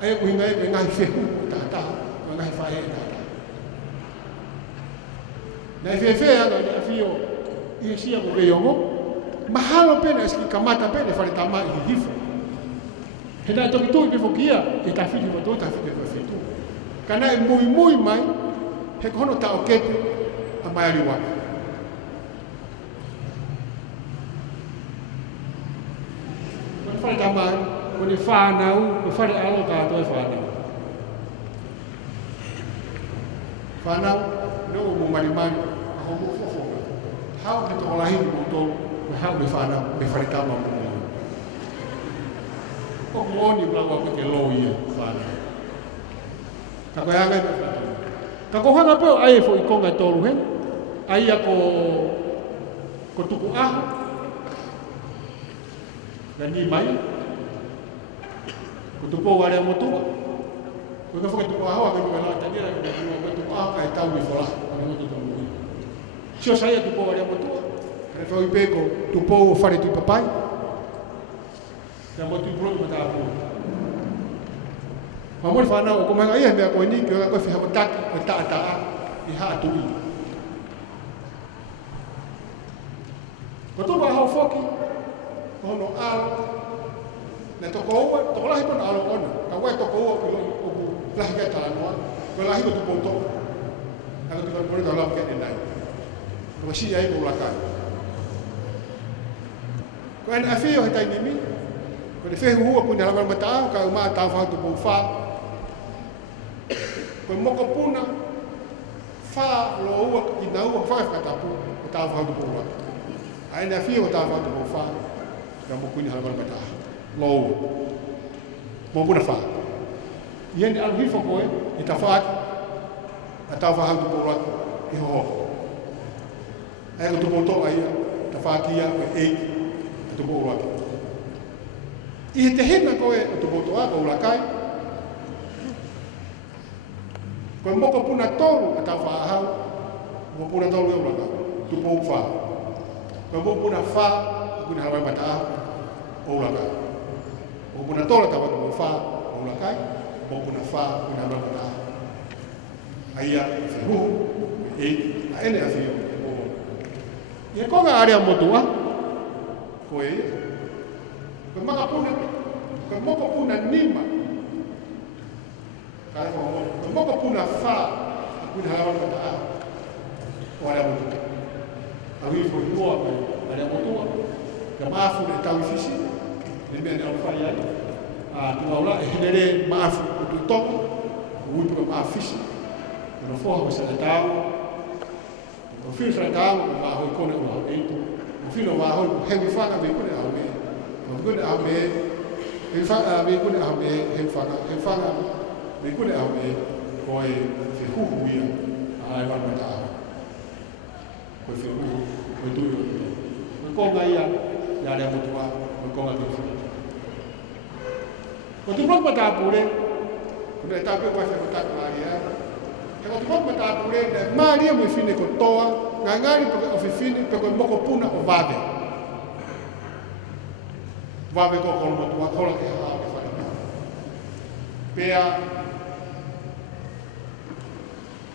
Ai koe hinga e ngahi whehu taha taha, ko ngahi whahe taha taha. Nei whewhe ana ni a whio, i sia ko veiongo, mahalo pena eski kamata pena whare tama i hifo. He nai toki tui pefo kia, e ta whiti wa tō ta whiti wa whitu. Ka nai mui mai, he kono ta o kete, a mai ari waka. Kone whare tamai, kone whanau, kone whare alo kātoe whanau. Whanau, no o mumari, a homo fofonga. Hau me tō lahi mo tō, me hau me whanau, me whare tamau mo. O ngoni blawa ko ke lo ia whana. Ka koe hanga i me whana. Ka ko hanga peo ai fo i konga tōru he. Ai a ko tuku aho. Na ni mai. Ko tupo warea motua. Ko ka whaka tuku aho a ka tuka laa tanira ko tuku aho ka e tau i whola. Ka ni motu tōru he. Sio sai a tupo warea motua. Ka ne whau i peko tupo o whare tui papai. Ka motu broto mata apu. Mamor whanau, ko manga ia mea koe ni, ki oga koe whiha mataki, koe taa i haa tui. Ko tōku a hau whoki, ko hono alo, ne toko ua, toko lahi kona alo ona, ka wai toko ua ki loi oku lahi kai tala noa, koe lahi ko tupo toko. Ako tuka kore tau lau kene nai. Ko si ai ko ulakai. Ko ene a whio he tai nimi, ko ne whehu hua puna lawa mata ka uma tau whau tupo wha. Ko moko puna, wha lo ua ki na ua whai whakatapu, ko tau whau tupo ua. A ene a whio ko tau whau tupo wha, ka moko ni lawa mata lo ua. Mo puna wha. I ene alu hifo koe, i ta whaaki, a tau whau tupo ua, i hoho. Ai ko tupo toa ia, ta whaaki ia, ko eiki, tupo ua. I he te hena koe o tupo toa ko ulakai. Koe moko puna tolu a tau whaahau, moko puna tolu e ulakai, tupo wha. Koe moko puna wha, a kuna hawai mata o ulakai. Moko puna tolu a tau tupo wha o ulakai, moko puna wha, kuna hawai mata aia, whihu, e, a ene a whio. I e konga area motua, koe ia. Koe maka puna, koe moko puna nima. Koe moko puna wha, a kuna hawa mata a. O area motua. A wii fo inoa koe area motua. Ka maafu ne tau fisi. Ne mea ne au whai ai. A tuaula e henere maafu o tu toko. O wipu ka maafu fisi. Koe no foha ko sana tau. O whiu sana tau, o wahoi kone o hau eitu. O whiu no wahoi ko hewi whaka me kone au mea. Kune au me, he whanga me kune au me, he whanga me kune au me, koe whi huhu ia, a ai wanu mata au. Koe whi huhu, koe tui o tui. Koe konga ia, ia rea motua, koe konga te whi. Ko tu blok mata apure, kune e tape koe whi mata kumari ia. He ko tu blok mata apure, ne maria mo fine ko toa, ngangari poke o fine, poke moko puna o vave. Vave ko kono motua, kola ke haa me whare. Pea,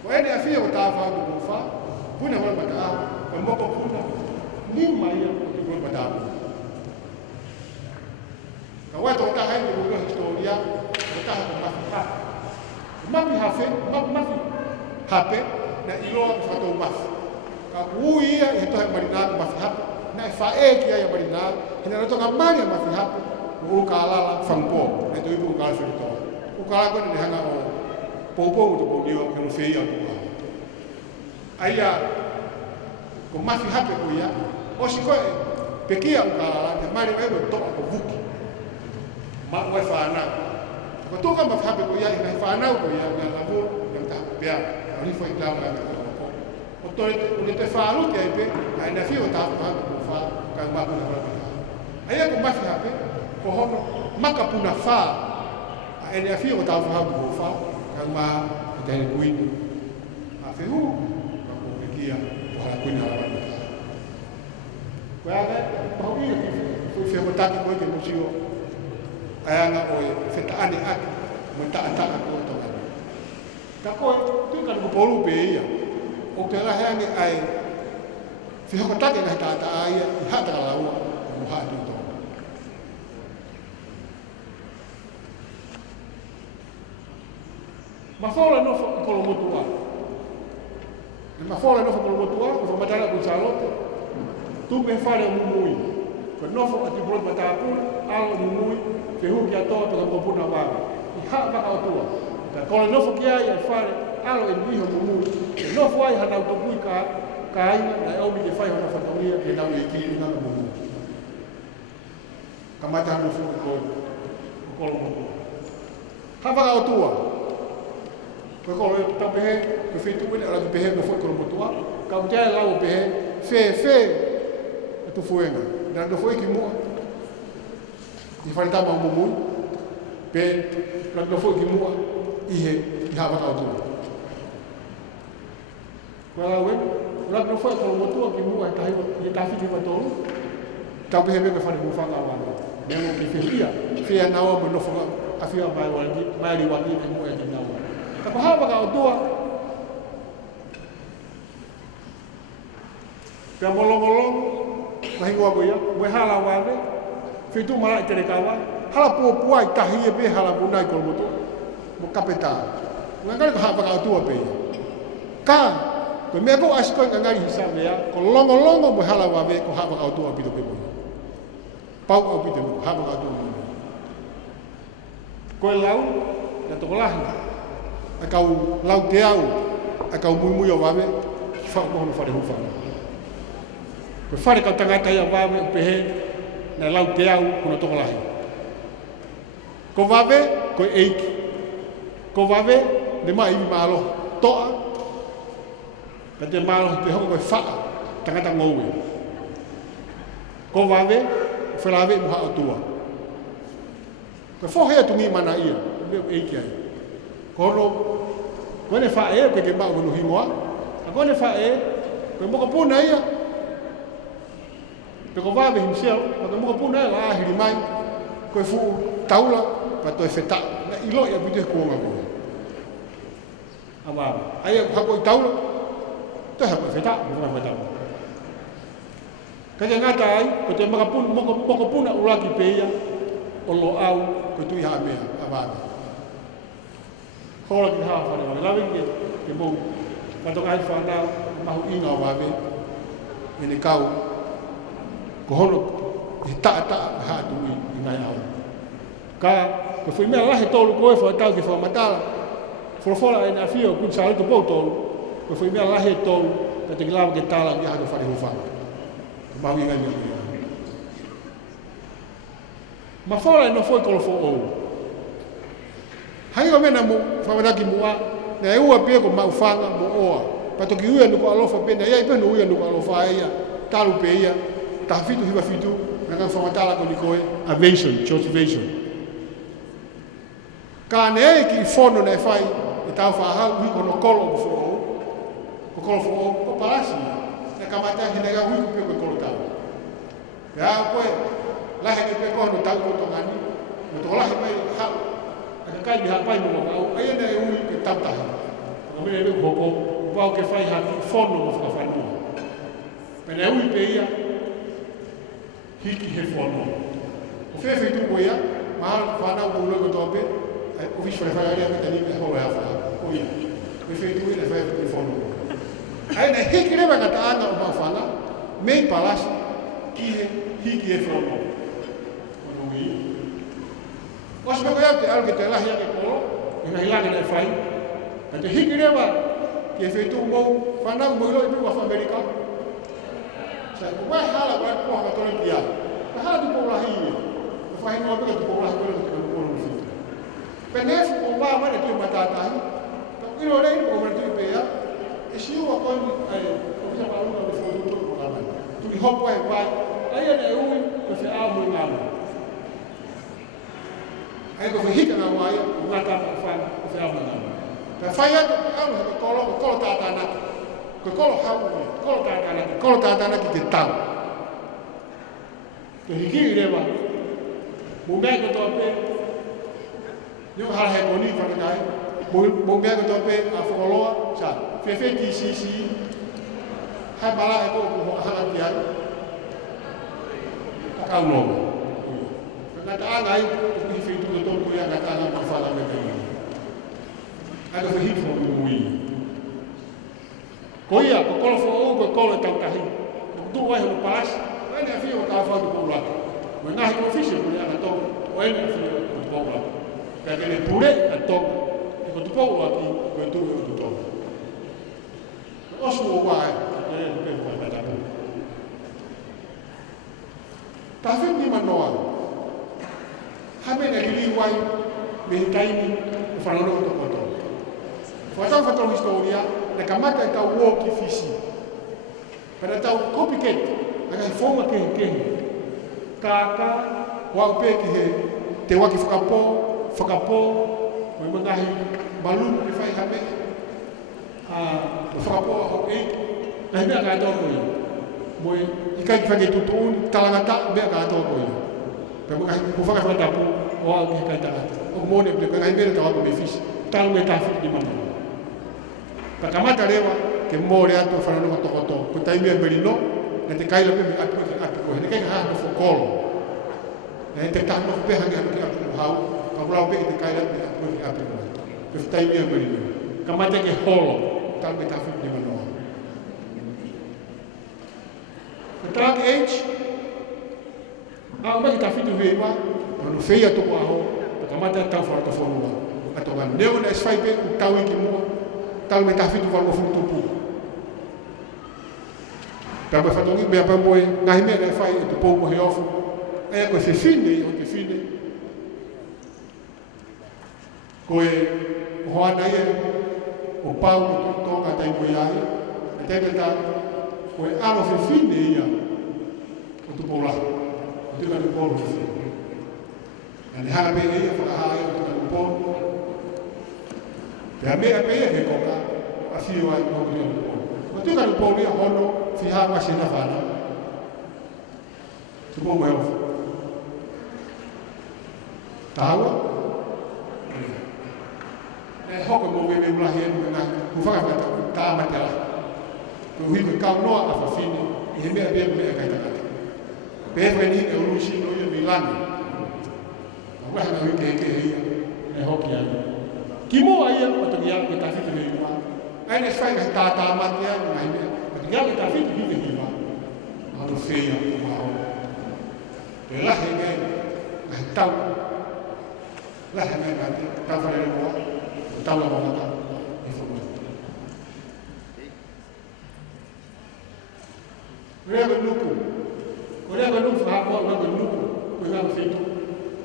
ko ene a whia o tā whau tupu wha, puna wala mata aho, ko moko puna, ni mai ia o te kua mata aho. Ka wai tō taha i te kua historia, o taha ko mafi hape. Mafi hape, mafi hape, na iloa ko whatou mafi. Ka ui ia i he tohe marina ko mafi hape, na e whae ki ai a marina, hina rato ka mari a mafi hape, o uru ka alala whangpo, na to ipu o kala whiritoa. O kala kone ni hanga o poupou to pou niwa kero whea o tuka. Aia, ko mafi hape ko ia, o si koe, pekia o ka alala, te mari o ewe toka ko vuki. Ma ue whanau. Ko toka mafi hape ko ia, hina i whanau ko ia, ngā lamur, ngā taha pepea, a rifo i tau ngā ngā ngā. O tole te whaaruti ai pe, a ina whio taha ko hanga ko wha, ka umaku na wala. Aia ko mafi hape, ko hono maka puna wha, a ene a whio taha ko hanga ko wha, ka umaku te he kuini. A whihu, ka ko me kia, o hala kuini hala wani. Koe aga, pau ia ki whi whataki koe ke musio, ai anga o e whetaane aki, mo taa koe tonga. Ka koe, tui ka nuku poru pe ia, o te lahe ange ai, whi whataki ngai tata aia, i hataka laua, mo haa tui tonga. Mafola no fa kolo motua. E mafola no fa kolo motua, ko fa matala ku salote. Tu me fare mumui. Ko no fa ati bro matapu, alo mumui, fe hu ki ato to ko puna wa. I ha va ka tua. Ta kolo no fa ki ai fare alo e biho mumui. E no fa ai hana to kui ka ai na o mi ke fai ona fa toria ke na e ki na mumui. Kamata no fu ko kolo motua. Ha va ka tua. Koe koe ta pehe, koe whetu wene ala tu pehe no fwoi kono motua. Ka utea lau pehe, whe, a tu fuenga. Nā no fwoi ki mua. I whare tama o mumui. Pe, nā no fwoi ki mua, i hawa kau tua. Koe lau e, nā no fwoi kono motua ki mua, i tawhiti watolu. Tau pehe mega whare mufanga wana. Nemo ki whihia, whia nawa mo nofonga, a whia mai wangi, e mua e ki nawa. Ka hawa ka o tua. Pea molongolong, mahingoa koia, mwe hala wawe, whitu mara i tere kawa, hala puapua i tahi e pe hala punai kolo motu, mo kapeta. Ngangari ko hawa ka o tua pe. Ka, ko mea ko asiko i ngangari hisa mea, ko longo mwe hala wawe, ko hawa ka o tua pito pe mo. Pau au pito mo, hawa ka o tua mo. Koe lau, na tokolahi. A kau lau te au, a kau mui o wawe, ki whao mohono whare hufana. Koe whare kau tangata ia wawe upehe, na lau te au, kuna tokolahi. Ko wawe, koe eiki. Ko wawe, ne mai iwi maalo toa, ka te maalo te hoko koe whaa, tangata ngouwe. Ko wawe, whelawe muha o tua. Koe whohea tungi mana ia, meo eiki ai. Kono, kone whae, koe ke mau kono hingoa, a kone whae, koe moka puna ia. Pe ko wawe himseo, koe moka puna ia, la ahiri mai, koe fuu taula, ka toi wheta, na ilo ia pute kuonga koe. A wawe, aia hako i taula, toi hako i wheta, mo wheta. Ka te ngata ai, koe te moka puna uraki pe ia, o lo au, koe tui haa mea, a wawe. Kola ki hawa whare wawe, lawe ke mou. Matonga ai whanau, mahu inga o wawe, e ne kau, ko hono, e taa hatu i ngai au. Ka, ko whi mea lahe tolu koe whae tau ki whae matala, wholofola e na whio, kun sa alito pou tolu, ko whi mea lahe tolu, ka te kilawa ke tala i hatu whare hufanga. Mahu inga mea mea. Ma whola e no foi kolofo ou. Hai o mena mo whamaraki mua, na e ua pia ko maufanga mo oa. Pato ki uia nuko alofa pena, ia ipe no uia nuko alofa ia, talu pe ia, taha fitu hiwa fitu, na kan whamatala ko ni koe, avation, church avation. Ka ne e ki whono na e whai, e tau whahau, hui kono kolo ko who'o, ko kolo who'o, ko palasi, na kamata hinega hui ko pia ko kolo tau. Pea koe, lahe ke pia kono tau ko tongani, mo to lahe mai hau, kai ni hapai mo au ai na e ui ke tatahi o me le ko pau ke fai ha fono mo fa fai mo pe na ui pe ia hiki he fono o fe fe tu boia ma fa na o lo ko tope o vi fai fai ia me tani me ho ya fa o ia pe fe tu ile fai tu fono ai na hiki le ba ka ana o ma fa na me palas ki hiki he fono o ui Mas me koe te alke te lahi ake kolo, e na hilange na e whai. Ka te hiki rewa, ki e whetu mou, whanau mo ilo i piwa whamerika. Sa e koe hala koe koha ka tole ki a. Ka hala tu kou lahi ia. Ka whahi noa pika tu kou lahi koe ka te kolo ni whitu. Pe nefu o wā mana ki o matatahi, ka ilo rei ni kou mana tu i pea, e si ua koe ni, o kisa pa aluna me whotu tu ko kamai. Tu i hopo e whai, ai ane e ui, ka whi au mo i ngāma. Ai ko hika na wai ngata pa fa fa ma na. Ta whai atu alu he kolo tātānaki. Ko kolo hau, kolo tātānaki te tau. Ko hiki i rewa, mo mea kotoa pe, yo hala he koni whanakai, mo mea kotoa pe a whakoloa, sa, whewhe ki sisi, hai mala he koko hanga ki ai, kakau noa. Ngata angai, ki whitu to tōku ia ngata angai mawhala me kai. Aga whahitwa mo mui. Ko ia, ko kolo whao ko kolo tautahi. Ko tu wai hono palas, ene a whio ka whao ko ula. Mo ngahi ko fisio ko ia ngato, o ene a whio ko ula. Ka kene pure a tōku, ko tu pōu aki, ko tu o tu tōku. Osu o wai, ko ene pe wai matapu. Ta whini manoa. Hame na hili wai, me hitaini, o whanoro o toko tōku. Whatau historia, na kamata e tau uo ki fisi. Para tau copycat, aga i whonga kehi. Kāka, wau pē ki he, te waki whakapō, mo i mangahi maluku ki whai hame. O whakapō a hok eiki, na he mea kā tōko i. Mo i kai ki whake tutuuni, talangata, mea kā tōko i. Pea mangahi, o whakawhatapu, o au ki he kai tangata. O mōne pia, mangahi mea tau ako me fisi. Talu e tāwhi ni manu. Pa kamata rewa, ke mōre atu whananonga tokoto, ko taimia merino, na te kaila pe me atu ki atu ko, hene kenga haa no whokolo. Na te tāno pe hangi atu ki atu ko hau, ka murau pe te kaila pe atu ki atu ko. Ke taimia merino. Kamata ke holo, talu me tāwhi ni manoa. Ko tāke age, mai tāwhi tu heiwa, manu whea toko aho, pa kamata tau whanata whanua. Ato ka neo na eswai pe, u tau i ki mua, tau me tawhitu wala mo futupu. Pea me whatongi mea pa moe, ngahi mea na whai e te pou mo he ofu. Ea koe whiwhine, o te whine. Koe hoana ia, o pau o tonga tai moe ai. E te ta, koe alo whiwhine ia, o te pou lahi. O te kanu pou whiwhine. Ane hana pe ia, whakahaya o te kanu pou. Pea mea pea he koka, a whio ai mo te kanu pou. O te kanu pou ria hono, whiha wasi na whana. Te pou mo heofu. Tahawa? E hoko mo me mulahi enu me ngahi, ku whakawhata, tā mate ala. Ku hui me kau noa a whawhine, i he mea mea kai takata. Pea whai ni e uru sino ia Milani. A wahana hui ke ia, e hoki anu. Ki moa ia, patangi ala ke tawhiti me iwa. Aina e whai ngahi tātā mate anu ngahi mea, patangi ala ke tawhiti hive hiwa. Anu whea o maho. Pe lahe ngai, ngahi tau. Lahe ngai ngati, tau whanere moa, tau la wangata, e whanua. Rewa nuku. Ko rewa nuku whahakoa, rewa nuku, koe ngā whitu.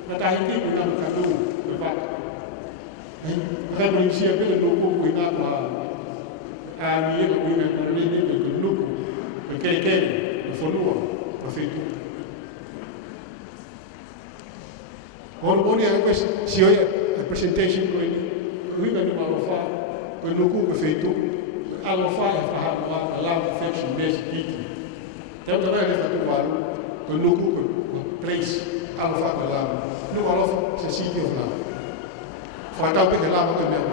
Matahiti koe ngā kanu, koe waka. Rewa isia pele nuku, koe ngā kua ni eka koe ngā karanini, koe nuku, koe kere, koe whanua, koe whitu. Kono moni a koe sioi a presentation koe ni, koe hinga ni malofa, koe nuku, koe whitu, koe alofa e whahakoa, allow affection, best diki. Teu também é feito igual, com o núcleo, com três, a lofa com lá, no alofa se sigue o lá. Falta o que lá vai ter mesmo,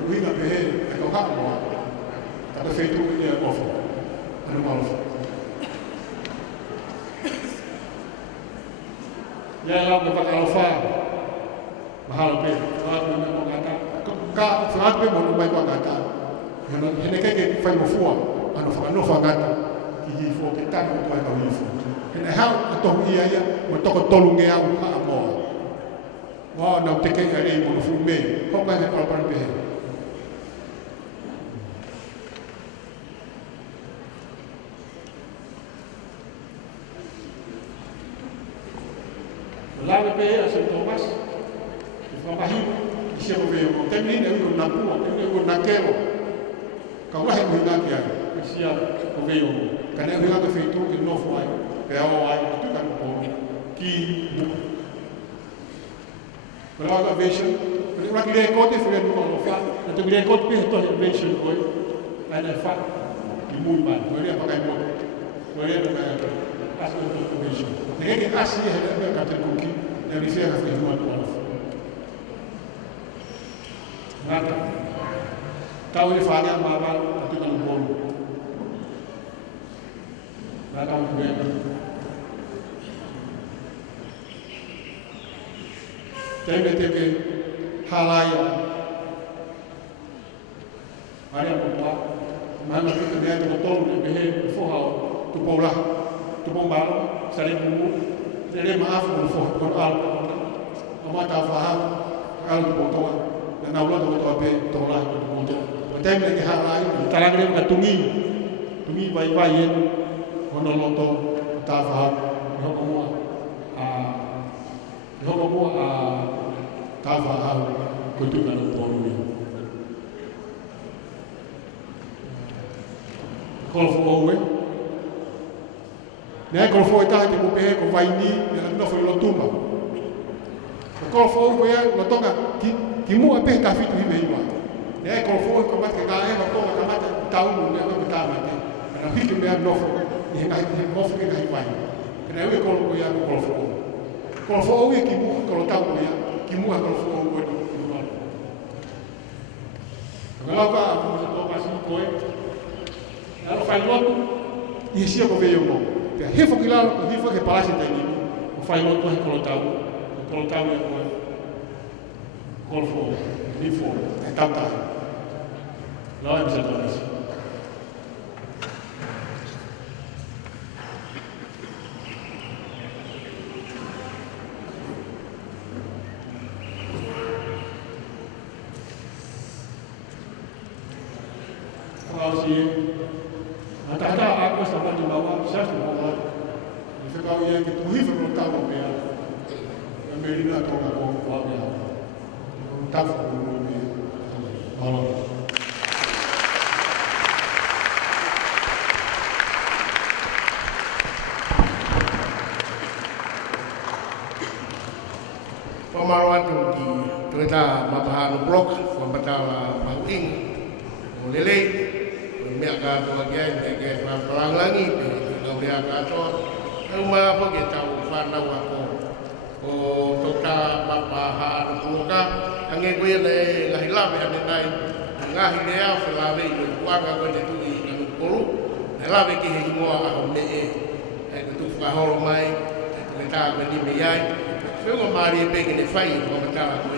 o vinho perre é com rápido lá, cada feito é alofa, no alofa. Já lá vai para alofa, mahalo pe, lá no mesmo gata, cá, falando bem bom no meio gata, ele quer que faz uma fua, a não faz gata. Ki fo ke tanu ko ka wifu ene ha to ia ia mo to ko tolu nge au ha mo wa na te ke ari mo fu me ko ka ne pa pe la pe a São Tomás e fa ba hi si ko ve mo te ni ne ko na pu ne ko na kero ka wa he mo na ki ai si a ko ve mo Kana hui ngaka whitu ki nofu ai, pe ao ai, o tukanu pōni, ki buku. Kala waka vision, Ora ki le kote fo le ko fa. Na te le kote pe to invention ko. Ana fa ki muy mal. Ko le pa kai mo. Ko le na aso to invention. Ne ke asi he ka te ko ki. Na ri fia ka fa mo to. Nada. Tau le fa ya ma ba tu kan bo. Nada ka mo. Tebe tebe halaya. Maria Papa, mana kita dia tu betul dia behe fohau tu pola tu pombalo saling buku jadi maaf untuk Quran amat tak faham kalau tu betul dan Allah tu betul apa tolak tu betul. Tebe lagi halaya tarang dia bukan tungi baik-baik honoloto tak faham Homo tava au kutuka no polu. Kolfo owe. Ne kolfo ita te mo pe ko vai ni na no fo lo tumba. Kolfo owe lo toka ki mo pe ta fitu hi meiwa. Ne kolfo ko mat ka e lo toka ka mat tau no ne ko ta mat. Na hitu me no fo ni na mo fo ke kai vai. Ne we kolfo ya kolfo. Kolfo owe ki mo ko ta mo ya. Kimua kolfo owe do. Kalau ka mo to ka si ko e. Alo fai lotu i sia ko veio mo. Pe hefo kilalo ko hifo ke palasi te ni. O fai lotu he kolotau e ko. Kolfo ni fo e tata. Lá é bizarro. Ada aku sama di bawah, saya di bawah. Kalau yang itu hifat tahu ya, Amerika tahu aku bawah ya, tahu aku ya, kalau pemaruan di kereta babahan blok, pembatal bauing, lele. Mia ka to again ke pelang langi kalau dia kata rumah apa kita ufan lawa ko o tota bapa ha buka ange ko le ngahila be anai ngahi dia felawe ko kuanga ko de tu i kanu polu lawe ki hi mo a me e tu fa hol mai kita ko di me yai fe ko mari be ke ne fai ko mata ko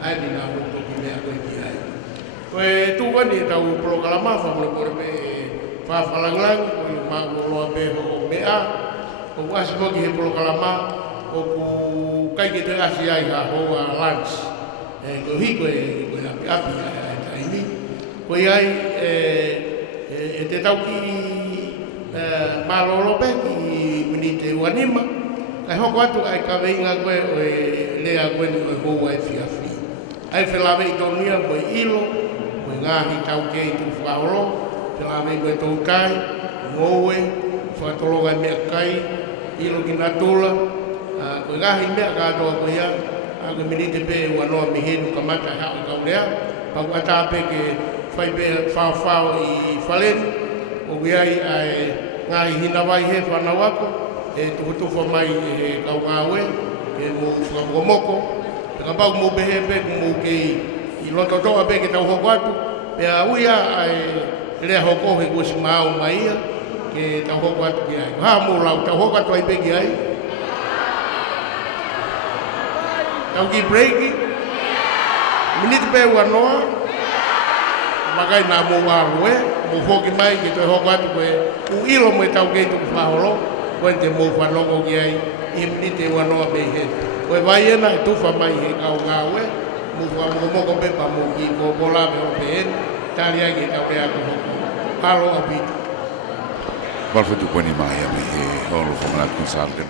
ai di na ko ki me ko ki ai Koe tu ni tau programa fa mo por pe fa falanglang o ma lo be ho mea o was mo ki programa o ku kai ki te asia ai ha ho lunch ko hi ko api ai ni ko ai te tau ki ma lo be ki minite wanima ai ho kwatu ai ka venga ko le a ko ni ho ai fi ai fela be donia bo ilo ngahi tau ke tu whaoro, te la mei koe tau kai, ngowe, whatologa mea kai, ilo ki natula, koe ngahi mea katoa koe ia, koe minite pe wanoa mihenu ka mata hao kau lea, pau atape ke whai pe whao i whaleni, o wiai ai ngahi hinawai he whanawako, e tuhutufa mai e kau ngawe, ke mo whamomoko, te ka pau mo behe pe mo ke i loto toa pe ke tau hoko atu, pea uia ai lea hoko he kusi mau maia ke tau hoko atu ki ai. Ha mo lau tau hoko atu ai pe ki ai. Tau ki breaki. Minute pe wanoa. Makai na mo waru mo hoki mai ki toi hoko atu koe. U ilo mo tau kei tu whaholo. Koe te mo whanongo ki ai. I minute wanoa pe he. Koe vai ena e tufa mai he kau ngawe. Muka moko pepa moki mo bola me open talia ki tau pe ako hoko halo abit Malfetu poni mai ame he holo fomala konsal de